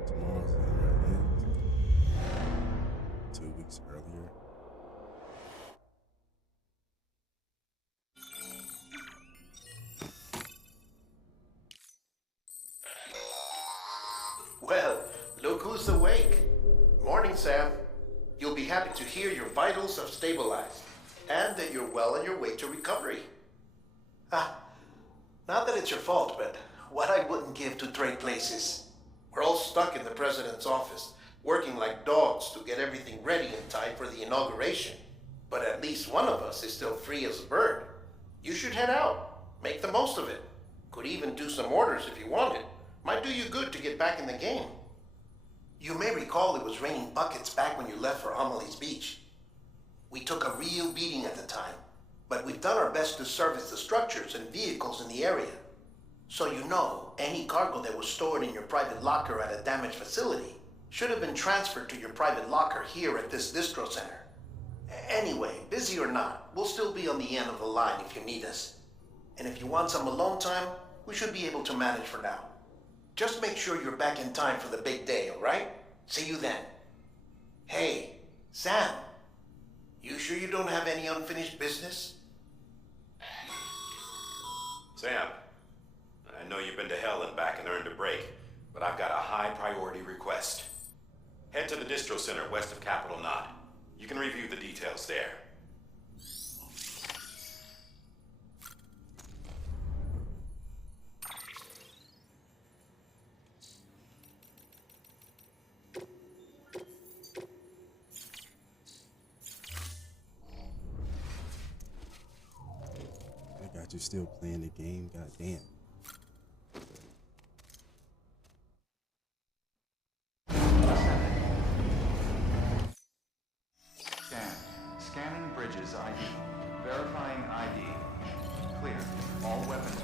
Tomorrow's the year ends. 2 weeks earlier. Well, look who's awake. Morning, Sam. You'll be happy to hear your vitals have stabilized, and that you're well on your way to recovery. Not that it's your fault, but what I wouldn't give to trade places. We're all stuck in the president's office, working like dogs to get everything ready in time for the inauguration. But at least one of us is still free as a bird. You should head out. Make the most of it. Could even do some orders if you wanted. Might do you good to get back in the game. You may recall it was raining buckets back when you left for Amelie's Beach. We took a real beating at the time, but we've done our best to service the structures and vehicles in the area. So you know, any cargo that was stored in your private locker at a damaged facility should have been transferred to your private locker here at this distro center. Anyway, busy or not, we'll still be on the end of the line if you need us. And if you want some alone time, we should be able to manage for now. Just make sure you're back in time for the big day, all right? See you then. Hey, Sam, you sure you don't have any unfinished business? Sam, I know you've been to hell and back and earned a break, but I've got a high priority request. Head to the distro center west of Capitol Knot. You can review the details there. I got you still playing the game, goddamn. Scanning bridges ID. Verifying ID. Clear. All weapons.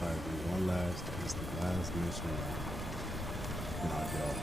probably do one last. It's the last mission, and I'll get off.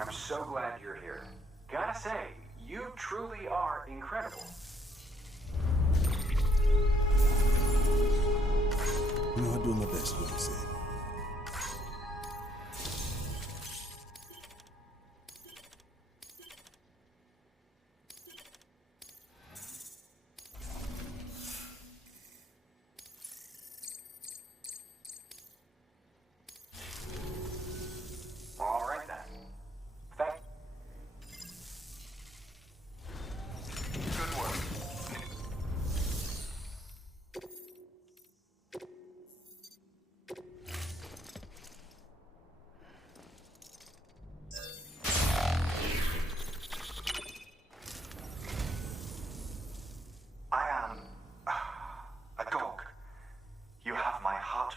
I'm so glad you're here. Gotta say, you truly are incredible. You know, I'm doing my best, what I'm saying.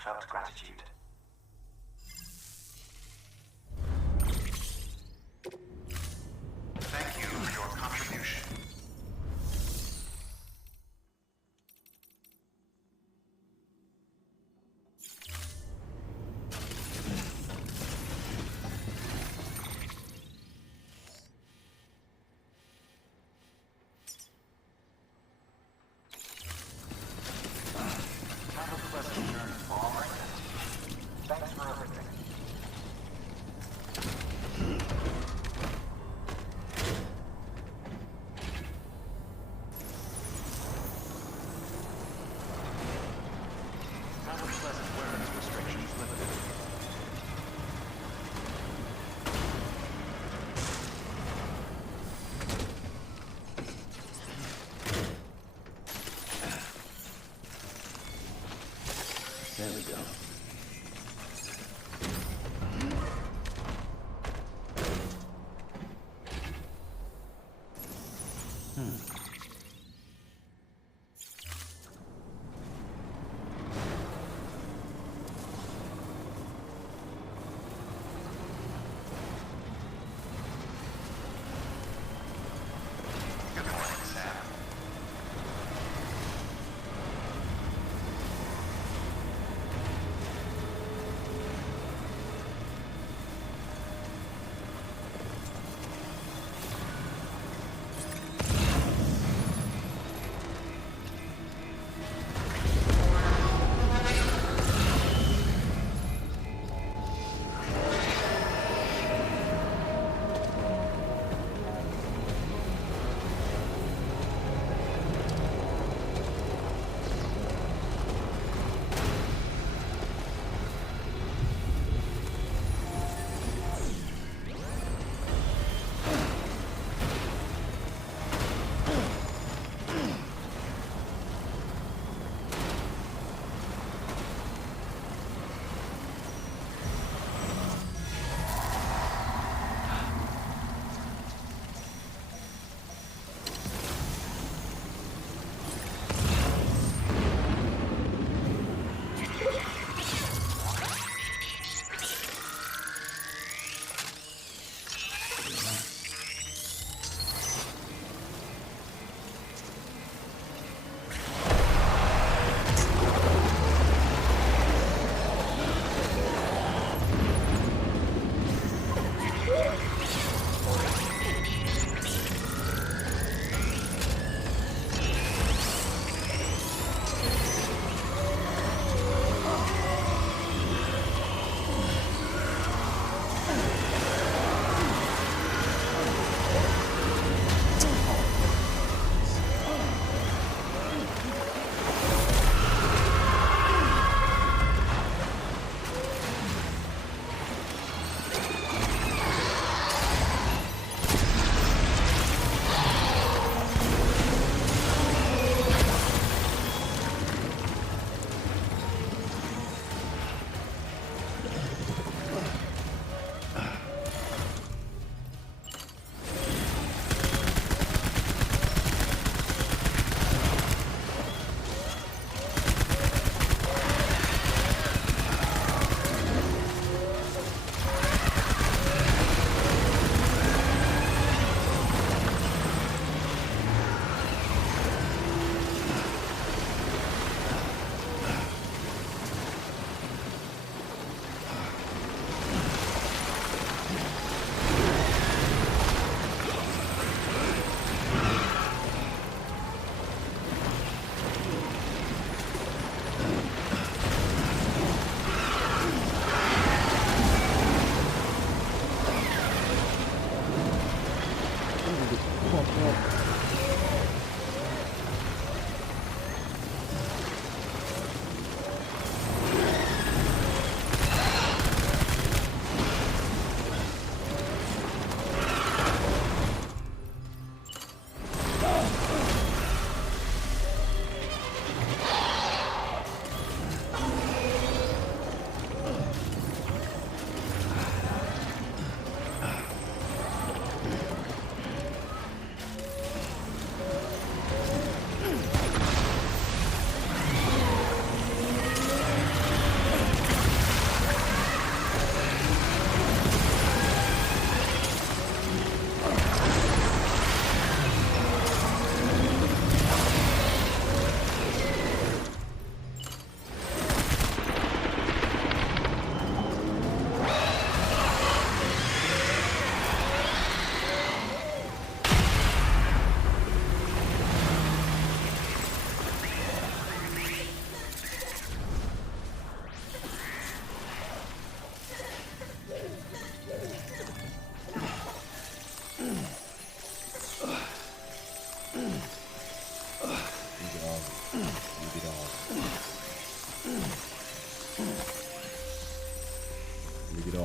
heartfelt gratitude. Thank you for your contribution. Have a pleasant journey, all right? Thanks for everything. Have a pleasant weapons restrictions limited. There we go. Good morning, Sam.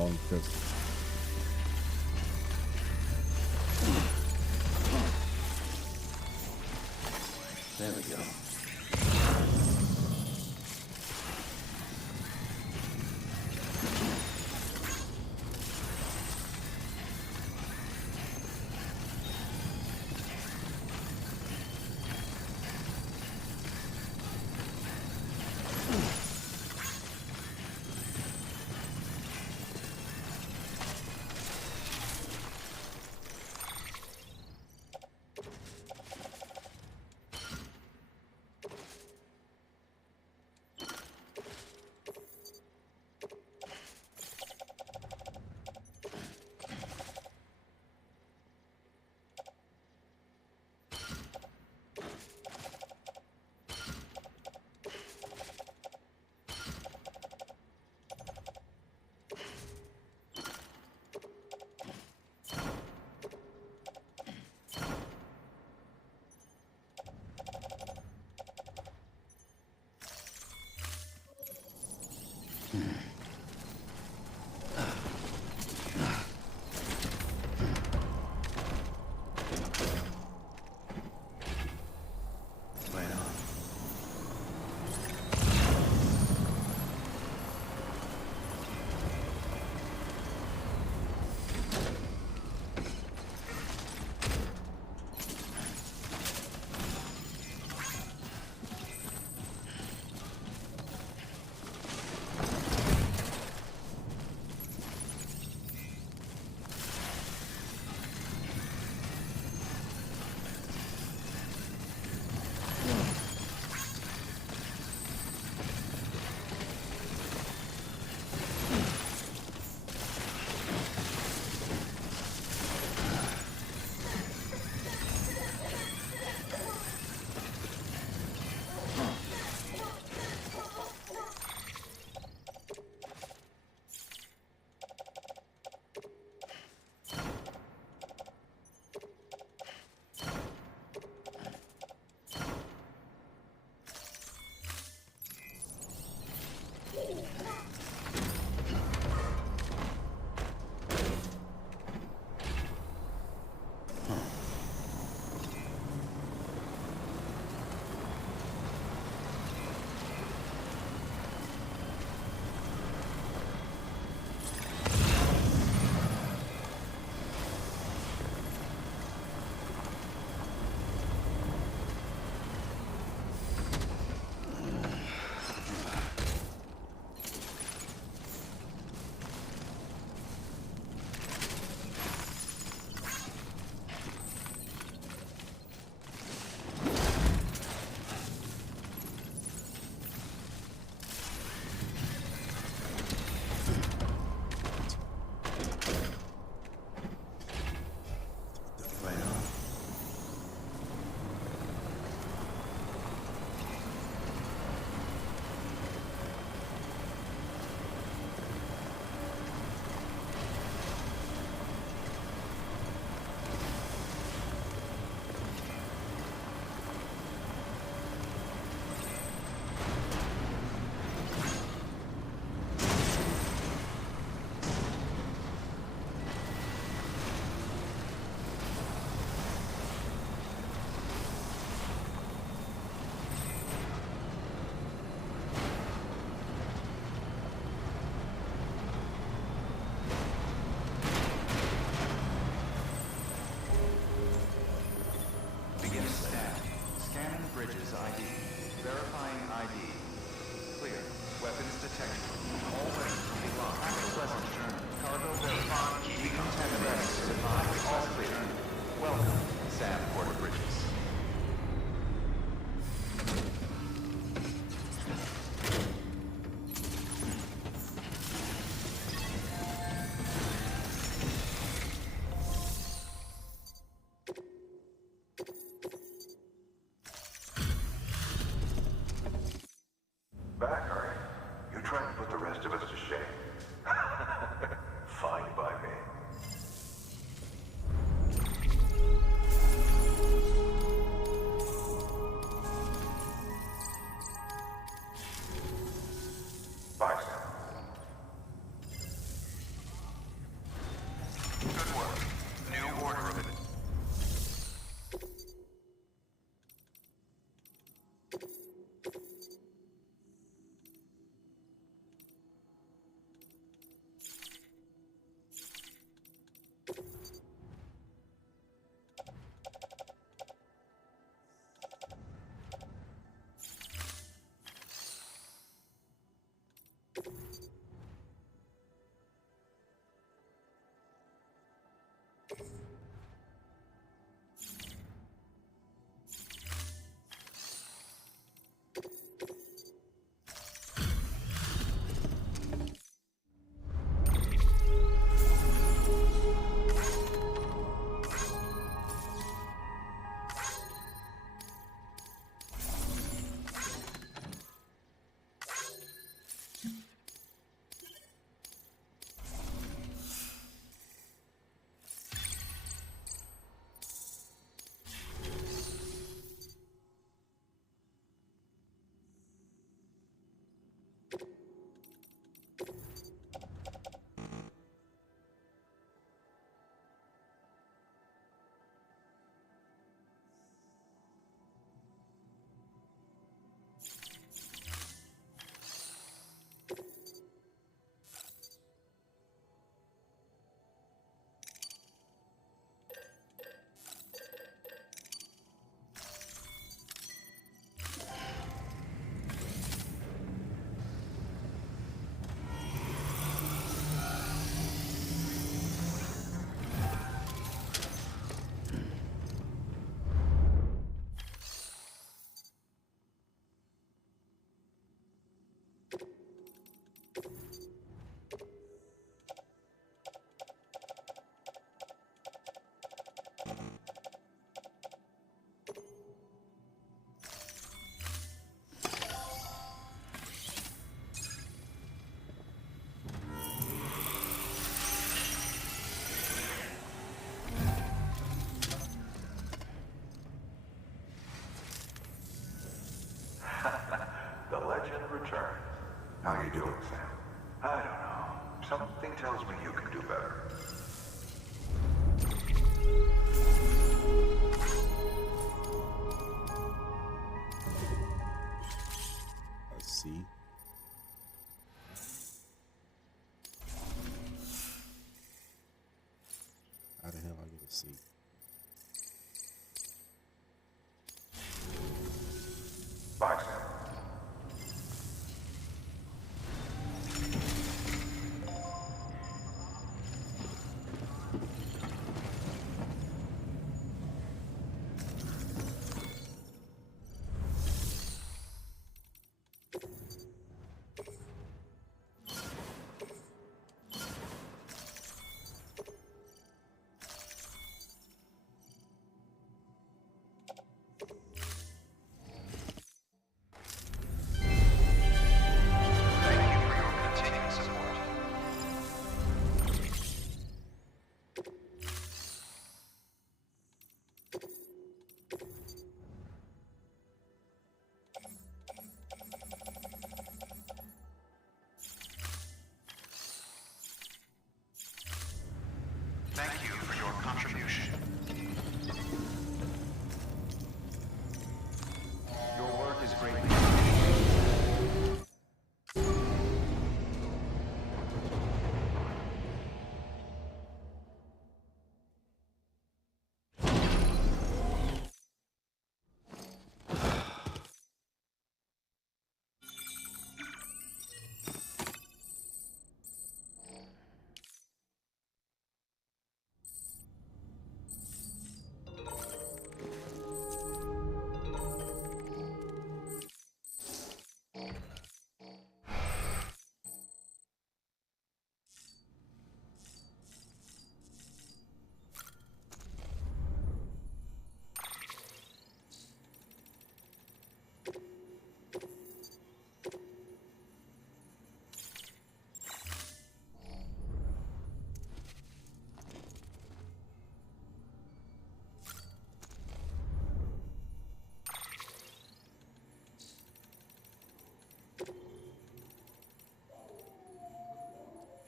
long pistol. There we go. Bridges ID. Verifying ID. Clear. Weapons detected. All weapons will be locked. Have a pleasant journey. Cargo verified. Decontamination advised. All clear. Welcome, Sam Porter Bridges. Back, are you? You're trying to put the rest of us to shame. Fine by me. Bye, Sam. How you doing, Sam? I don't know. Something tells me you can do better. Let's see. How the hell I get a C? Bye, Sam. Thank you for your contribution. Your work is greatly appreciated.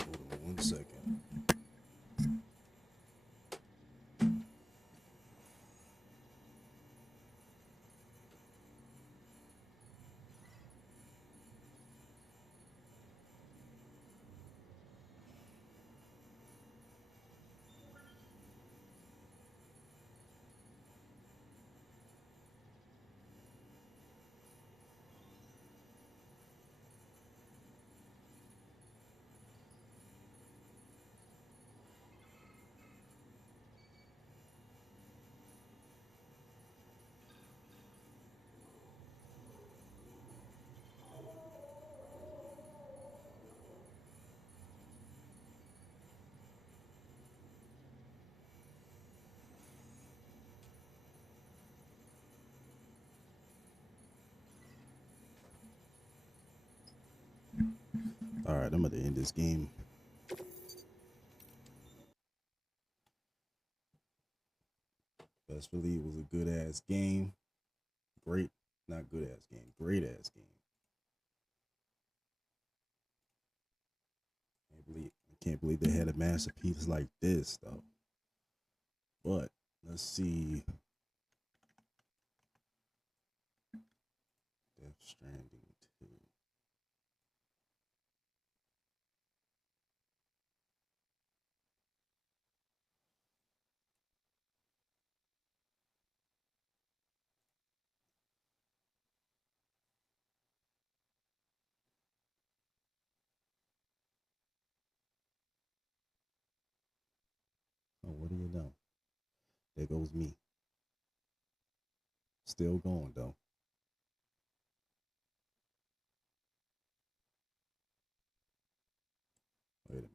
Hold on 1 second. All right, I'm going to end this game. Best believe it was a good ass game. Great, not good ass game. Great ass game. I can't believe they had a masterpiece like this though. But let's see. Death Stranding 2. Oh, what do you know? There goes me. Still going though. Wait a minute.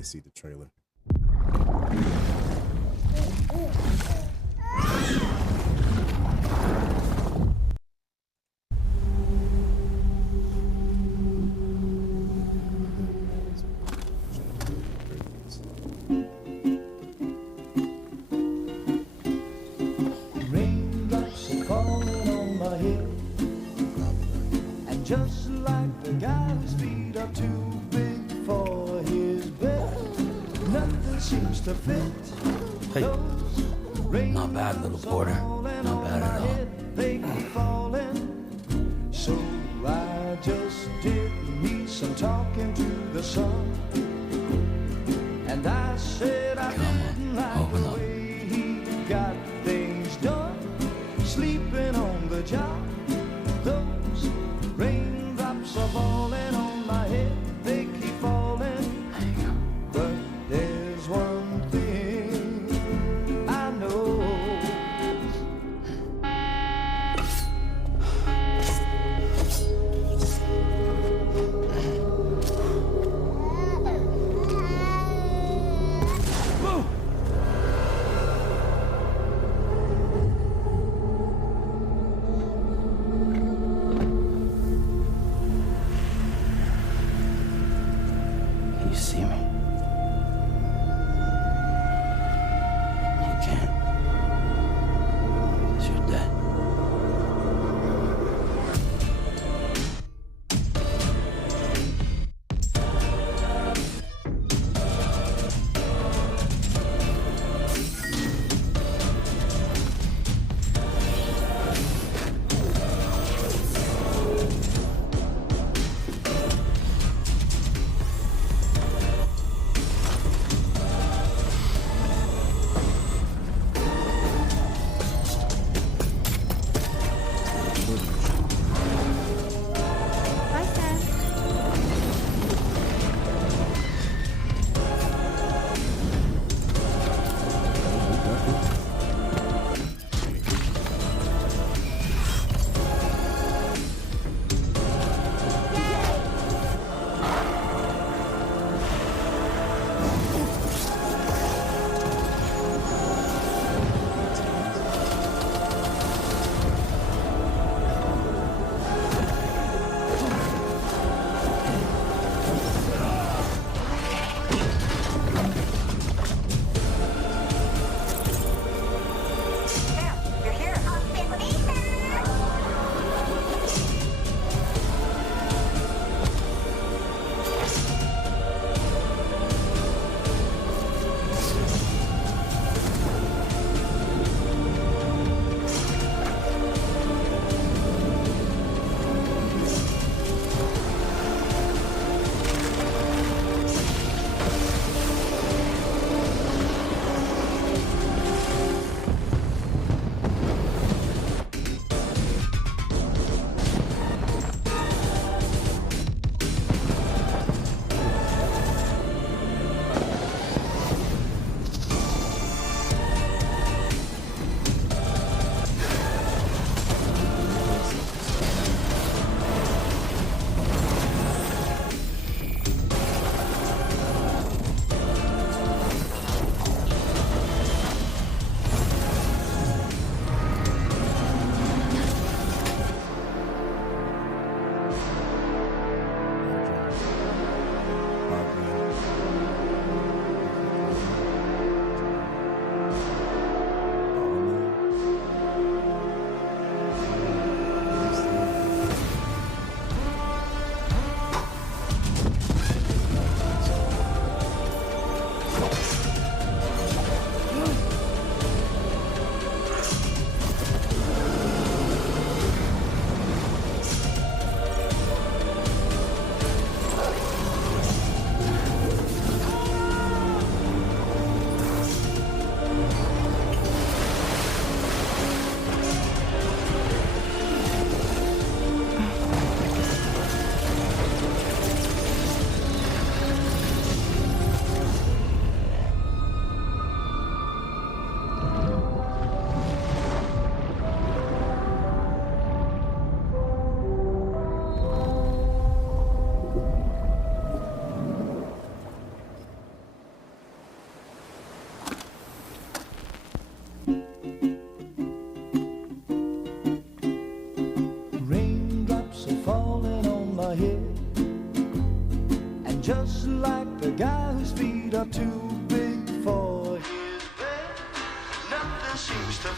to see the trailer. Raindrops are falling on my head, and just like the guy whose feet are too big for his bed, nothing seems to fit. Hey, not bad, little porter. Not bad at all. They keep falling, so I just did me some talking to the sun, and I said I didn't like the way he got things done, sleeping on the job. Those raindrops are falling on my head, they keep falling, but there's one thing I know.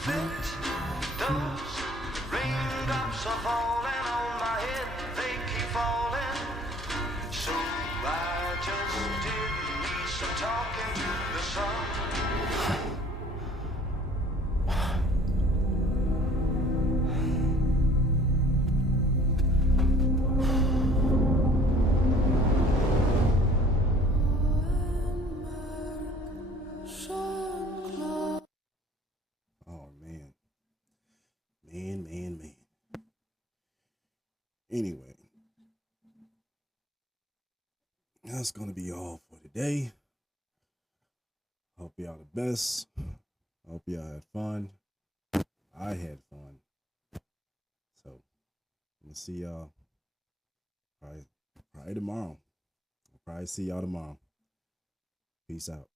fit. Those raindrops are falling on my head, they keep falling. So I just did me some talking to the sun. Oh man. Man. Anyway, that's gonna be all for today. Hope y'all the best. Hope y'all had fun. I had fun. So I'm gonna see y'all probably tomorrow. I'll probably see y'all tomorrow. Peace out.